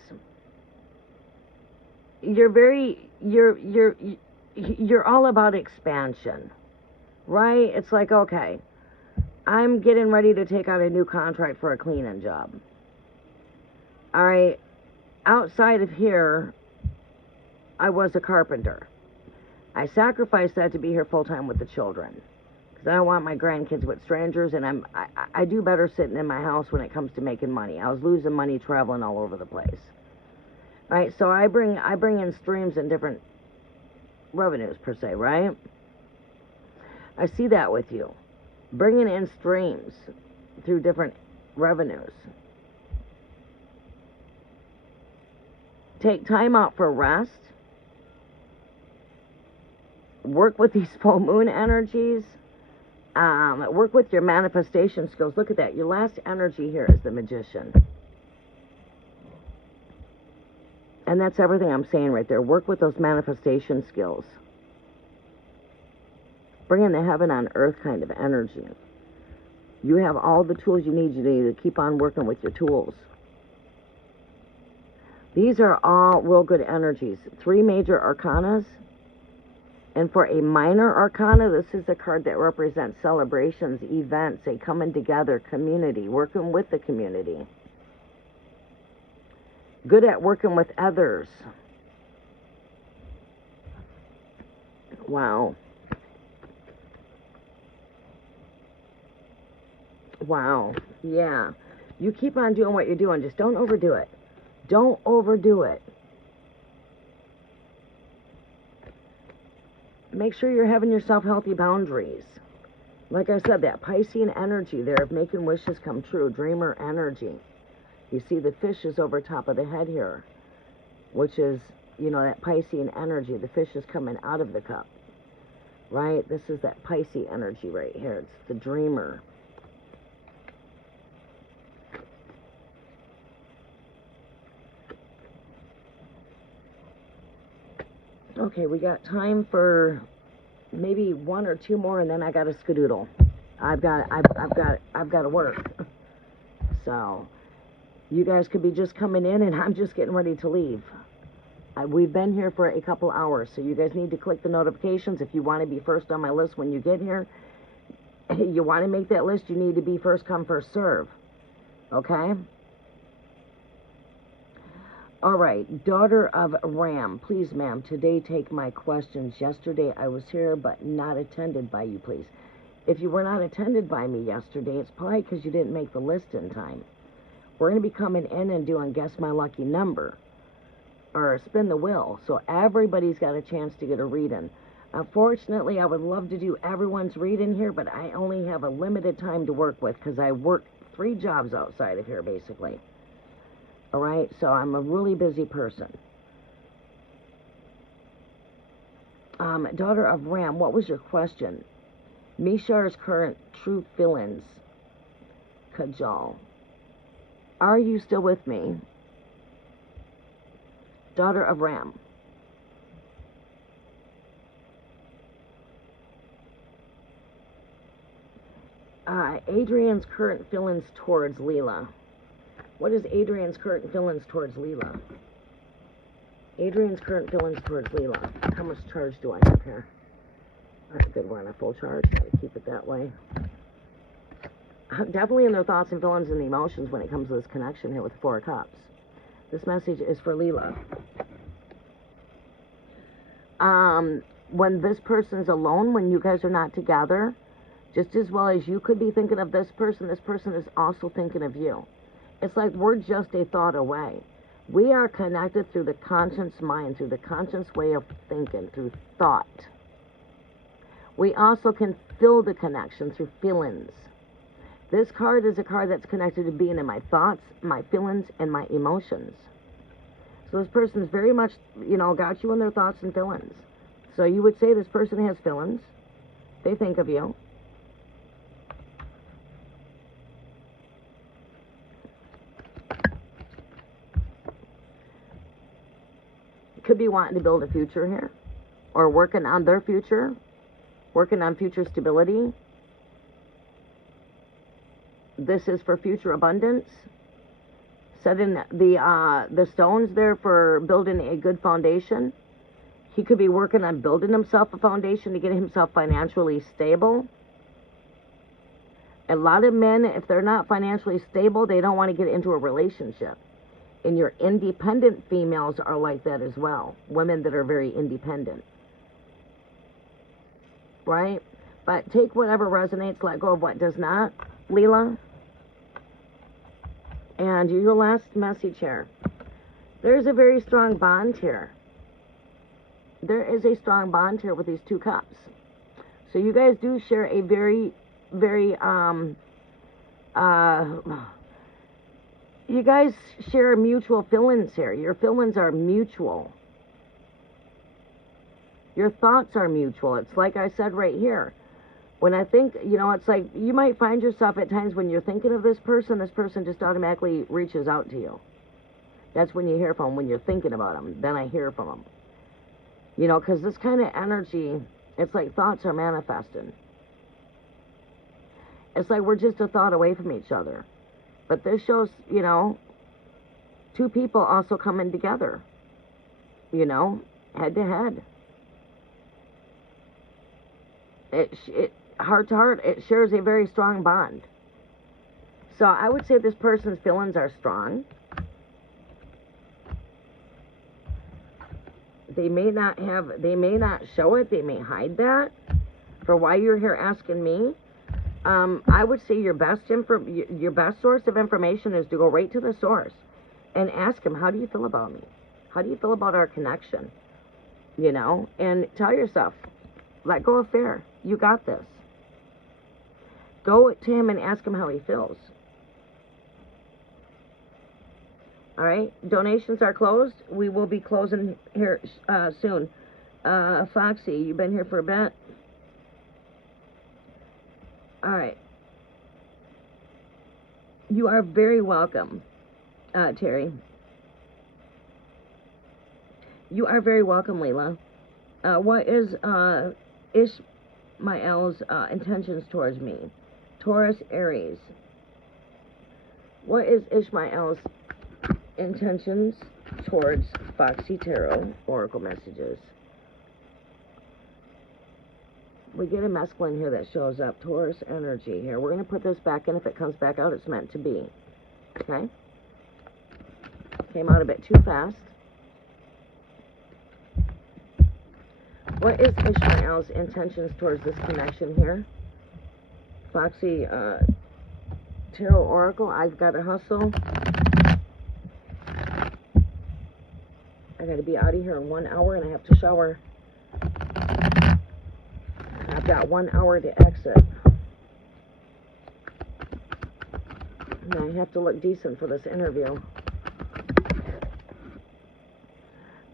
You're all about expansion, right? It's like, okay, I'm getting ready to take out a new contract for a cleaning job. All right, outside of here, I was a carpenter. I sacrificed that to be here full-time with the children. Because I don't want my grandkids with strangers, and I do better sitting in my house when it comes to making money. I was losing money traveling all over the place. Right, so I bring in streams and different revenues per se, right? I see that with you. Bringing in streams through different revenues. Take time out for rest. Work with these full moon energies. Work with your manifestation skills. Look at that. Your last energy here is the Magician. And that's everything I'm saying right there. Work with those manifestation skills. Bring in the heaven on earth kind of energy. You have all the tools you need. You need to keep on working with your tools. These are all real good energies. 3 major arcanas. And for a minor arcana, this is a card that represents celebrations, events, a coming together, community, working with the community. Good at working with others. Wow. Wow. Yeah. You keep on doing what you're doing. Just don't overdo it. Don't overdo it. Make sure you're having yourself healthy boundaries. Like I said, that Piscean energy there of making wishes come true. Dreamer energy. You see the fish is over top of the head here, which is, you know, that Piscean energy. The fish is coming out of the cup, right? This is that Pisces energy right here. It's the dreamer. Okay, we got time for maybe 1 or 2 more, and then I got to skedoodle. I've got to work. So you guys could be just coming in, and I'm just getting ready to leave. We've been here for a couple hours, so you guys need to click the notifications if you want to be first on my list when you get here. You want to make that list, you need to be first come, first serve. Okay? All right, daughter of Ram, please, ma'am, today take my questions. Yesterday I was here, but not attended by you, please. If you were not attended by me yesterday, it's probably because you didn't make the list in time. We're going to be coming in and doing Guess My Lucky Number, or Spin the Wheel, so everybody's got a chance to get a reading. Unfortunately, I would love to do everyone's reading here, but I only have a limited time to work with because I work 3 jobs outside of here, basically. All right, so I'm a really busy person. Daughter of Ram, what was your question? Mishar's current true feelings. Kajal. Are you still with me? Daughter of Ram. Adrian's current feelings towards Leela. What is Adrian's current feelings towards Leela? Adrian's current feelings towards Leela. How much charge do I have here? That's good. We're on a full charge. Gotta keep it that way. Definitely in their thoughts and feelings and emotions when it comes to this connection here with the 4 of Cups. This message is for Leela. When this person's alone, when you guys are not together, just as well as you could be thinking of this person is also thinking of you. It's like we're just a thought away. We are connected through the conscious mind, through the conscious way of thinking, through thought. We also can feel the connection through feelings. This card is a card that's connected to being in my thoughts, my feelings, and my emotions. So this person's very much, you know, got you in their thoughts and feelings. So you would say this person has feelings. They think of you. Could be wanting to build a future here, or working on their future, working on future stability. This is for future abundance. Setting the stones there for building a good foundation. He could be working on building himself a foundation to get himself financially stable. A lot of men, if they're not financially stable, they don't want to get into a relationship. And your independent females are like that as well. Women that are very independent. Right? But take whatever resonates, let go of what does not, Leela. And your last message here. There's a very strong bond here. There is a strong bond here with these 2 cups. So you guys do share a very, very, you guys share mutual feelings here. Your feelings are mutual. Your thoughts are mutual. It's like I said right here. When I think, you know, it's like you might find yourself at times when you're thinking of this person just automatically reaches out to you. That's when you hear from them, when you're thinking about them. Then I hear from them. You know, because this kind of energy, it's like thoughts are manifesting. It's like we're just a thought away from each other. But this shows, you know, 2 people also coming together. You know, head to head. It heart to heart, it shares a very strong bond. So I would say this person's feelings are strong. They may not show it. They may hide that. For why you're here asking me, I would say your best source of information is to go right to the source and ask them, how do you feel about me? How do you feel about our connection? You know, and tell yourself, let go of fear. You got this. Go to him and ask him how he feels. All right, donations are closed. We will be closing here soon. Foxy, you've been here for a bit. All right. You are very welcome, Terry. You are very welcome, Leela. What is Ishmael's intentions towards me? Taurus, Aries. What is Ishmael's intentions towards Foxy Tarot Oracle messages? We get a mescaline here that shows up. Taurus energy here. We're going to put this back in. If it comes back out, it's meant to be. Okay? Came out a bit too fast. What is Ishmael's intentions towards this connection here? Foxy Tarot Oracle. I've got to hustle. I got to be out of here in 1 hour, and I have to shower. I've got 1 hour to exit. And I have to look decent for this interview.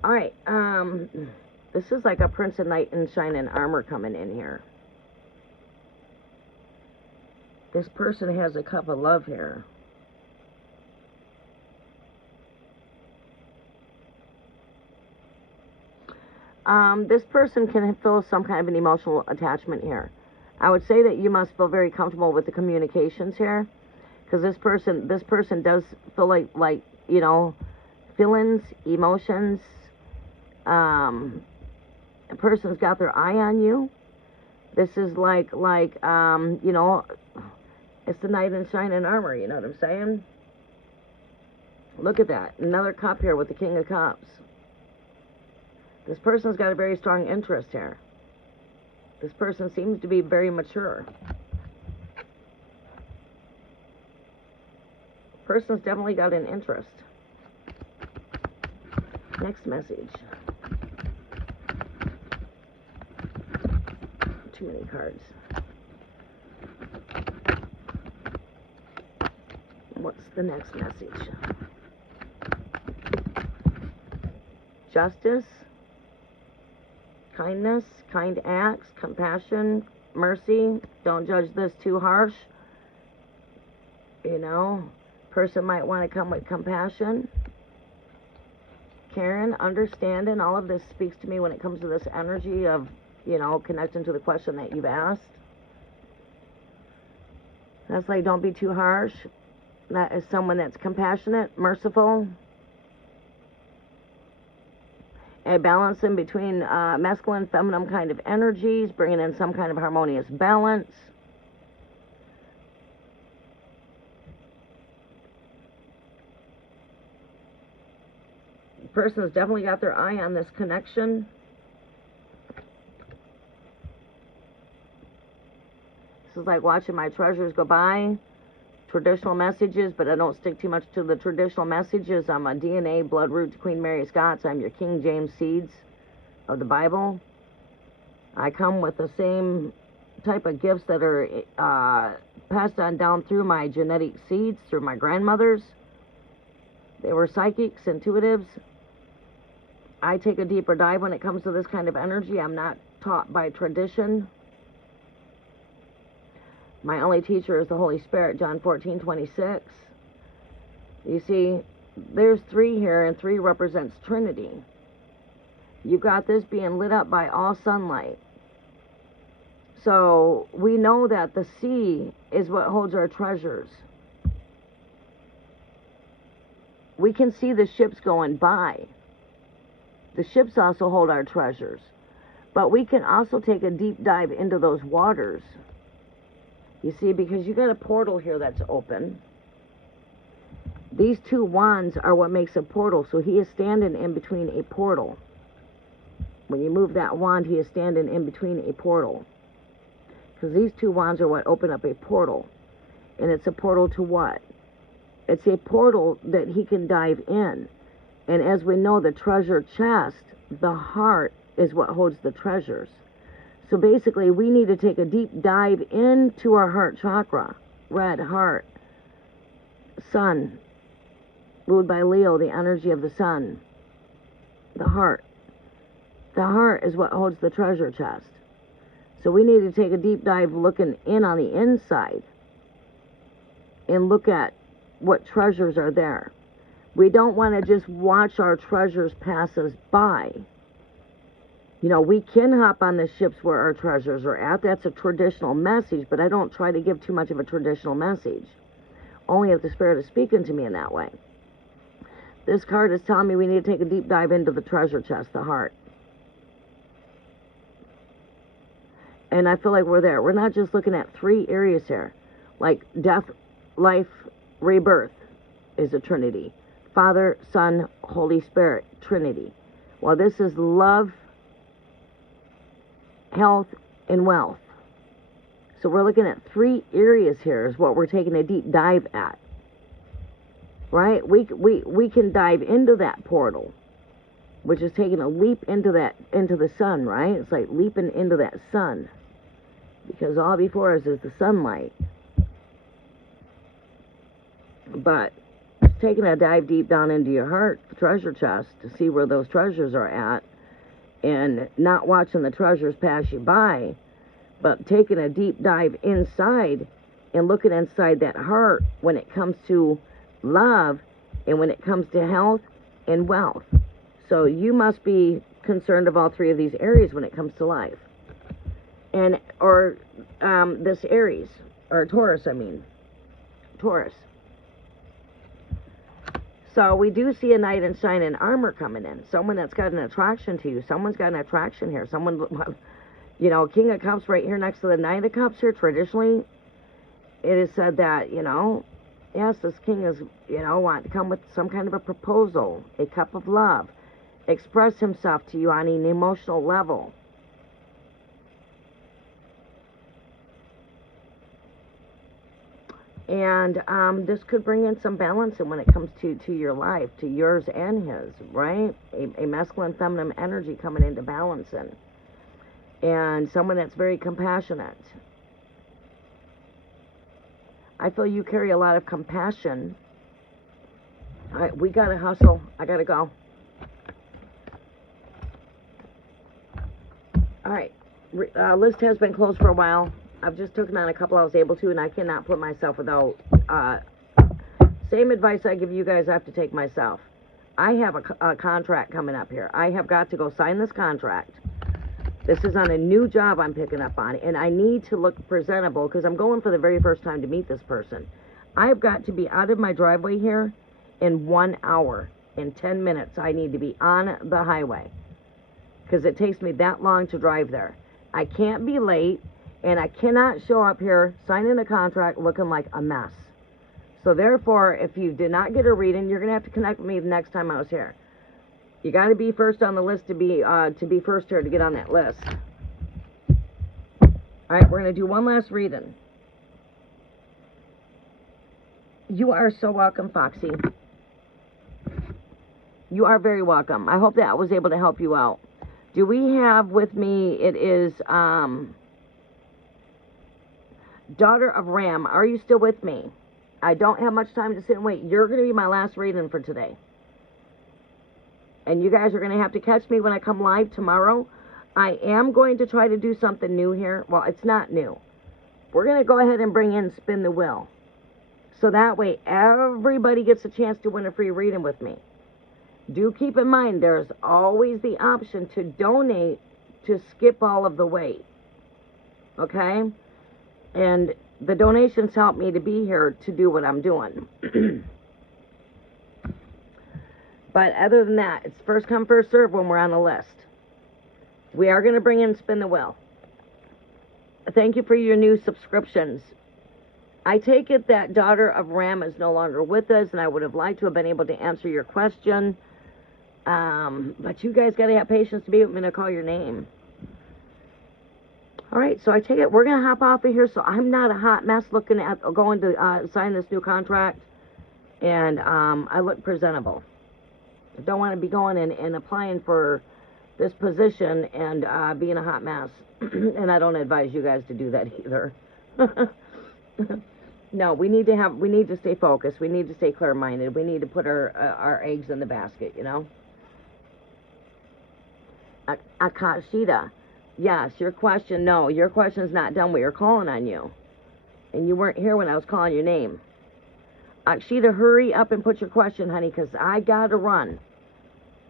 All right. This is like a Prince of Knight in shining armor coming in here. This person has a cup of love here. This person can feel some kind of an emotional attachment here. I would say that you must feel very comfortable with the communications here, because this person does feel like you know, feelings, emotions. A person's got their eye on you. This is like you know, it's the knight in shining armor. You know what I'm saying? Look at that, another cup here with the King of Cups. This person's got a very strong interest here. This person seems to be very mature. Person's definitely got an interest. Next message. Too many cards. What's the next message? Justice. Kindness, kind acts, compassion, mercy. Don't judge this too harsh. You know, person might want to come with compassion. Caring, understanding. All of this speaks to me when it comes to this energy of, you know, connecting to the question that you've asked. That's like, don't be too harsh. That is someone that's compassionate, merciful. A balance in between masculine, feminine kind of energies, bringing in some kind of harmonious balance. The person has definitely got their eye on this connection. This is like watching my treasures go by. traditional messages, but I don't stick too much to the traditional messages. I'm a DNA blood root to Queen Mary Scots. I'm your King James seeds of the Bible. I come with the same type of gifts that are passed on down through my genetic seeds, through my grandmothers. They were psychics, intuitives. I take a deeper dive when it comes to this kind of energy. I'm not taught by tradition. My only teacher is the Holy Spirit, John 14:26. You see, there's 3 here, and 3 represents Trinity. You've got this being lit up by all sunlight. So we know that the sea is what holds our treasures. We can see the ships going by. The ships also hold our treasures. But we can also take a deep dive into those waters. You see, because you got a portal here that's open. These 2 wands are what makes a portal. So he is standing in between a portal. When you move that wand, he is standing in between a portal. Because these 2 wands are what open up a portal. And it's a portal to what? It's a portal that he can dive in. And as we know, the treasure chest, the heart, is what holds the treasures. So basically, we need to take a deep dive into our heart chakra. Red heart. Sun. Ruled by Leo, the energy of the sun. The heart. The heart is what holds the treasure chest. So we need to take a deep dive looking in on the inside. And look at what treasures are there. We don't want to just watch our treasures pass us by. You know, we can hop on the ships where our treasures are at. That's a traditional message, but I don't try to give too much of a traditional message. Only if the Spirit is speaking to me in that way. This card is telling me we need to take a deep dive into the treasure chest, the heart. And I feel like we're there. We're not just looking at 3 areas here. Like death, life, rebirth is a Trinity. Father, Son, Holy Spirit, Trinity. Well, this is love, health, and wealth. So we're looking at 3 areas here is what we're taking a deep dive at. Right? We can dive into that portal, which is taking a leap into the sun, right? It's like leaping into that sun. Because all before us is the sunlight. But taking a dive deep down into your heart, the treasure chest, to see where those treasures are at, and not watching the treasures pass you by, but taking a deep dive inside and looking inside that heart when it comes to love and when it comes to health and wealth. So you must be concerned of all 3 of these areas when it comes to life. And, or this Aries, or Taurus, Taurus. So we do see a knight in shining armor coming in. Someone that's got an attraction to you. Someone's got an attraction here. Someone, you know, King of Cups right here next to the Knight of Cups here. Traditionally, it is said that, you know, yes, this king is, you know, want to come with some kind of a proposal, a cup of love, express himself to you on an emotional level. And this could bring in some balance when it comes to your life, to yours and his, right? A masculine, feminine energy coming into balancing. And someone that's very compassionate. I feel you carry a lot of compassion. All right, we got to hustle. I got to go. All right. List has been closed for a while. I've just taken on a couple I was able to, and I cannot put myself without, same advice I give you guys, I have to take myself. I have a contract coming up here. I have got to go sign this contract. This is on a new job I'm picking up on, and I need to look presentable because I'm going for the very first time to meet this person. I've got to be out of my driveway here in 1 hour. In 10 minutes, I need to be on the highway because it takes me that long to drive there. I can't be late. And I cannot show up here signing a contract looking like a mess. So therefore, if you did not get a reading, you're going to have to connect with me the next time I was here. You got to be first on the list to be first here to get on that list. All right, we're going to do one last reading. You are so welcome, Foxy. You are very welcome. I hope that was able to help you out. Do we have with me, it is Daughter of Ram. Are you still with me? I don't have much time to sit and wait. You're going to be my last reading for today. And you guys are going to have to catch me when I come live tomorrow. I am going to try to do something new here. Well, it's not new. We're going to go ahead and bring in Spin the Wheel. So that way everybody gets a chance to win a free reading with me. Do keep in mind there's always the option to donate to skip all of the wait. Okay? And the donations help me to be here to do what I'm doing. But other than that, it's first come, first serve when we're on the list. We are going to bring in Spin the Wheel. Thank you for your new subscriptions. I take it that Daughter of Ram is no longer with us, and I would have liked to have been able to answer your question. But you guys got to have patience to be able to call your name. All right, so I take it we're going to hop off of here, so I'm not a hot mess looking at going to sign this new contract, and I look presentable. I don't want to be going and applying for this position and being a hot mess, and I don't advise you guys to do that either. No, we need to stay focused. We need to stay clear-minded. We need to put our eggs in the basket, you know. Akashida, yes, your question, no, your question's not done. We are calling on you. And you weren't here when I was calling your name. Akshita, hurry up and put your question, honey, because I got to run.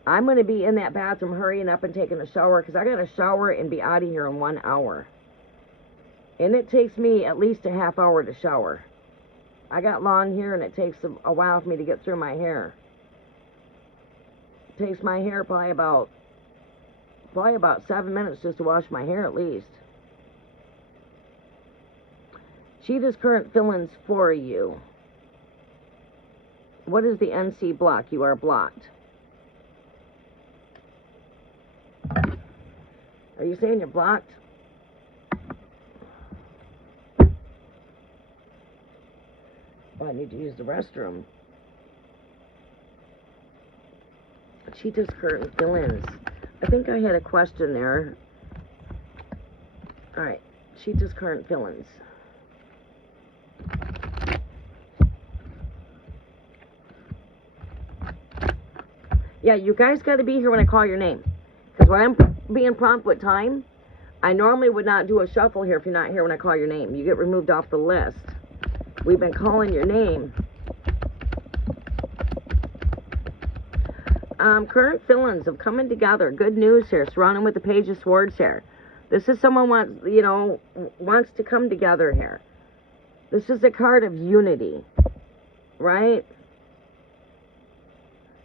I'm going to be in that bathroom hurrying up and taking a shower, because I got to shower and be out of here in 1 hour. And it takes me at least a half hour to shower. I got long hair, and it takes a while for me to get through my hair. It takes my hair probably about 7 minutes just to wash my hair at least. Cheetah's current feelings for you. What is the NC block? You are blocked. Are you saying you're blocked? Oh, I need to use the restroom. Cheetah's current feelings. I think I had a question there. All right, Cheetah's current feelings. Yeah, you guys got to be here when I call your name. Because when I'm being prompt with time, I normally would not do a shuffle here if you're not here when I call your name. You get removed off the list. We've been calling your name. Current feelings of coming together. Good news here, surrounding with the Page of Swords here. This is someone wants to come together here. This is a card of unity, right?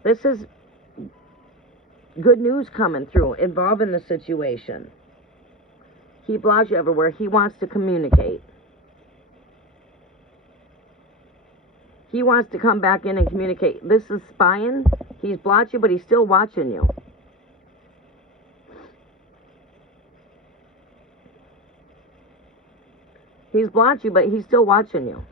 This is good news coming through, involving the situation. He blocks you everywhere. He wants to communicate. He wants to come back in and communicate. This is spying. He's blocked you, but he's still watching you. He's blocked you, but he's still watching you.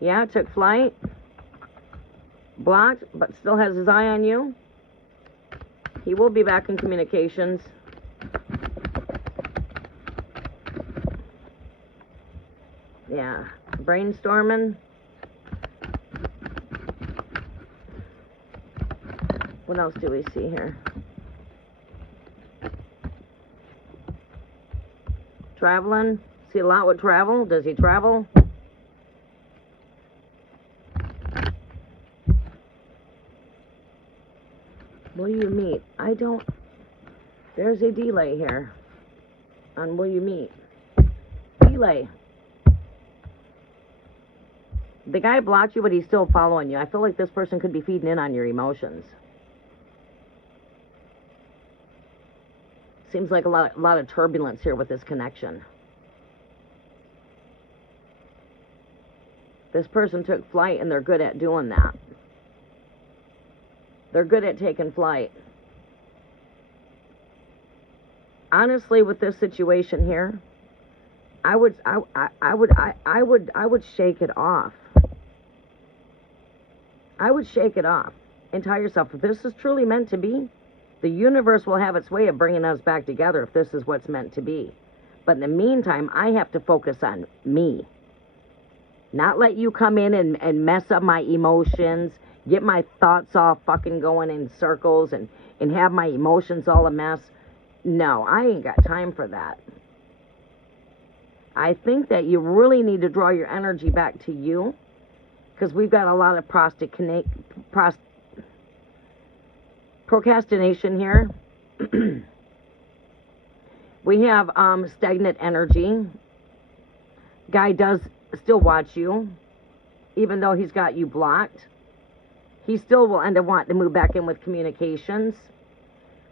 Yeah, took flight. Blocked, but still has his eye on you. He will be back in communications. Yeah, brainstorming. What else do we see here? Traveling. See a lot with travel. Does he travel? Will you meet? I don't... There's a delay here on will you meet. Delay. The guy blocked you, but he's still following you. I feel like this person could be feeding in on your emotions. Seems like a lot of turbulence here with this connection. This person took flight, and they're good at doing that. They're good at taking flight. honestly, with this situation here, I would shake it off. I would shake it off and tell yourself, if this is truly meant to be, the universe will have its way of bringing us back together if this is what's meant to be. But in the meantime, I have to focus on me. Not let you come in and mess up my emotions, get my thoughts all fucking going in circles and have my emotions all a mess. No, I ain't got time for that. I think that you really need to draw your energy back to you, because we've got a lot of procrastination here. We have stagnant energy. Guy does still watch you, even though he's got you blocked. He still will end up wanting to move back in with communications.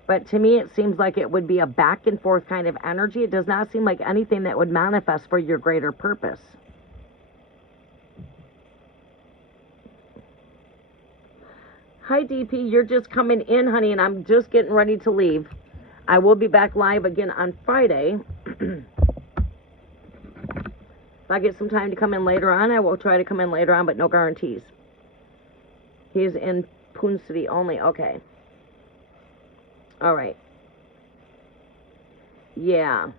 But to me, it seems like it would be a back and forth kind of energy. It does not seem like anything that would manifest for your greater purpose. Hi, DP. You're just coming in, honey, and I'm just getting ready to leave. I will be back live again on Friday. If I get some time to come in later on, I will try to come in later on, but no guarantees. He's in Poon City only. Okay. All right. Yeah.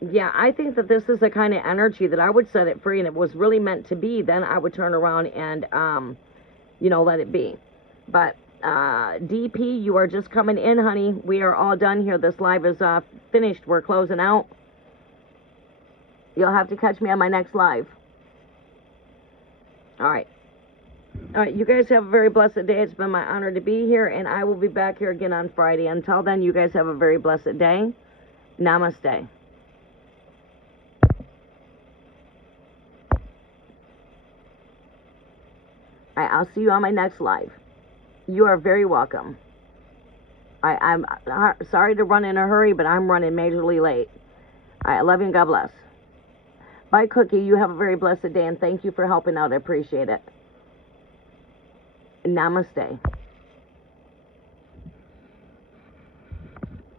Yeah, I think that this is the kind of energy that I would set it free, and it was really meant to be. Then I would turn around and, let it be. But, DP, you are just coming in, honey. We are all done here. This live is finished. We're closing out. You'll have to catch me on my next live. All right. All right, you guys have a very blessed day. It's been my honor to be here, and I will be back here again on Friday. Until then, you guys have a very blessed day. Namaste. All right, I'll see you on my next live. You are very welcome. I'm sorry to run in a hurry, but I'm running majorly late. All right, I love you and God bless. Bye, Cookie. You have a very blessed day, and thank you for helping out. I appreciate it. Namaste.